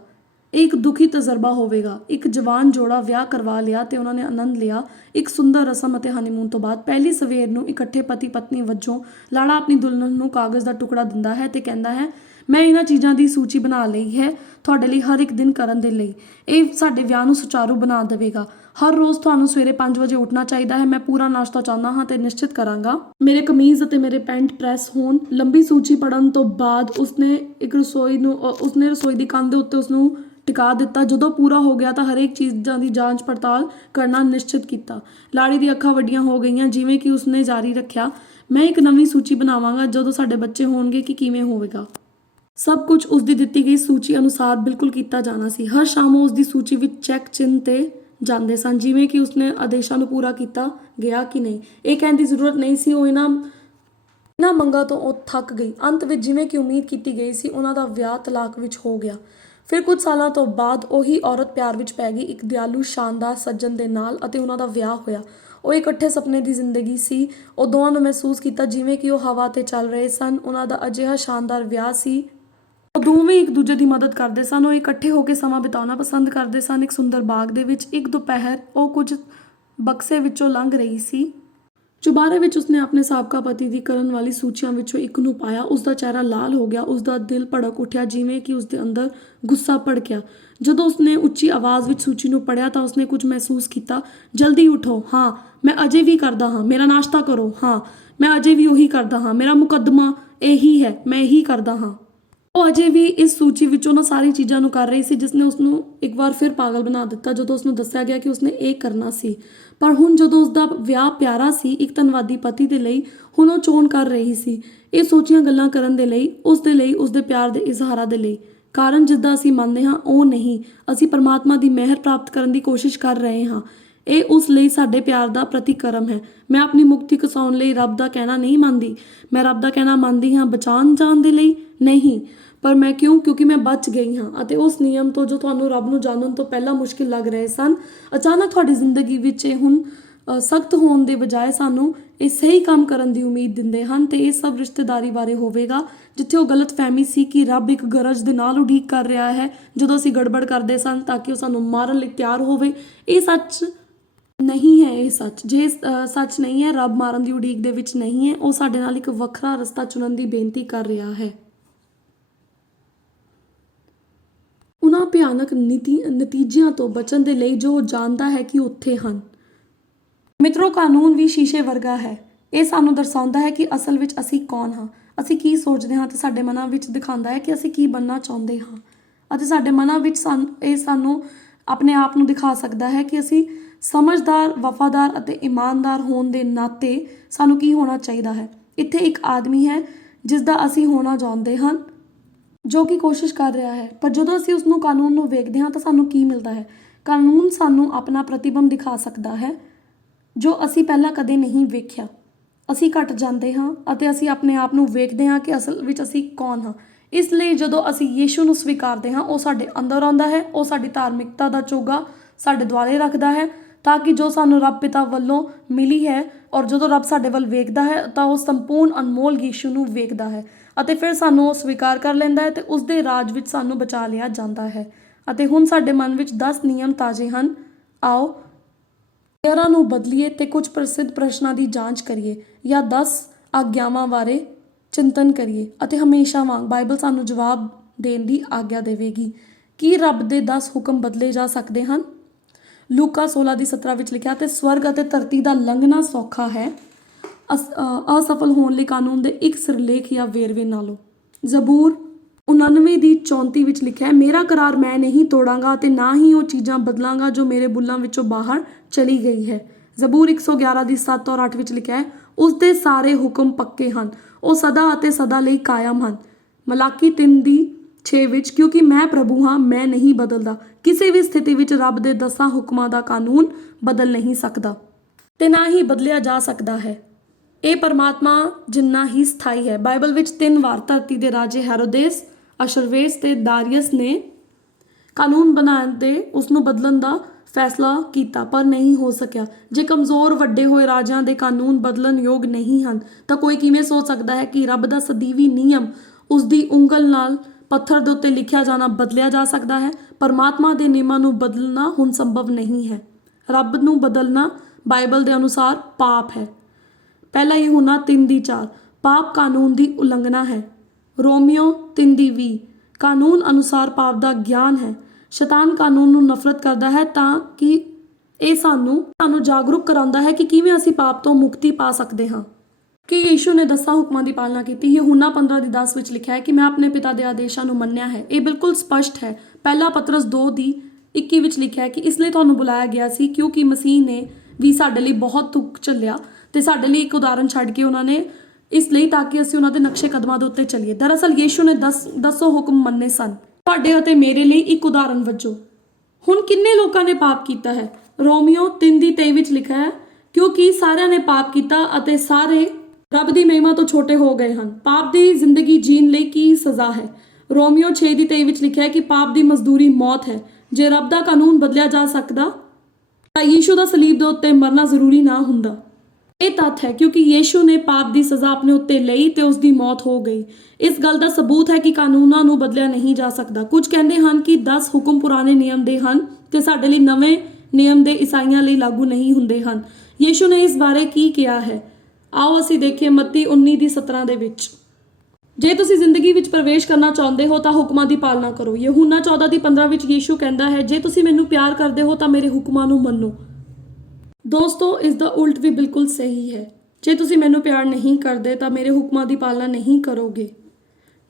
ਇਹ ਇੱਕ ਦੁਖੀ ਤਜਰਬਾ ਹੋਵੇਗਾ। ਇੱਕ ਜਵਾਨ ਜੋੜਾ ਵਿਆਹ ਕਰਵਾ ਲਿਆ ਤੇ ਉਹਨਾਂ ਨੇ ਆਨੰਦ ਲਿਆ। ਇੱਕ ਸੁੰਦਰ ਰਸਮ ਅਤੇ ਹਨੀਮੂਨ ਤੋਂ ਬਾਅਦ ਪਹਿਲੀ ਸਵੇਰ ਨੂੰ ਇਕੱਠੇ ਪਤੀ ਪਤਨੀ ਵਜੋਂ ਲਾੜਾ ਆਪਣੀ ਦੁਲਹਨ ਨੂੰ ਕਾਗਜ਼ ਦਾ ਟੁਕੜਾ ਦਿੰਦਾ ਹੈ ਤੇ ਕਹਿੰਦਾ ਹੈ, ਮੈਂ ਇਹਨਾਂ ਚੀਜ਼ਾਂ ਦੀ ਸੂਚੀ ਬਣਾ ਲਈ ਹੈ ਤੁਹਾਡੇ ਲਈ ਹਰ ਇੱਕ ਦਿਨ ਕਰਨ ਦੇ ਲਈ। ਇਹ ਸਾਡੇ ਵਿਆਹ ਨੂੰ ਸੁਚਾਰੂ ਬਣਾ ਦੇਵੇਗਾ। ਹਰ ਰੋਜ਼ ਤੁਹਾਨੂੰ ਸਵੇਰੇ 5 ਵਜੇ ਉੱਠਣਾ ਚਾਹੀਦਾ ਹੈ। ਮੈਂ ਪੂਰਾ ਨਾਸ਼ਤਾ ਚਾਹੁੰਦਾ ਹਾਂ ਤੇ ਨਿਸ਼ਚਿਤ ਕਰਾਂਗਾ ਮੇਰੇ ਕਮੀਜ਼ ਅਤੇ ਮੇਰੇ ਪੈਂਟ ਪ੍ਰੈਸ ਹੋਣ। ਲੰਬੀ ਸੂਚੀ ਪੜ੍ਹਨ ਤੋਂ ਬਾਅਦ ਉਸਨੇ ਰਸੋਈ ਦੀ ਕੰਧ ਦੇ ਉੱਤੇ ਉਸਨੂੰ ਟਿਕਾ ਦਿੱਤਾ। ਜਦੋਂ ਪੂਰਾ ਹੋ ਗਿਆ ਤਾਂ ਹਰੇਕ ਚੀਜ਼ਾਂ ਦੀ ਜਾਂਚ ਪੜਤਾਲ ਕਰਨਾ ਨਿਸ਼ਚਿਤ ਕੀਤਾ। ਲਾੜੀ ਦੀ ਅੱਖਾਂ ਵੱਡੀਆਂ ਹੋ ਗਈਆਂ ਜਿਵੇਂ ਕਿ ਉਸਨੇ ਜਾਰੀ ਰੱਖਿਆ, ਮੈਂ ਇੱਕ ਨਵੀਂ ਸੂਚੀ ਬਣਾਵਾਂਗਾ ਜਦੋਂ ਸਾਡੇ ਬੱਚੇ ਹੋਣਗੇ ਕਿ ਕਿਵੇਂ ਹੋਵੇਗਾ। ਸਭ ਕੁਝ ਉਸਦੀ ਦਿੱਤੀ ਗਈ ਸੂਚੀ ਅਨੁਸਾਰ ਬਿਲਕੁਲ ਕੀਤਾ ਜਾਣਾ ਸੀ। ਹਰ ਸ਼ਾਮ ਉਹ ਉਸਦੀ ਸੂਚੀ ਵਿੱਚ ਚੈੱਕ ਚਿੰਨ੍ਹ ਤੇ ਜਾਂਦੇ ਸਨ ਜਿਵੇਂ ਕਿ ਉਸਨੇ ਆਦੇਸ਼ਾਂ ਨੂੰ ਪੂਰਾ ਕੀਤਾ ਗਿਆ ਕਿ ਨਹੀਂ। ਇਹ ਕਹਿਣ ਦੀ ਜ਼ਰੂਰਤ ਨਹੀਂ ਸੀ ਉਹ ਇਹਨਾਂ ਮੰਗਾਂ ਤੋਂ ਉਹ ਥੱਕ ਗਈ। ਅੰਤ ਵਿੱਚ ਜਿਵੇਂ ਕਿ ਉਮੀਦ ਕੀਤੀ ਗਈ ਸੀ ਉਹਨਾਂ ਦਾ ਵਿਆਹ ਤਲਾਕ ਵਿੱਚ ਹੋ ਗਿਆ। ਫਿਰ ਕੁਝ ਸਾਲਾਂ ਤੋਂ ਬਾਅਦ ਉਹੀ ਔਰਤ ਪਿਆਰ ਵਿੱਚ ਪੈ ਗਈ ਇੱਕ ਦਿਆਲੂ ਸ਼ਾਨਦਾਰ ਸੱਜਣ ਦੇ ਨਾਲ ਅਤੇ ਉਹਨਾਂ ਦਾ ਵਿਆਹ ਹੋਇਆ। ਉਹ ਇਕੱਠੇ ਸੁਪਨੇ ਦੀ ਜ਼ਿੰਦਗੀ ਸੀ। ਉਹ ਦੋਵਾਂ ਨੂੰ ਮਹਿਸੂਸ ਕੀਤਾ ਜਿਵੇਂ ਕਿ ਉਹ ਹਵਾ ਤੇ ਚੱਲ ਰਹੇ ਸਨ। ਉਹਨਾਂ ਦਾ ਅਜਿਹਾ ਸ਼ਾਨਦਾਰ ਵਿਆਹ ਸੀ। ਉਹ ਦੋਵੇਂ ਇੱਕ ਦੂਜੇ ਦੀ ਮਦਦ ਕਰਦੇ ਸਨ। ਉਹ ਇਕੱਠੇ ਹੋ ਕੇ ਸਮਾਂ ਬਿਤਾਉਣਾ ਪਸੰਦ ਕਰਦੇ ਸਨ। ਇੱਕ ਸੁੰਦਰ ਬਾਗ ਦੇ ਵਿੱਚ ਇੱਕ ਦੁਪਹਿਰ ਉਹ ਕੁਝ ਬਕਸੇ ਵਿੱਚੋਂ ਲੰਘ ਰਹੀ ਸੀ। ਚੁਬਾਰੇ ਵਿੱਚ ਉਸਨੇ ਆਪਣੇ ਸਾਬਕਾ ਪਤੀ ਦੀ ਕਰਨ ਵਾਲੀ ਸੂਚੀਆਂ ਵਿੱਚੋਂ ਇੱਕ ਨੂੰ ਪਾਇਆ। ਉਸਦਾ ਚਿਹਰਾ ਲਾਲ ਹੋ ਗਿਆ। ਉਸਦਾ ਦਿਲ ਭੜਕ ਉੱਠਿਆ ਜਿਵੇਂ ਕਿ ਉਸਦੇ ਅੰਦਰ ਗੁੱਸਾ ਭੜਕਿਆ। ਜਦੋਂ ਉਸਨੇ ਉੱਚੀ ਆਵਾਜ਼ ਵਿੱਚ ਸੂਚੀ ਨੂੰ ਪੜ੍ਹਿਆ ਤਾਂ ਉਸਨੇ ਕੁਝ ਮਹਿਸੂਸ ਕੀਤਾ। ਜਲਦੀ ਉਠੋ, ਹਾਂ ਮੈਂ ਅਜੇ ਵੀ ਕਰਦਾ ਹਾਂ। ਮੇਰਾ ਨਾਸ਼ਤਾ ਕਰੋ, ਹਾਂ ਮੈਂ ਅਜੇ ਵੀ ਉਹੀ ਕਰਦਾ ਹਾਂ। ਮੇਰਾ ਮੁਕੱਦਮਾ ਇਹੀ ਹੈ, ਮੈਂ ਇਹੀ ਕਰਦਾ ਹਾਂ। ਉਹ ਅਜੇ ਵੀ ਇਸ ਸੂਚੀ ਵਿੱਚ ਉਹਨਾਂ ਸਾਰੀ ਚੀਜ਼ਾਂ ਨੂੰ ਕਰ ਰਹੀ ਸੀ ਜਿਸਨੇ ਉਸਨੂੰ ਇੱਕ ਵਾਰ ਫਿਰ ਪਾਗਲ ਬਣਾ ਦਿੱਤਾ ਜਦੋਂ ਉਸਨੂੰ ਦੱਸਿਆ ਗਿਆ ਕਿ ਉਸਨੇ ਇਹ ਕਰਨਾ ਸੀ। ਪਰ ਹੁਣ ਜਦੋਂ ਉਸਦਾ ਵਿਆਹ ਪਿਆਰਾ ਸੀ ਇੱਕ ਧੰਨਵਾਦੀ ਪਤੀ ਦੇ ਲਈ, ਹੁਣ ਉਹ ਚੋਣ ਕਰ ਰਹੀ ਸੀ ਇਹ ਸੋਚੀਆਂ ਗੱਲਾਂ ਕਰਨ ਦੇ ਲਈ, ਉਸਦੇ ਪਿਆਰ ਦੇ ਇਜ਼ਹਾਰਾਂ ਦੇ ਲਈ। ਕਾਰਨ ਜਿੱਦਾਂ ਅਸੀਂ ਮੰਨਦੇ ਹਾਂ ਉਹ ਨਹੀਂ, ਅਸੀਂ ਪਰਮਾਤਮਾ ਦੀ ਮਿਹਰ ਪ੍ਰਾਪਤ ਕਰਨ ਦੀ ਕੋਸ਼ਿਸ਼ ਕਰ ਰਹੇ ਹਾਂ। ਇਹ ਉਸ ਲਈ ਸਾਡੇ ਪਿਆਰ ਦਾ ਪ੍ਰਤੀਕਰਮ ਹੈ। ਮੈਂ ਆਪਣੀ ਮੁਕਤੀ ਕਸਾਉਣ ਲਈ ਰੱਬ ਦਾ ਕਹਿਣਾ ਨਹੀਂ ਮੰਨਦੀ। ਮੈਂ ਰੱਬ ਦਾ ਕਹਿਣਾ ਮੰਨਦੀ ਹਾਂ ਬਚਾਉਣ ਜਾਣ ਦੇ ਲਈ ਨਹੀਂ। ਪਰ ਮੈਂ ਕਿਉਂਕਿ ਮੈਂ ਬਚ ਗਈ ਹਾਂ ਅਤੇ ਉਸ ਨਿਯਮ ਤੋਂ ਜੋ ਤੁਹਾਨੂੰ ਰੱਬ ਨੂੰ ਜਾਣਨ ਤੋਂ ਪਹਿਲਾਂ ਮੁਸ਼ਕਿਲ ਲੱਗ ਰਹੇ ਸਨ, ਅਚਾਨਕ ਤੁਹਾਡੀ ਜ਼ਿੰਦਗੀ ਵਿੱਚ ਇਹ ਹੁਣ ਸਖਤ ਹੋਣ ਦੇ ਬਜਾਏ ਸਾਨੂੰ ਇਹ ਸਹੀ ਕੰਮ ਕਰਨ ਦੀ ਉਮੀਦ ਦਿੰਦੇ ਹਨ। ਤੇ ਇਹ ਸਭ ਰਿਸ਼ਤੇਦਾਰੀ ਬਾਰੇ ਹੋਵੇਗਾ ਜਿੱਥੇ ਉਹ ਗਲਤਫਹਿਮੀ ਸੀ ਕਿ ਰੱਬ ਇੱਕ ਗਰਜ ਦੇ ਨਾਲ ਉਡੀਕ ਕਰ ਰਿਹਾ ਹੈ ਜਦੋਂ ਅਸੀਂ ਗੜਬੜ ਕਰਦੇ ਸਨ ਤਾਂ ਕਿ ਉਹ ਸਾਨੂੰ ਮਾਰਨ ਲਈ ਤਿਆਰ ਹੋਵੇ। ਇਹ ਸੱਚ ਨਹੀਂ ਹੈ। ਇਹ ਸੱਚ ਜੇ ਸੱਚ ਨਹੀਂ ਹੈ, ਰੱਬ ਮਾਰਨ ਦੀ ਉਡੀਕ ਦੇ ਵਿੱਚ ਨਹੀਂ ਹੈ। ਉਹ ਸਾਡੇ ਨਾਲ ਇੱਕ ਵੱਖਰਾ ਰਸਤਾ ਚੁਣਨ ਦੀ ਬੇਨਤੀ ਕਰ ਰਿਹਾ ਹੈ। ਉਹਨਾਂ ਭਿਆਨਕ ਨਤੀਜਿਆਂ ਤੋਂ ਬਚਣ ਦੇ ਲਈ ਜੋ ਉਹ ਜਾਣਦਾ ਹੈ ਕਿ ਉੱਥੇ ਹਨ। ਮਿੱਤਰੋ, ਕਾਨੂੰਨ ਵੀ ਸ਼ੀਸ਼ੇ ਵਰਗਾ ਹੈ। ਇਹ ਸਾਨੂੰ ਦਰਸਾਉਂਦਾ ਹੈ ਕਿ ਅਸਲ ਵਿੱਚ ਅਸੀਂ ਕੌਣ ਹਾਂ, ਅਸੀਂ ਕੀ ਸੋਚਦੇ ਹਾਂ ਤੇ ਸਾਡੇ ਮਨਾਂ ਵਿੱਚ ਦਿਖਾਉਂਦਾ ਹੈ ਕਿ ਅਸੀਂ ਕੀ ਬਣਨਾ ਚਾਹੁੰਦੇ ਹਾਂ। ਅਤੇ ਸਾਡੇ ਮਨਾਂ ਵਿੱਚ ਸਾਨੂੰ ਆਪਣੇ ਆਪ ਨੂੰ ਦਿਖਾ ਸਕਦਾ ਹੈ ਕਿ ਅਸੀਂ ਸਮਝਦਾਰ, ਵਫਾਦਾਰ ਅਤੇ ਇਮਾਨਦਾਰ ਹੋਣ ਦੇ ਨਾਤੇ ਸਾਨੂੰ ਕੀ ਹੋਣਾ ਚਾਹੀਦਾ ਹੈ। ਇੱਥੇ ਇੱਕ ਆਦਮੀ ਹੈ ਜਿਸ ਦਾ ਅਸੀਂ ਹੋਣਾ ਚਾਹੁੰਦੇ ਹਾਂ ਜੋ ਕਿ ਕੋਸ਼ਿਸ਼ ਕਰ ਰਿਹਾ ਹੈ। ਪਰ ਜਦੋਂ ਅਸੀਂ ਉਸਨੂੰ ਕਾਨੂੰਨ ਨੂੰ ਵੇਖਦੇ ਹਾਂ ਤਾਂ ਸਾਨੂੰ ਕੀ ਮਿਲਦਾ ਹੈ? ਕਾਨੂੰਨ ਸਾਨੂੰ ਆਪਣਾ ਪ੍ਰਤੀਬਿੰਬ ਦਿਖਾ ਸਕਦਾ ਹੈ ਜੋ ਅਸੀਂ ਪਹਿਲਾਂ ਕਦੇ ਨਹੀਂ ਵੇਖਿਆ। ਅਸੀਂ ਘਟ ਜਾਂਦੇ ਹਾਂ ਅਤੇ ਅਸੀਂ ਆਪਣੇ ਆਪ ਨੂੰ ਵੇਖਦੇ ਹਾਂ ਕਿ ਅਸਲ ਵਿੱਚ ਅਸੀਂ ਕੌਣ ਹਾਂ। ਇਸ ਲਈ ਜਦੋਂ ਅਸੀਂ ਯੀਸ਼ੂ ਨੂੰ ਸਵੀਕਾਰਦੇ ਹਾਂ, ਉਹ ਸਾਡੇ ਅੰਦਰ ਆਉਂਦਾ ਹੈ, ਉਹ ਸਾਡੀ ਧਾਰਮਿਕਤਾ ਦਾ ਚੋਗਾ ਸਾਡੇ ਦੁਆਲੇ ਰੱਖਦਾ ਹੈ, ਤਾਂ ਕਿ ਜੋ ਸਾਨੂੰ ਰੱਬ ਪਿਤਾ ਵੱਲੋਂ ਮਿਲੀ ਹੈ, ਔਰ ਜਦੋਂ ਰੱਬ ਸਾਡੇ ਵੱਲ ਵੇਖਦਾ ਹੈ ਤਾਂ ਉਹ ਸੰਪੂਰਨ ਅਨਮੋਲ ਯੀਸ਼ੂ ਨੂੰ ਵੇਖਦਾ ਹੈ ਅਤੇ ਫਿਰ ਸਾਨੂੰ ਉਹ ਸਵੀਕਾਰ ਕਰ ਲੈਂਦਾ ਹੈ ਅਤੇ ਉਸ ਦੇ ਰਾਜ ਵਿੱਚ ਸਾਨੂੰ ਬਚਾ ਲਿਆ ਜਾਂਦਾ ਹੈ। ਅਤੇ ਹੁਣ ਸਾਡੇ ਮਨ ਵਿੱਚ 10 ਨਿਯਮ ਤਾਜ਼ੇ ਹਨ। ਆਓ ਨਿਯਮਾਂ ਨੂੰ ਬਦਲੀਏ ਤੇ ਕੁਝ ਪ੍ਰਸਿੱਧ ਪ੍ਰਸ਼ਨਾਂ ਦੀ ਜਾਂਚ ਕਰੀਏ ਜਾਂ 10 ਆਗਿਆਵਾਂ ਬਾਰੇ ਚਿੰਤਨ ਕਰੀਏ ਅਤੇ ਹਮੇਸ਼ਾ ਵਾਂਗ ਬਾਈਬਲ ਸਾਨੂੰ ਜਵਾਬ ਦੇਣ ਦੀ ਆਗਿਆ ਦੇਵੇਗੀ। ਕੀ ਰੱਬ ਦੇ 10 ਹੁਕਮ ਬਦਲੇ ਜਾ ਸਕਦੇ ਹਨ? ਲੂਕਾ 16:17 ਵਿੱਚ ਲਿਖਿਆ, ਤੇ ਸਵਰਗ ਅਤੇ ਧਰਤੀ ਦਾ ਲੰਘਣਾ ਸੌਖਾ ਹੈ, ਅਸਫਲ ਹੋਣ ਲਈ ਕਾਨੂੰਨ ਦੇ ਇੱਕ ਸਿਰਲੇਖ ਜਾਂ ਵੇਰਵੇ ਨਾਲੋਂ। ਜ਼ਬੂਰ 99:34 ਵਿੱਚ ਲਿਖਿਆ ਹੈ, ਮੇਰਾ ਕਰਾਰ ਮੈਂ ਨਹੀਂ ਤੋੜਾਂਗਾ ਅਤੇ ਨਾ ਹੀ ਉਹ ਚੀਜ਼ਾਂ ਬਦਲਾਂਗਾ ਜੋ ਮੇਰੇ ਬੁੱਲ੍ਹਾਂ ਵਿੱਚੋਂ ਬਾਹਰ ਚਲੀ ਗਈ ਹੈ। ਜ਼ਬੂਰ 111:7 ਔਰ 8 ਵਿੱਚ ਲਿਖਿਆ ਹੈ, ਉਸ ਦੇ ਸਾਰੇ ਹੁਕਮ ਪੱਕੇ ਹਨ, ਉਹ ਸਦਾ ਅਤੇ ਸਦਾ ਲਈ ਕਾਇਮ ਹਨ। ਮਲਾਕੀ 3:6 ਵਿੱਚ, ਕਿਉਂਕਿ ਮੈਂ ਪ੍ਰਭੂ ਹਾਂ, ਮੈਂ ਨਹੀਂ ਬਦਲਦਾ। ਕਿਸੇ ਵੀ ਸਥਿਤੀ ਵਿੱਚ ਰੱਬ ਦੇ 10 ਹੁਕਮਾਂ ਦਾ ਕਾਨੂੰਨ ਬਦਲ ਨਹੀਂ ਸਕਦਾ ਤੇ ਨਾ ਹੀ ਬਦਲਿਆ ਜਾ ਸਕਦਾ ਹੈ। ਇਹ ਪਰਮਾਤਮਾ ਜਿੰਨਾ ਹੀ ਸਥਾਈ ਹੈ। ਬਾਈਬਲ ਵਿੱਚ 3 ਵਾਰ ਧਰਤੀ ਦੇ ਰਾਜੇ ਹੈਰੋਦੇਸ, ਅਸ਼ਰਵੇਸ ਤੇ ਦਾਰੀਅਸ ਨੇ ਕਾਨੂੰਨ ਬਣਾਉਣ ਤੇ ਉਸ ਨੂੰ ਬਦਲਣ ਦਾ ਫੈਸਲਾ ਕੀਤਾ, ਪਰ ਨਹੀਂ ਹੋ ਸਕਿਆ। ਜੇ ਕਮਜ਼ੋਰ ਵੱਡੇ ਹੋਏ ਰਾਜਿਆਂ ਦੇ ਕਾਨੂੰਨ ਬਦਲਣ ਯੋਗ ਨਹੀਂ ਹਨ ਤਾਂ ਕੋਈ ਕਿਵੇਂ ਸੋਚ ਸਕਦਾ ਹੈ ਕਿ ਰੱਬ ਦਾ ਸਦੀਵੀ ਨਿਯਮ, ਉਸ ਦੀ ਉਂਗਲ ਨਾਲ ਪੱਥਰ ਦੇ ਉੱਤੇ ਲਿਖਿਆ ਜਾਣਾ ਬਦਲਿਆ ਜਾ ਸਕਦਾ ਹੈ? ਪਰਮਾਤਮਾ ਦੇ ਨਿਯਮਾਂ ਨੂੰ ਬਦਲਣਾ ਹੁਣ ਸੰਭਵ ਨਹੀਂ ਹੈ। ਰੱਬ ਨੂੰ ਬਦਲਣਾ ਬਾਈਬਲ ਦੇ ਅਨੁਸਾਰ ਪਾਪ ਹੈ। ਪਹਿਲਾ ਯਹੂਨਾ 3:4 ਪਾਪ ਕਾਨੂੰਨ ਦੀ ਉਲੰਘਣਾ ਹੈ। ਰੋਮੀਓ 3:20 ਕਾਨੂੰਨ ਅਨੁਸਾਰ ਪਾਪ ਦਾ ਗਿਆਨ ਹੈ। ਸ਼ੈਤਾਨ ਕਾਨੂੰਨ ਨੂੰ ਨਫ਼ਰਤ ਕਰਦਾ ਹੈ ਤਾਂ ਕਿ ਇਹ ਸਾਨੂੰ ਜਾਗਰੂਕ ਕਰਾਉਂਦਾ ਹੈ ਕਿ ਕਿਵੇਂ ਅਸੀਂ ਪਾਪ ਤੋਂ ਮੁਕਤੀ ਪਾ ਸਕਦੇ ਹਾਂ। ਕਿ ਯੀਸ਼ੂ ਨੇ 10 ਹੁਕਮਾਂ ਦੀ ਪਾਲਣਾ ਕੀਤੀ। ਯਹੂਨਾ 15:10 ਵਿੱਚ ਲਿਖਿਆ ਹੈ ਕਿ ਮੈਂ ਆਪਣੇ ਪਿਤਾ ਦੇ ਆਦੇਸ਼ਾਂ ਨੂੰ ਮੰਨਿਆ ਹੈ। ਇਹ ਬਿਲਕੁਲ ਸਪਸ਼ਟ ਹੈ। ਪਹਿਲਾ ਪਤਰਸ 2:21 ਵਿੱਚ ਲਿਖਿਆ ਹੈ ਕਿ ਇਸ ਲਈ ਤੁਹਾਨੂੰ ਬੁਲਾਇਆ ਗਿਆ ਸੀ ਕਿਉਂਕਿ ਮਸੀਹ ਨੇ ਵੀ ਸਾਡੇ ਲਈ ਬਹੁਤ ਦੁੱਖ ਝੱਲਿਆ ਤੇ ਸਾਡੇ ਲਈ ਇੱਕ ਉਦਾਹਰਨ ਛੱਡ ਕੇ ਉਹਨਾਂ ਨੇ ਇਸ ਲਈ ਤਾਂ ਕਿ ਅਸੀਂ ਉਹਨਾਂ ਦੇ ਨਕਸ਼ੇ ਕਦਮਾਂ ਦੇ ਉੱਤੇ ਚੱਲੀਏ। ਦਰਅਸਲ ਯੀਸ਼ੂ ਨੇ 10 ਹੁਕਮ ਮੰਨੇ ਸਨ ਤੁਹਾਡੇ ਅਤੇ ਮੇਰੇ ਲਈ ਇੱਕ ਉਦਾਹਰਨ ਵਜੋਂ। ਹੁਣ ਕਿੰਨੇ ਲੋਕਾਂ ਨੇ ਪਾਪ ਕੀਤਾ ਹੈ? ਰੋਮੀਓ 3:23 ਵਿੱਚ ਲਿਖਿਆ ਹੈ, ਕਿਉਂਕਿ ਸਾਰਿਆਂ ਨੇ ਪਾਪ ਕੀਤਾ ਅਤੇ ਸਾਰੇ ਰੱਬ ਦੀ ਮਹਿਮਾ ਤੋਂ ਛੋਟੇ ਹੋ ਗਏ ਹਨ। ਪਾਪ ਦੀ ਜ਼ਿੰਦਗੀ ਜੀਣ ਲਈ ਕੀ ਸਜ਼ਾ ਹੈ? ਰੋਮੀਓ 6:23 ਵਿੱਚ ਲਿਖਿਆ ਹੈ ਕਿ ਪਾਪ ਦੀ ਮਜ਼ਦੂਰੀ ਮੌਤ ਹੈ। ਜੇ ਰੱਬ ਦਾ ਕਾਨੂੰਨ ਬਦਲਿਆ ਜਾ ਸਕਦਾ ਤਾਂ ਯੀਸ਼ੂ ਦਾ ਸਲੀਬ ਦੇ ਉੱਤੇ ਮਰਨਾ ਜ਼ਰੂਰੀ ਨਾ ਹੁੰਦਾ। ਇਹ ਤੱਥ ਹੈ ਕਿਉਂਕਿ ਯੀਸ਼ੂ ਨੇ ਪਾਪ ਦੀ ਸਜ਼ਾ ਆਪਣੇ ਉੱਤੇ ਲਈ ਤੇ ਉਸ ਦੀ ਮੌਤ ਹੋ ਗਈ। ਇਸ ਗੱਲ ਦਾ ਸਬੂਤ ਹੈ ਕਿ ਕਾਨੂੰਨਾਂ ਨੂੰ ਬਦਲਿਆ ਨਹੀਂ ਜਾ ਸਕਦਾ। ਕੁਝ ਕਹਿੰਦੇ ਹਨ ਕਿ 10 ਹੁਕਮ ਪੁਰਾਣੇ ਨਿਯਮ ਦੇ ਹਨ ਤੇ ਸਾਡੇ ਲਈ ਨਵੇਂ ਨਿਯਮ ਦੇ ਈਸਾਈਆਂ ਲਈ ਲਾਗੂ ਨਹੀਂ ਹੁੰਦੇ ਹਨ। ਯੀਸ਼ੂ ਨੇ ਇਸ ਬਾਰੇ ਕੀ ਕਿਹਾ ਹੈ? ਆਓ ਅਸੀਂ ਦੇਖੀਏ ਮੱਤੀ 19:17 ਦੇ ਵਿੱਚ। ਜੇ ਤੁਸੀਂ ਜ਼ਿੰਦਗੀ ਵਿੱਚ ਪ੍ਰਵੇਸ਼ ਕਰਨਾ ਚਾਹੁੰਦੇ ਹੋ ਤਾਂ ਹੁਕਮਾਂ ਦੀ ਪਾਲਣਾ ਕਰੋ। ਯਹੂਨਾ 14:15 ਵਿੱਚ ਯੀਸ਼ੂ ਕਹਿੰਦਾ ਹੈ, ਜੇ ਤੁਸੀਂ ਮੈਨੂੰ ਪਿਆਰ ਕਰਦੇ ਹੋ ਤਾਂ ਮੇਰੇ ਹੁਕਮਾਂ ਨੂੰ ਮੰਨੋ। ਦੋਸਤੋ, ਇਸ ਦਾ ਉਲਟ ਵੀ ਬਿਲਕੁਲ ਸਹੀ ਹੈ। ਜੇ ਤੁਸੀਂ ਮੈਨੂੰ ਪਿਆਰ ਨਹੀਂ ਕਰਦੇ ਤਾਂ ਮੇਰੇ ਹੁਕਮਾਂ ਦੀ ਪਾਲਣਾ ਨਹੀਂ ਕਰੋਗੇ।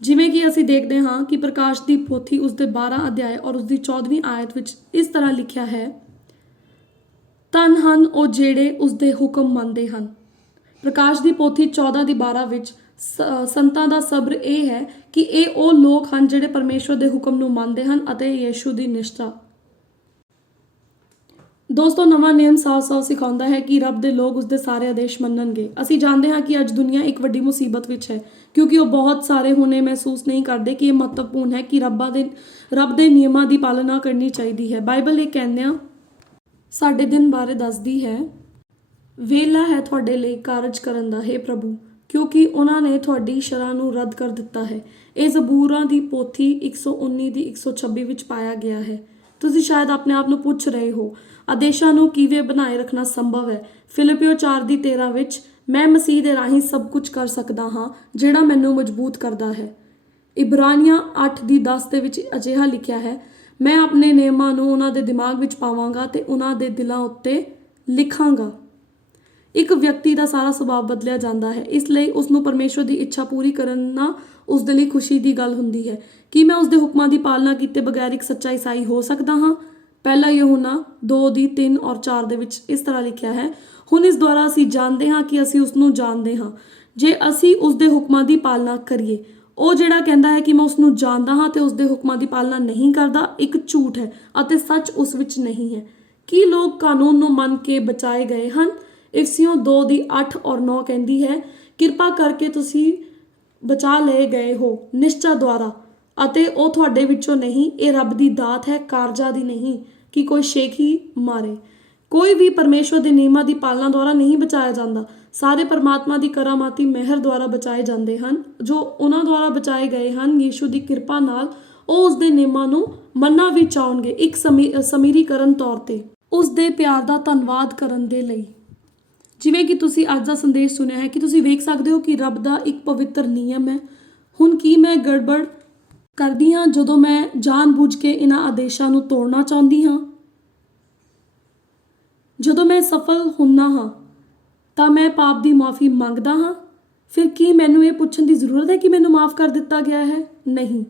ਜਿਵੇਂ ਕਿ ਅਸੀਂ ਦੇਖਦੇ ਹਾਂ ਕਿ ਪ੍ਰਕਾਸ਼ ਦੀ ਪੋਥੀ ਉਸ ਦੇ 12 ਅਧਿਆਏ ਔਰ ਉਸ ਦੀ 14ਵੀਂ ਆਇਤ ਵਿੱਚ ਇਸ ਤਰ੍ਹਾਂ ਲਿਖਿਆ ਹੈ, ਧਨ ਹਨ ਉਹ ਜਿਹੜੇ ਉਸ ਦੇ ਹੁਕਮ ਮੰਨਦੇ ਹਨ। ਪ੍ਰਕਾਸ਼ ਦੀ ਪੋਥੀ 14:12 ਵਿੱਚ ਸੰਤਾਂ ਦਾ ਸਬਰ ਇਹ ਹੈ ਕਿ ਇਹ ਉਹ ਲੋਕ ਹਨ ਜਿਹੜੇ ਪਰਮੇਸ਼ਵਰ ਦੇ ਹੁਕਮ ਨੂੰ ਮੰਨਦੇ ਹਨ ਅਤੇ ਯੀਸ਼ੂ ਦੀ ਨਿਸ਼ਠਾ। ਦੋਸਤੋ, ਨਵਾਂ ਨਿਯਮ ਸਾਫ਼-ਸਾਫ਼ ਸਿਖਾਉਂਦਾ ਹੈ ਕਿ ਰੱਬ ਦੇ ਲੋਕ ਉਸ ਦੇ ਸਾਰੇ ਆਦੇਸ਼ ਮੰਨਣਗੇ। ਅਸੀਂ ਜਾਣਦੇ ਹਾਂ ਕਿ ਅੱਜ ਦੁਨੀਆ ਇੱਕ ਵੱਡੀ ਮੁਸੀਬਤ ਵਿੱਚ ਹੈ ਕਿਉਂਕਿ ਉਹ ਬਹੁਤ ਸਾਰੇ ਹੁਣ ਇਹ ਮਹਿਸੂਸ ਨਹੀਂ ਕਰਦੇ ਕਿ ਇਹ ਮਹੱਤਵਪੂਰਨ ਹੈ ਕਿ ਰੱਬ ਦੇ ਨਿਯਮਾਂ ਦੀ ਪਾਲਣਾ ਕਰਨੀ ਚਾਹੀਦੀ ਹੈ। ਬਾਈਬਲ ਇਹ ਕਹਿੰਦਿਆਂ ਸਾਡੇ ਦਿਨ ਬਾਰੇ ਦੱਸਦੀ ਹੈ, ਵੇਲਾ ਹੈ ਤੁਹਾਡੇ ਲਈ ਕਾਰਜ ਕਰਨ ਦਾ, ਹੇ ਪ੍ਰਭੂ, ਕਿਉਂਕਿ ਉਹਨਾਂ ਨੇ ਤੁਹਾਡੀ ਸ਼ਰ੍ਹਾ ਨੂੰ ਰੱਦ ਕਰ ਦਿੱਤਾ ਹੈ। ਇਹ ਜ਼ਬੂਰਾਂ ਦੀ ਪੋਥੀ 119:126 ਵਿੱਚ ਪਾਇਆ ਗਿਆ ਹੈ। ਤੁਸੀਂ ਸ਼ਾਇਦ ਆਪਣੇ ਆਪ ਨੂੰ ਪੁੱਛ ਰਹੇ ਹੋ, ਆਦੇਸ਼ਾਂ ਨੂੰ ਕਿਵੇਂ ਬਣਾਏ ਰੱਖਣਾ ਸੰਭਵ ਹੈ? ਫਿਲਿੱਪੀਓ 4:13 ਵਿੱਚ, ਮੈਂ ਮਸੀਹ ਦੇ ਰਾਹੀਂ ਸਭ ਕੁਝ ਕਰ ਸਕਦਾ ਹਾਂ ਜਿਹੜਾ ਮੈਨੂੰ ਮਜ਼ਬੂਤ ਕਰਦਾ ਹੈ। ਇਬਰਾਨੀਆਂ 8:10 ਦੇ ਵਿੱਚ ਅਜਿਹਾ ਲਿਖਿਆ ਹੈ, ਮੈਂ ਆਪਣੇ ਨਿਯਮਾਂ ਨੂੰ ਉਹਨਾਂ ਦੇ ਦਿਮਾਗ ਵਿੱਚ ਪਾਵਾਂਗਾ ਤੇ ਉਹਨਾਂ ਦੇ ਦਿਲਾਂ ਉੱਤੇ ਲਿਖਾਂਗਾ। ਇੱਕ ਵਿਅਕਤੀ ਦਾ ਸਾਰਾ ਸੁਭਾਅ ਬਦਲਿਆ ਜਾਂਦਾ ਹੈ, ਇਸ ਲਈ ਉਸ ਨੂੰ ਪਰਮੇਸ਼ਵਰ ਦੀ ਇੱਛਾ ਪੂਰੀ ਕਰਨਾ ਉਸ ਦੇ ਲਈ ਖੁਸ਼ੀ ਦੀ ਗੱਲ ਹੁੰਦੀ ਹੈ। ਕੀ ਮੈਂ ਉਸ ਦੇ ਹੁਕਮਾਂ ਦੀ ਪਾਲਣਾ ਕੀਤੇ ਬਗੈਰ ਇੱਕ ਸੱਚਾ ਈਸਾਈ ਹੋ ਸਕਦਾ ਹਾਂ? ਪਹਿਲਾ ਯਹੂਨਾ 2:3 ਔਰ 4 ਦੇ ਵਿੱਚ ਇਸ ਤਰ੍ਹਾਂ ਲਿਖਿਆ ਹੈ, ਹੁਣ ਇਸ ਦੁਆਰਾ ਅਸੀਂ ਜਾਣਦੇ ਹਾਂ ਕਿ ਅਸੀਂ ਉਸ ਨੂੰ ਜਾਣਦੇ ਹਾਂ ਜੇ ਅਸੀਂ ਉਸ ਦੇ ਹੁਕਮਾਂ ਦੀ ਪਾਲਣਾ ਕਰੀਏ। ਉਹ ਜਿਹੜਾ ਕਹਿੰਦਾ ਹੈ ਕਿ ਮੈਂ ਉਸ ਨੂੰ ਜਾਣਦਾ ਹਾਂ ਤੇ ਉਸ ਦੇ ਹੁਕਮਾਂ ਦੀ ਪਾਲਣਾ ਨਹੀਂ ਕਰਦਾ, ਇੱਕ ਝੂਠ ਹੈ ਅਤੇ ਸੱਚ ਉਸ ਵਿੱਚ ਨਹੀਂ ਹੈ। ਕੀ ਲੋਕ ਕਾਨੂੰਨ ਨੂੰ ਮੰਨ ਕੇ ਬਚਾਏ ਗਏ ਹਨ? ਇਫਸੀਓਂ 2 ਦੀ 8 ਔਰ 9 ਕਹਿੰਦੀ ਹੈ, ਕਿਰਪਾ ਕਰਕੇ ਤੁਸੀਂ ਬਚਾ ਲਏ ਗਏ ਹੋ ਨਿਸ਼ਚਾ ਦੁਆਰਾ, ਅਤੇ ਉਹ ਤੁਹਾਡੇ ਵਿੱਚੋਂ ਨਹੀਂ, ਇਹ ਰੱਬ ਦੀ ਦਾਤ ਹੈ, ਕਾਰਜਾਂ ਦੀ ਨਹੀਂ ਕਿ ਕੋਈ ਸ਼ੇਖ ਹੀ ਮਾਰੇ। ਕੋਈ ਵੀ ਪਰਮੇਸ਼ਵਰ ਦੇ ਨਿਯਮਾਂ ਦੀ ਪਾਲਣਾ ਦੁਆਰਾ ਨਹੀਂ ਬਚਾਇਆ ਜਾਂਦਾ। ਸਾਰੇ ਪਰਮਾਤਮਾ ਦੀ ਕਰਾਮਾਤੀ ਮਿਹਰ ਦੁਆਰਾ ਬਚਾਏ ਜਾਂਦੇ ਹਨ। ਜੋ ਉਹਨਾਂ ਦੁਆਰਾ ਬਚਾਏ ਗਏ ਹਨ, ਯੀਸ਼ੂ ਦੀ ਕਿਰਪਾ ਨਾਲ ਉਹ ਉਸ ਦੇ ਨਿਯਮਾਂ ਨੂੰ ਮੰਨਣਾ ਵੀ ਚਾਹੁੰਗੇ, ਇੱਕ ਸਮੀਰੀਕਰਨ ਤੌਰ ਤੇ ਉਸ ਦੇ ਪਿਆਰ ਦਾ ਧੰਨਵਾਦ ਕਰਨ ਦੇ ਲਈ। ਜਿਵੇਂ ਕਿ ਤੁਸੀਂ ਅੱਜ ਦਾ ਸੰਦੇਸ਼ ਸੁਣਿਆ ਹੈ ਕਿ ਤੁਸੀਂ ਵੇਖ ਸਕਦੇ ਹੋ ਕਿ ਰੱਬ ਦਾ ਇੱਕ ਪਵਿੱਤਰ ਨਿਯਮ ਹੈ। ਹੁਣ ਕੀ ਮੈਂ ਗੜਬੜ ਕਰਦੀ ਹਾਂ ਜਦੋਂ ਮੈਂ ਜਾਣ-ਬੁੱਝ ਕੇ ਇਹਨਾਂ ਆਦੇਸ਼ਾਂ ਨੂੰ ਤੋੜਨਾ ਚਾਹੁੰਦੀ ਹਾਂ? ਜਦੋਂ ਮੈਂ ਸਫਲ ਹੁੰਦਾ ਹਾਂ ਤਾਂ ਮੈਂ ਪਾਪ ਦੀ ਮਾਫੀ ਮੰਗਦਾ ਹਾਂ। ਫਿਰ ਕੀ ਮੈਨੂੰ ਇਹ ਪੁੱਛਣ ਦੀ ਜ਼ਰੂਰਤ ਹੈ ਕਿ ਮੈਨੂੰ ਮਾਫ ਕਰ ਦਿੱਤਾ ਗਿਆ ਹੈ? ਨਹੀਂ।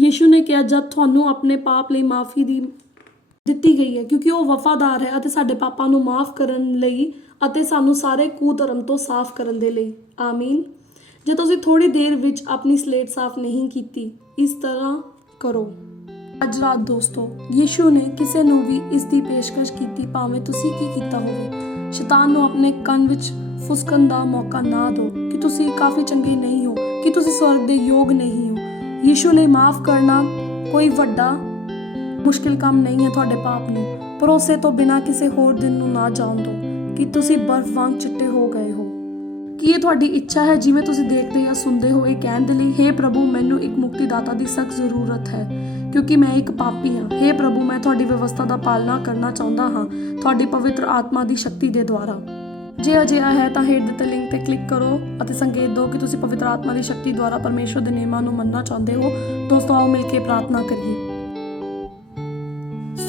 ਯੀਸ਼ੂ ਨੇ ਕਿਹਾ, ਜਦ ਤੁਹਾਨੂੰ ਆਪਣੇ ਪਾਪ ਲਈ ਮਾਫੀ ਦਿੱਤੀ ਗਈ ਹੈ, ਕਿਉਂਕਿ ਉਹ ਵਫਾਦਾਰ ਹੈ ਅਤੇ ਸਾਡੇ ਪਾਪਾਂ ਨੂੰ ਮਾਫ ਕਰਨ ਲਈ ਅਤੇ ਸਾਨੂੰ ਸਾਰੇ ਕੁਧਰਮ ਤੋਂ ਸਾਫ਼ ਕਰਨ ਦੇ ਲਈ। ਆਮੀਨ। ਜੇ ਤੁਸੀਂ ਥੋੜੀ ਦੇਰ ਵਿੱਚ ਆਪਣੀ ਸਲੇਟ ਸਾਫ਼ ਨਹੀਂ ਕੀਤੀ, ਇਸ ਤਰ੍ਹਾਂ ਕਰੋ। ਅੱਜ ਰਾਤ ਦੋਸਤੋ, ਯੀਸ਼ੂ ਨੇ ਕਿਸੇ ਨੂੰ ਵੀ ਇਸ ਦੀ ਪੇਸ਼ਕਸ਼ ਕੀਤੀ, ਭਾਵੇਂ ਤੁਸੀਂ ਕੀ ਕੀਤਾ ਹੋਵੇ। ਸ਼ੈਤਾਨ ਨੂੰ ਆਪਣੇ ਕੰਨ ਵਿੱਚ ਫੁਸਕਣ ਦਾ ਮੌਕਾ ਨਾ ਦਿਓ ਕਿ ਤੁਸੀਂ ਕਾਫੀ ਚੰਗੇ ਨਹੀਂ ਹੋ, ਕਿ ਤੁਸੀਂ ਸਵਰਗ ਦੇ ਯੋਗ ਨਹੀਂ ਹੋ। ਯੀਸ਼ੂ ਲਈ ਮਾਫ ਕਰਨਾ ਕੋਈ ਵੱਡਾ ਮੁਸ਼ਕਿਲ ਕੰਮ ਨਹੀਂ ਹੈ। ਤੁਹਾਡੇ ਪਾਪ ਨੂੰ ਭਰੋਸੇ ਤੋਂ ਬਿਨਾਂ ਕਿਸੇ ਹੋਰ ਦਿਨ ਨੂੰ ਨਾ ਜਾਣ ਦਿਓ ਕਿ ਤੁਸੀਂ ਬਰਫ਼ ਵਾਂਗ ਚਿੱਟੇ ਹੋ ਗਏ ਹੋ। ਕੀ ਇਹ ਤੁਹਾਡੀ ਇੱਛਾ ਹੈ, ਜਿਵੇਂ ਤੁਸੀਂ ਦੇਖਦੇ ਜਾਂ ਸੁਣਦੇ ਹੋ, ਇਹ ਕਹਿਣ ਦੇ ਲਈ, ਹੇ ਪ੍ਰਭੂ, ਮੈਨੂੰ ਇੱਕ ਮੁਕਤੀਦਾਤਾ ਦੀ ਸਖਤ ਜ਼ਰੂਰਤ ਹੈ ਕਿਉਂਕਿ ਮੈਂ ਇੱਕ ਪਾਪੀ ਹਾਂ। ਹੇ ਪ੍ਰਭੂ, ਮੈਂ ਤੁਹਾਡੀ ਵਿਵਸਥਾ ਦਾ ਪਾਲਣਾ ਕਰਨਾ ਚਾਹੁੰਦਾ ਹਾਂ ਤੁਹਾਡੀ ਪਵਿੱਤਰ ਆਤਮਾ ਦੀ ਸ਼ਕਤੀ ਦੇ ਦੁਆਰਾ। ਜੇ ਅਜਿਹਾ ਹੈ ਤਾਂ ਹੇਠ ਦਿੱਤੇ ਲਿੰਕ ਤੇ ਕਲਿੱਕ ਕਰੋ ਅਤੇ ਸੰਕੇਤ ਦਿਓ ਕਿ ਤੁਸੀਂ ਪਵਿੱਤਰ ਆਤਮਾ ਦੀ ਸ਼ਕਤੀ ਦੁਆਰਾ ਪਰਮੇਸ਼ਵਰ ਦੇ ਨਿਯਮਾਂ ਨੂੰ ਮੰਨਣਾ ਚਾਹੁੰਦੇ ਹੋ। ਦੋਸਤੋ, ਆਓ ਮਿਲ ਕੇ ਪ੍ਰਾਰਥਨਾ ਕਰੀਏ।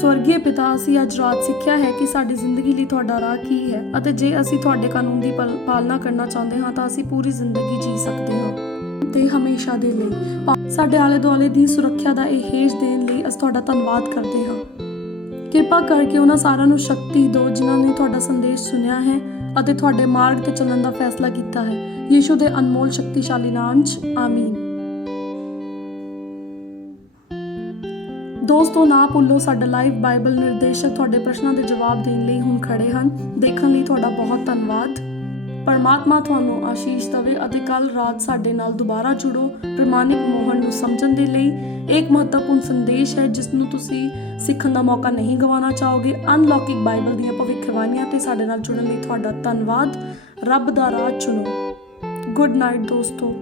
ਸਵਰਗੀ ਪਿਤਾ, ਅਸੀਂ ਅੱਜ ਰਾਤ ਸਿੱਖਿਆ ਹੈ ਕਿ ਸਾਡੀ ਜ਼ਿੰਦਗੀ ਲਈ ਤੁਹਾਡਾ ਰਾਹ ਕੀ ਹੈ, ਅਤੇ ਜੇ ਅਸੀਂ ਤੁਹਾਡੇ ਕਾਨੂੰਨ ਦੀ ਪਾਲਣਾ ਕਰਨਾ ਚਾਹੁੰਦੇ ਹਾਂ ਤਾਂ ਅਸੀਂ ਪੂਰੀ ਜ਼ਿੰਦਗੀ ਜੀ ਸਕਦੇ ਹਾਂ ਤੇ ਹਮੇਸ਼ਾ ਦੇ ਲਈ। ਸਾਡੇ ਆਲੇ ਦੁਆਲੇ ਦੀ ਸੁਰੱਖਿਆ ਦਾ ਇਹ ਹੇਜ ਦੇਣ ਲਈ ਅਸੀਂ ਤੁਹਾਡਾ ਧੰਨਵਾਦ ਕਰਦੇ ਹਾਂ। ਕਿਰਪਾ ਕਰਕੇ ਉਹਨਾਂ ਸਾਰਿਆਂ ਨੂੰ ਸ਼ਕਤੀ ਦਿਓ ਜਿਨ੍ਹਾਂ ਨੇ ਤੁਹਾਡਾ ਸੰਦੇਸ਼ ਸੁਣਿਆ ਹੈ ਅਤੇ ਤੁਹਾਡੇ ਮਾਰਗ ਤੇ ਚੱਲਣ ਦਾ ਫੈਸਲਾ ਕੀਤਾ ਹੈ। ਯੀਸ਼ੂ ਦੇ ਅਨਮੋਲ ਸ਼ਕਤੀਸ਼ਾਲੀ ਨਾਮ 'ਚ ਆਮੀਨ। ਦੋਸਤੋ, ਨਾ ਭੁੱਲੋ, ਸਾਡਾ ਲਾਈਵ ਬਾਈਬਲ ਨਿਰਦੇਸ਼ਕ ਤੁਹਾਡੇ ਪ੍ਰਸ਼ਨਾਂ ਦੇ ਜਵਾਬ ਦੇਣ ਲਈ ਹੁਣ ਖੜੇ ਹਨ। ਦੇਖਣ ਲਈ ਤੁਹਾਡਾ ਬਹੁਤ ਧੰਨਵਾਦ। ਪਰਮਾਤਮਾ ਤੁਹਾਨੂੰ ਆਸ਼ੀਸ਼ ਦੇਵੇ ਅਤੇ ਕੱਲ ਰਾਤ ਸਾਡੇ ਨਾਲ ਦੁਬਾਰਾ ਜੁੜੋ ਪ੍ਰਮਾਣਿਕ ਮੋਹਨ ਨੂੰ ਸਮਝਣ ਦੇ ਲਈ। ਇੱਕ ਮਹੱਤਵਪੂਰਨ ਸੰਦੇਸ਼ ਹੈ ਜਿਸ ਨੂੰ ਤੁਸੀਂ ਸਿੱਖਣ ਦਾ ਮੌਕਾ ਨਹੀਂ ਗਵਾਉਣਾ ਚਾਹੋਗੇ। ਅਨਲੌਕਿੰਗ ਬਾਈਬਲ ਦੀਆਂ ਭਵਿੱਖਬਾਣੀਆਂ ਤੇ ਸਾਡੇ ਨਾਲ ਜੁੜਨ ਲਈ ਤੁਹਾਡਾ ਧੰਨਵਾਦ। ਰੱਬ ਦਾ ਰਾਹ ਚੁਣੋ। ਗੁੱਡ ਨਾਈਟ ਦੋਸਤੋ।